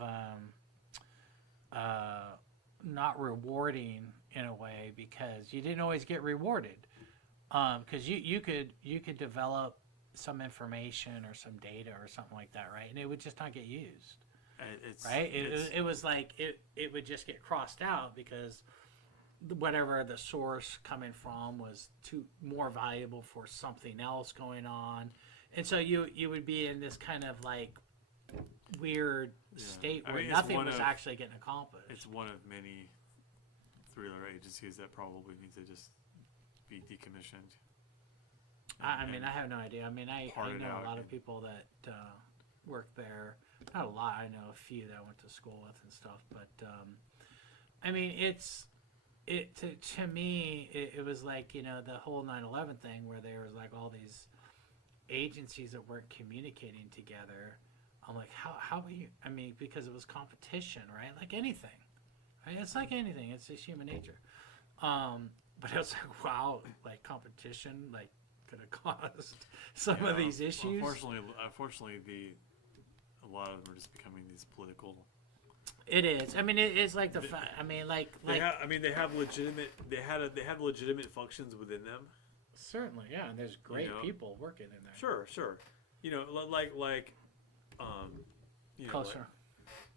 not rewarding in a way, because you didn't always get rewarded, because you could develop some information or some data or something like that, right, and it would just not get used. It was like it would just get crossed out because whatever the source coming from was more valuable for something else going on, and so you would be in this kind of like weird state where nothing was actually getting accomplished. It's one of many three-letter agencies that probably needs to just be decommissioned. I mean, I have no idea. I mean, I know a lot of people that work there. Not a lot. I know a few that I went to school with and stuff. But I mean, to me, it was like, you know, the whole 9/11 thing where there was like all these agencies that weren't communicating together. I'm like, how are you? I mean, because it was competition, right? Like anything, right? It's like anything. It's just human nature. But it was like, wow, like competition, like could have caused some of these issues. Unfortunately, a lot of them are just becoming these political. It is. I mean, it's like I mean, they have legitimate functions within them. Certainly, yeah. And there's great people working in there. Sure. You know, you know, Closer.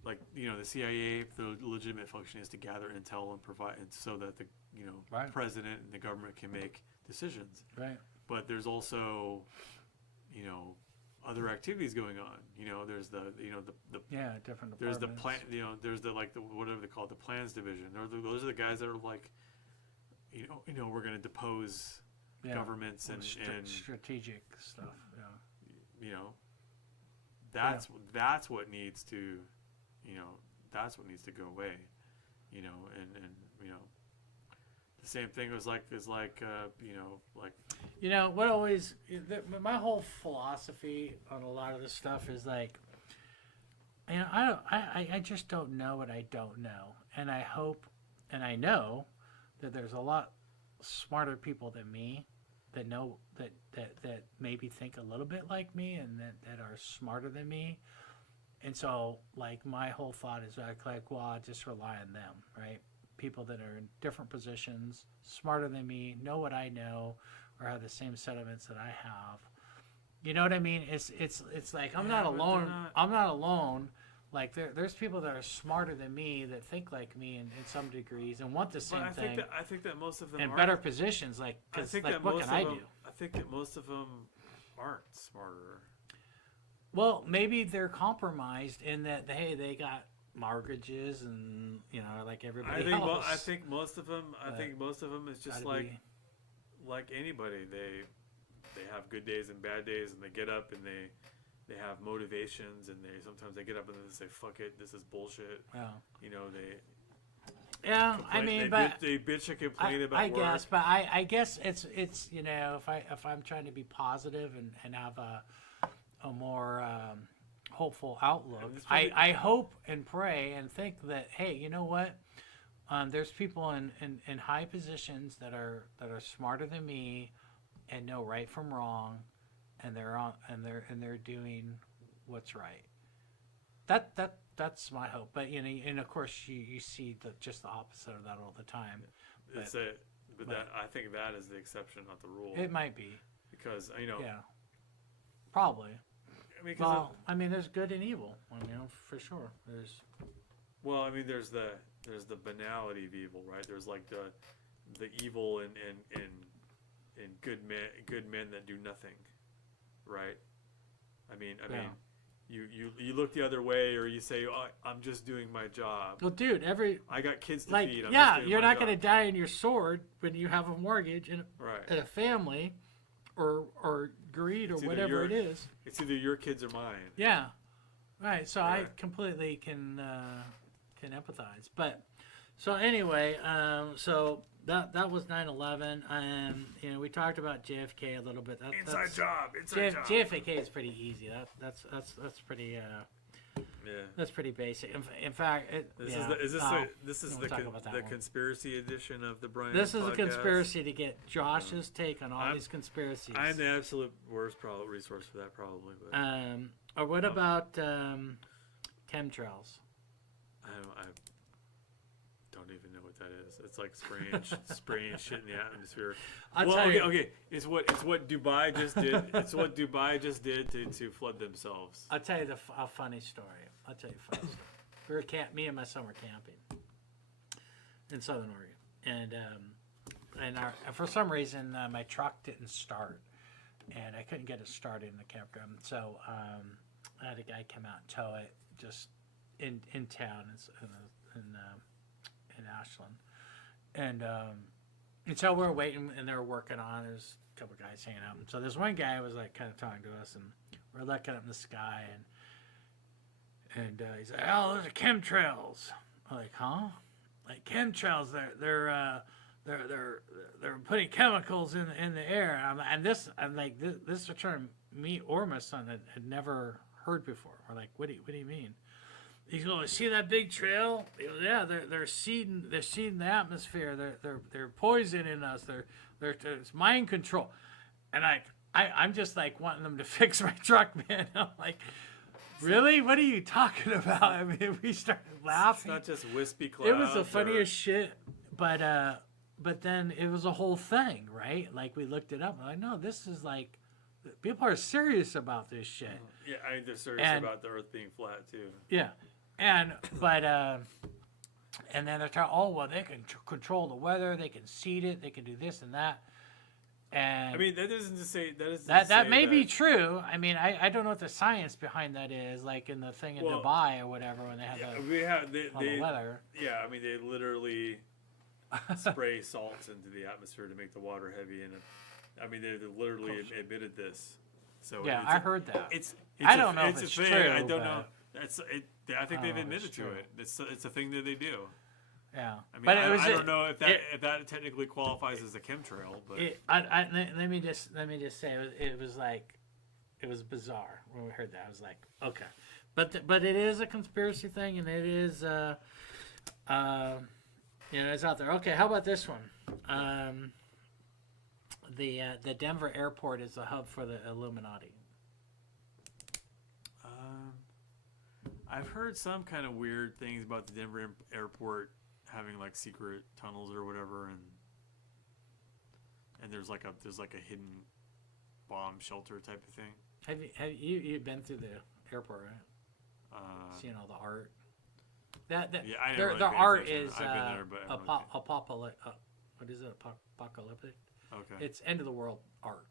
Like, you know, the CIA, the legitimate function is to gather intel and provide, and so that the president and the government can make decisions. Right. But there's also, you know, other activities going on. You know, there's the different. There's the plan. You know, there's the whatever they call it, the plans division. Those are the guys that are like, you know, we're going to depose governments and strategic stuff. Yeah. You know, that's what needs to, you know, that's what needs to go away. You know, and you know, the same thing is like you know, like. You know what always my whole philosophy on a lot of this stuff is like, you know, I just don't know what I don't know, and I hope and I know that there's a lot smarter people than me that know that maybe think a little bit like me and that are smarter than me. And so like my whole thought is like well, I'll just rely on them, right? People that are in different positions, smarter than me, know what I know, or have the same sentiments that I have, You know what I mean? It's like I'm not but they're alone. not- I'm not alone. Like there's people that are smarter than me that think like me in some degrees and want the But same thing I think that most of them in aren't. better positions. Like I because think like that what most can I of them, do? I think that most of them aren't smarter. Well, maybe they're compromised in that hey they got mortgages and like everybody else. I think most of them. I But think most of them is just Gotta like be- like anybody. They have good days and bad days, and they get up and they have motivations, and sometimes they get up and they say fuck it, this is bullshit. yeah. You know they. Yeah, I complain- mean, they but they bitch and complain about I work. guess, but I guess it's if I'm trying to be positive and have a more hopeful outlook, And it's probably- I hope and pray and think that hey, you know what? There's people in high positions that are smarter than me and know right from wrong, and they're doing what's right. That's my hope. But and of course you see just the opposite of that all the time. It's it, but that I think that is the exception, not the rule. It might be. Because Yeah. Probably. I mean, 'cause Well, I mean, there's good and evil. I mean, for sure. There's. well, I mean, there's the banality of evil, right? There's like the evil and good men that do nothing, right? I mean, Yeah. you look the other way, or you say, oh, I'm just doing my job. Well, dude, I got kids to like, feed. I'm yeah, just doing you're my not job. going to die in your sword when you have a mortgage and Right. a family, or greed or It's either whatever it is. It's either your kids or mine. Yeah. Right. So I Right. completely can empathize. But so anyway, so that was 9/11. We talked about JFK a little bit. That's, Job. JFK is pretty easy. That's pretty. Yeah. That's pretty basic. In fact, This yeah, is this is we'll the talk about that one. conspiracy edition of the Brian. This is a podcast. conspiracy to get Josh's take on all I'm- these conspiracies. I'm the absolute worst resource for that, probably. But Or what about chemtrails? I don't even know what that is. It's like spraying shit in the atmosphere. I'll well, tell okay, you. okay. It's what Dubai just did. It's what Dubai just did to flood themselves. I'll tell you a funny story. Me and my son were camping in Southern Oregon, and for some reason my truck didn't start, and I couldn't get it started in the campground. So I had a guy come out and tow it just in town in Ashland, and so we're waiting, and they're working on. There's a couple guys hanging out, and so this one guy was like kind of talking to us, and we're looking up in the sky, and he's like, "Oh, those are chemtrails." I'm like, "Huh?" Like chemtrails? They're putting chemicals in the air. This is a term me or my son had never heard before. We're like, "What do you mean?" He's going, "See that big trail?" He goes, "Yeah, they're seeding the atmosphere. They're poisoning us. It's mind control." And I'm just like wanting them to fix my truck, man. I'm like, really? What are you talking about? I mean, we started It's laughing. not just wispy clouds. It was the funniest shit. But then it was a whole thing, right? Like we looked it up. And I'm like, no, this is like people are serious about this shit. Yeah, I think they're serious And- about the Earth being flat too. Yeah, and then they're talking. Oh well, they can control the weather. They can seed it. They can do this and that. And I mean, that isn't to say that may be true. I mean, I don't know what the science behind that is. Like in the thing in Well, Dubai or whatever, when they have Yeah, the, we have on the weather. Yeah, I mean, they literally spray salts into the atmosphere to make the water heavy, and I mean, they literally admitted this. So Yeah, it's I heard that. It's I don't know it's if it's a thing. true, I don't but- know. I think I they've don't know if admitted it's to true. it. It's a thing that they do. Yeah, I mean, but I don't know if it- that technically qualifies as a chemtrail, but let me just say it was bizarre when we heard that. I was like, okay, but it is a conspiracy thing, and it is it's out there. Okay, how about this one? The Denver airport is a hub for the Illuminati. I've heard some kind of weird things about the Denver airport having like secret tunnels or whatever, and there's like a hidden bomb shelter type of thing. Have you been through the airport, right? Seeing all the art. That Yeah, I didn't their really their pay art attention. is I've been there, but I haven't really what is it? Apocalyptic. Okay. It's end of the world art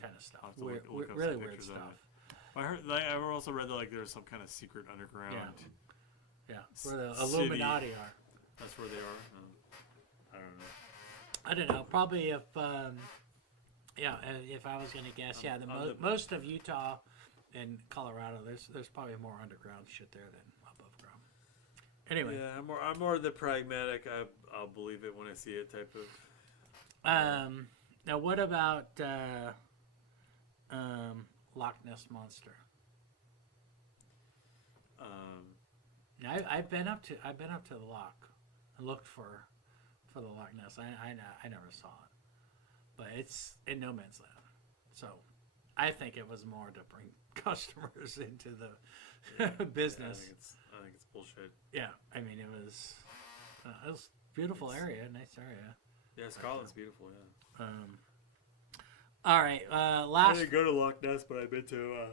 kind of I'll stuff. have to look up some Really weird pictures of stuff. it. I heard. Like, I've also read that like there's some kind of secret underground. Yeah, where the City. Illuminati are. That's where they are. I don't know. I don't know. Probably if if I was gonna guess, most of Utah and Colorado, there's probably more underground shit there than above ground. Anyway, Yeah, I'm more the pragmatic. I'll believe it when I see it type of. now what about Loch Ness monster? Now I've been up to the Loch and looked for the Loch Ness. I never saw it, but it's in no man's land. So I think it was more to bring customers into the business. I think it's bullshit. Yeah, I mean it was a beautiful area, nice area. Yeah, Scotland's beautiful. Yeah. All right, I last didn't go to Loch Ness, but I've been to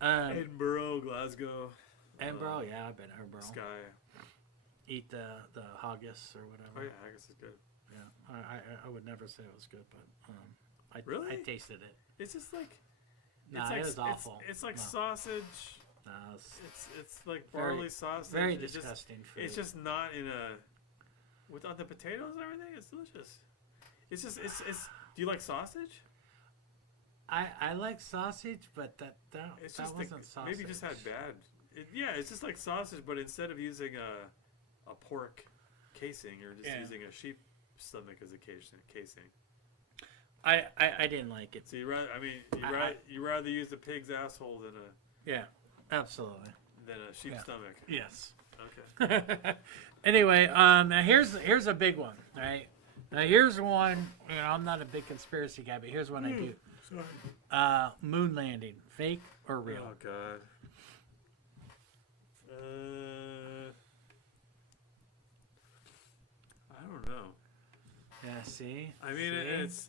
Edinburgh, Glasgow, Edinburgh. Yeah, I've been to Edinburgh. Skye. Eat the haggis or whatever. Oh yeah, haggis is good. Yeah, I would never say it was good, but I Really? I tasted it. It's just like. Nah, it's like, it was awful. It's like No. sausage. No, It's like barley sausage. very It's disgusting food. It's just not in a. With all the potatoes and everything, it's delicious. It's just it's. Do you like sausage? I like sausage, but that It's that just wasn't sausage. maybe just had bad. Yeah, it's just like sausage, but instead of using a pork casing, you're just using a sheep stomach as a casing. I didn't like it. So you rather use a pig's asshole than a sheep stomach. Yes. Okay. Anyway, now here's a big one. All right. Now here's one. You know, I'm not a big conspiracy guy, but here's one I do. Sorry. Moon landing, fake or real? Oh God. I don't know. Yeah. See. I mean, See? it's.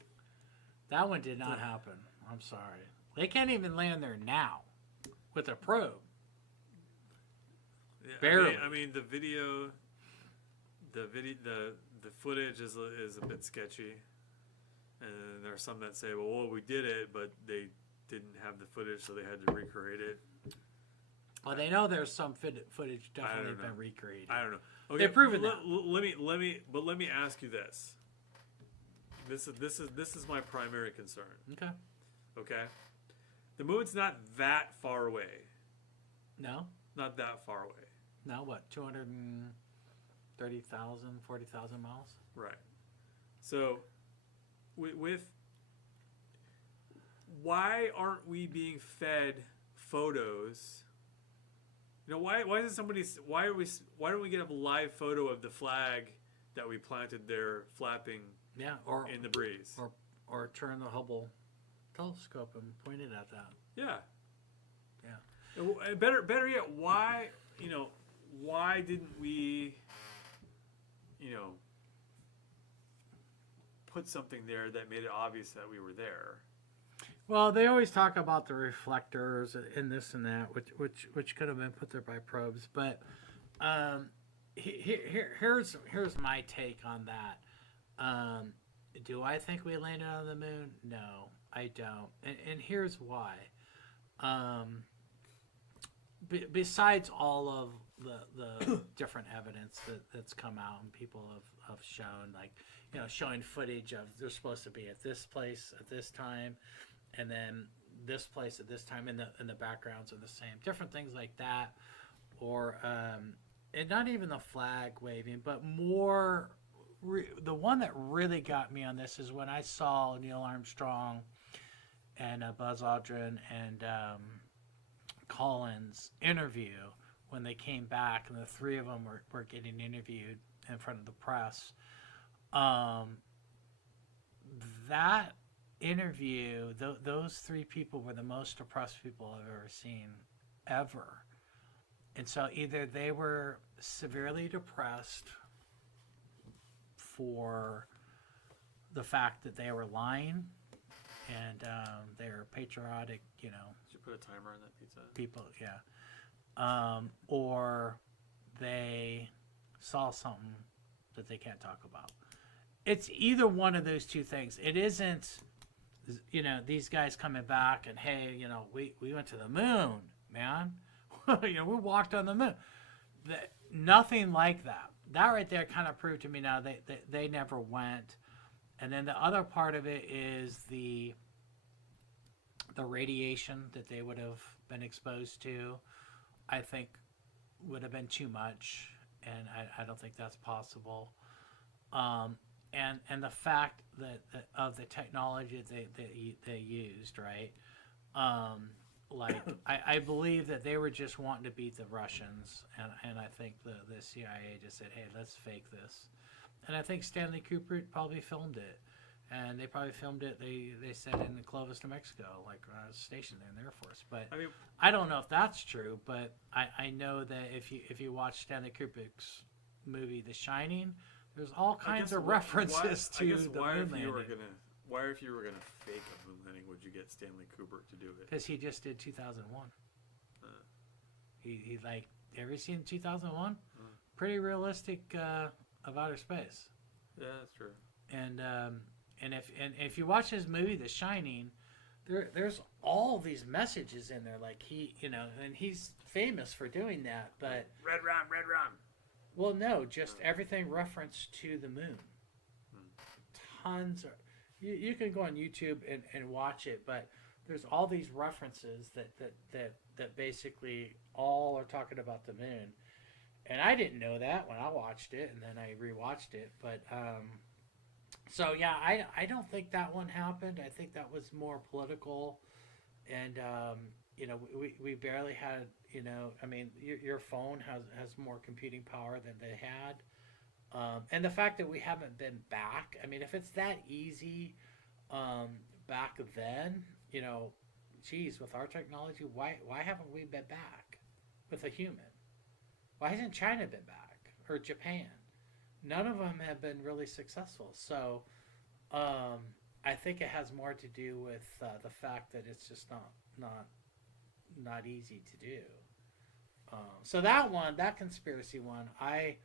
That one did not happen. I'm sorry. They can't even land there now with a probe. Yeah, Barely. I mean, the footage is a bit sketchy, and there are some that say, "Well, we did it, but they didn't have the footage, so they had to recreate it." Well, they know there's some footage I definitely don't know. been recreated. I don't know. Okay, They've proven that. Let me ask you this. This is my primary concern. Okay. Okay, the moon's not that far away. No. Not that far away. Now what? 230,000, 40,000 miles. Right. So, with why aren't we being fed photos? You know, why don't we get a live photo of the flag that we planted there flapping Yeah. Or in the breeze? or turn the Hubble telescope and point it at that. Yeah. Yeah. And better yet, why didn't we, put something there that made it obvious that we were there? Well, they always talk about the reflectors and this and that, which could have been put there by probes. But here's my take on that. Do I think we landed on the moon? No, I don't. And here's why. Besides all of the different evidence that's come out and people have shown, like, showing footage of they're supposed to be at this place at this time, and then this place at this time, and the backgrounds are the same, different things like that, or and not even the flag waving, but more. The one that really got me on this is when I saw Neil Armstrong and Buzz Aldrin and Collins interview when they came back, and the three of them were getting interviewed in front of the press. That interview, those three people were the most depressed people I've ever seen, ever. And so either they were severely depressed for the fact that they were lying and they're patriotic, Did you put a timer on that pizza? people, yeah. Or they saw something that they can't talk about. It's either one of those two things. It isn't, these guys coming back and, hey, we went to the moon, man. We walked on the moon. Nothing like that. That right there kind of proved to me now they never went. And then the other part of it is the radiation that they would have been exposed to, I think would have been too much, and I don't think that's possible. And the fact that of the technology they used, right? I believe that they were just wanting to beat the Russians, and I think the CIA just said, hey, let's fake this. And I think Stanley Kubrick probably filmed it. And they probably filmed it, they said, in Clovis, New Mexico, stationed there in the Air Force. But I don't know if that's true, but I know that if you watch Stanley Kubrick's movie The Shining, there's all kinds of references to the moon landing. Why, if you were gonna fake a moon landing, would you get Stanley Kubrick to do it? Because he just did 2001. He ever seen 2001? Pretty realistic of outer space. Yeah, that's true. And if you watch his movie The Shining, there's all these messages in there, and he's famous for doing that. But Red Rum. Well, no, just everything referenced to the moon. Tons of. You can go on YouTube and watch it, but there's all these references that basically all are talking about the moon. And I didn't know that when I watched it, and then I rewatched it. But so yeah, I don't think that one happened. I think that was more political, and we barely had, your phone has more computing power than they had. And the fact that we haven't been back, if it's that easy back then, geez, with our technology, why haven't we been back with a human? Why hasn't China been back, or Japan? None of them have been really successful. So I think it has more to do with the fact that it's just not easy to do. So that conspiracy one, I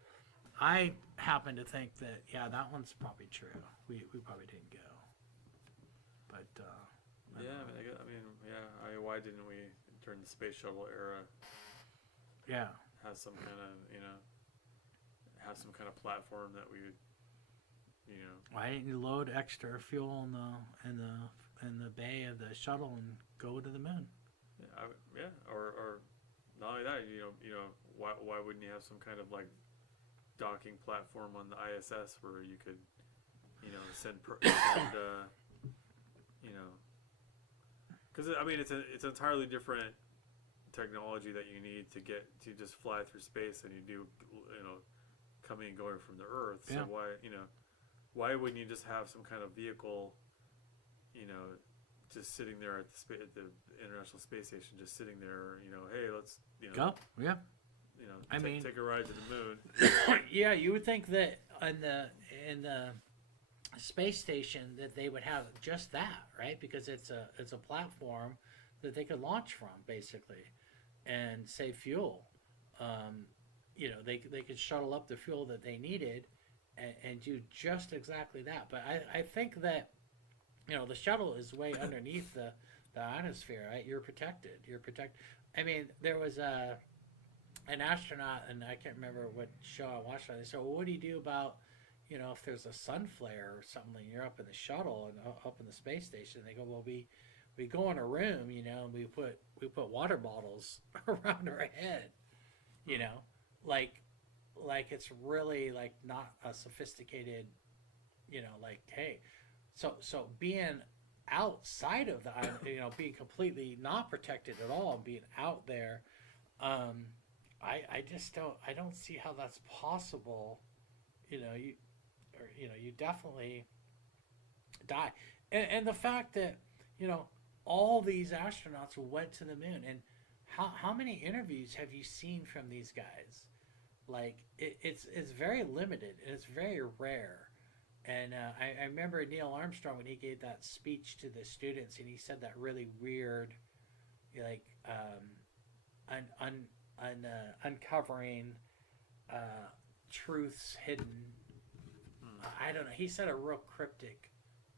happen to think that, that one's probably true. We probably didn't go. But why didn't we during the space shuttle era? Yeah. Have some kind of platform that we would, Why didn't you load extra fuel in the bay of the shuttle and go to the moon? Or not only that, why wouldn't you have some kind of docking platform on the ISS where you could, send because it's an entirely different technology that you need to get to just fly through space than you do, coming and going from the Earth. Yeah. So why wouldn't you just have some kind of vehicle, just sitting there at the International Space Station, just sitting there, hey, let's, go, yeah. Take a ride to the moon. Yeah, you would think that in the space station that they would have just that, right? Because it's a platform that they could launch from, basically, and save fuel. They could shuttle up the fuel that they needed and do just exactly that. But I think that the shuttle is way underneath the atmosphere, right? You're protected. There was an astronaut, and I can't remember what show I watched on. They said, well, what do you do about, if there's a sun flare or something, and you're up in the shuttle and up in the space station? They go, well, we go in a room, and we put water bottles around our head, like it's really not a sophisticated, hey, so being outside of the island, being completely not protected at all and being out there, I don't see how that's possible. You definitely die. And the fact that, all these astronauts went to the moon, and how many interviews have you seen from these guys? It's very limited, and it's very rare. And I remember Neil Armstrong when he gave that speech to the students, and he said that really weird, like uncovering truths hidden. I don't know. He said a real cryptic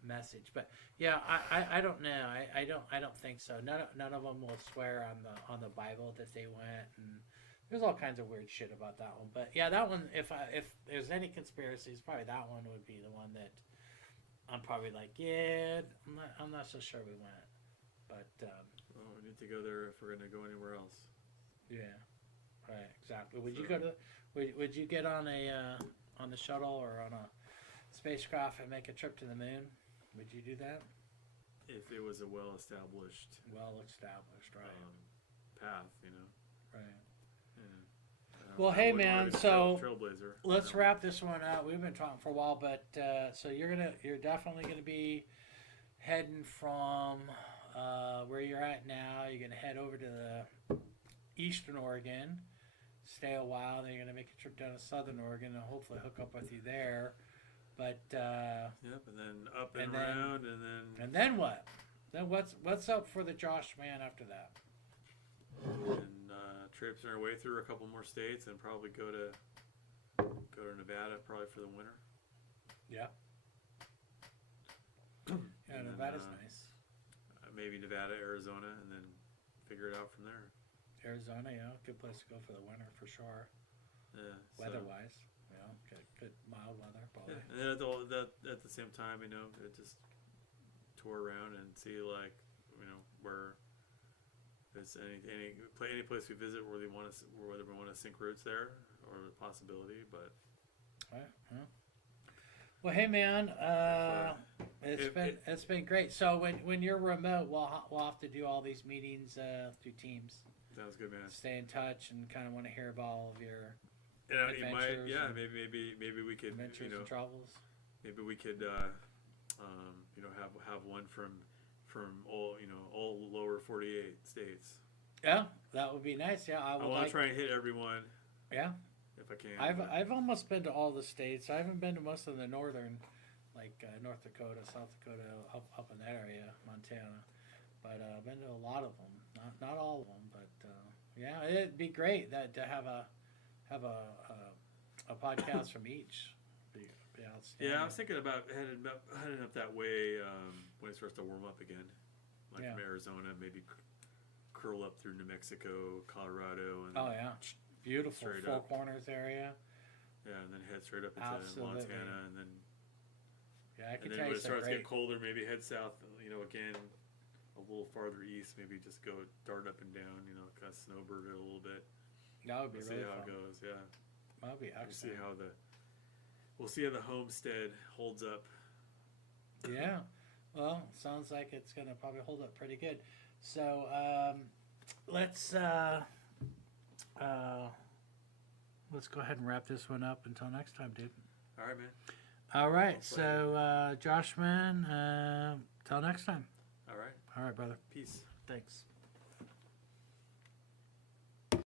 message, but yeah, I don't know. I don't think so. None of them will swear on the Bible that they went, and there's all kinds of weird shit about that one. But yeah, that one. If there's any conspiracies, probably that one would be the one that I'm probably like, yeah, I'm not so sure we went, but Well, we need to go there if we're gonna go anywhere else. yeah, right, exactly. Would you go to? Would you get on the shuttle or on a spacecraft and make a trip to the moon? Would you do that? If it was a well-established Well established, right? path, you know. Right. Yeah. Well, I hey, wouldn't wanna man, be a so trailblazer. Let's you know. wrap this one up. We've been talking for a while, but so you're definitely gonna be heading from where you're at now. You're gonna head over to the Eastern Oregon, stay a while. Then you're gonna make a trip down to Southern Oregon and hopefully hook up with you there. But Yep, and then up and, and then- around, and then what? Then what's up for the Josh man after that? and traipse our way through a couple more states, and probably go to Nevada probably for the winter. Yeah. Yeah, And then, Nevada's nice. Maybe Nevada, Arizona, and then figure it out from there. Arizona, yeah, good place to go for the winter for sure. Yeah. so- Weather-wise, you know, good mild weather, probably. Yeah, and then at the same time, you know, it just tour around and see like, you know, where there's any place we visit where whether we want to sink roots there or the possibility, but Right, yeah. Well, hey man, it's been great. So when you're remote, we'll have to do all these meetings through Teams. sounds good, man. Stay in touch and kind of want to hear about all of your Yeah, it might. adventures Yeah, and- maybe we could, adventures you know, and travels. maybe we could, you know, have one from all lower 48 states. Yeah, that would be nice. Yeah, I I would want like. to try and hit everyone Yeah, if I can. I've almost been to all the states. I haven't been to most of the northern, like North Dakota, South Dakota, up in that area, Montana. But I've been to a lot of them. Not all of them, but yeah, it'd be great that to have a podcast from each. Be outstanding. Yeah, I was thinking about heading up that way when it starts to warm up again, like Yeah. from Arizona, maybe curl up through New Mexico, Colorado, and Oh yeah, beautiful Straight Four up. Corners area. yeah, and then head straight up into Absolutely. Montana, and then Yeah, I could and then tell when you it some starts to great. get colder, maybe head south. You know, again, a little farther east. Maybe just go dart up and down. You know, kind of snowbird it a little bit. That would be We'll really see how fun. it goes. Yeah, That would be excellent. we'll see how the homestead holds up. Yeah. Well, sounds like it's gonna probably hold up pretty good. So let's go ahead and wrap this one up until next time, dude. All right, man. All right. Hopefully. So Joshman, till next time. All right. All right, brother. Peace. Thanks.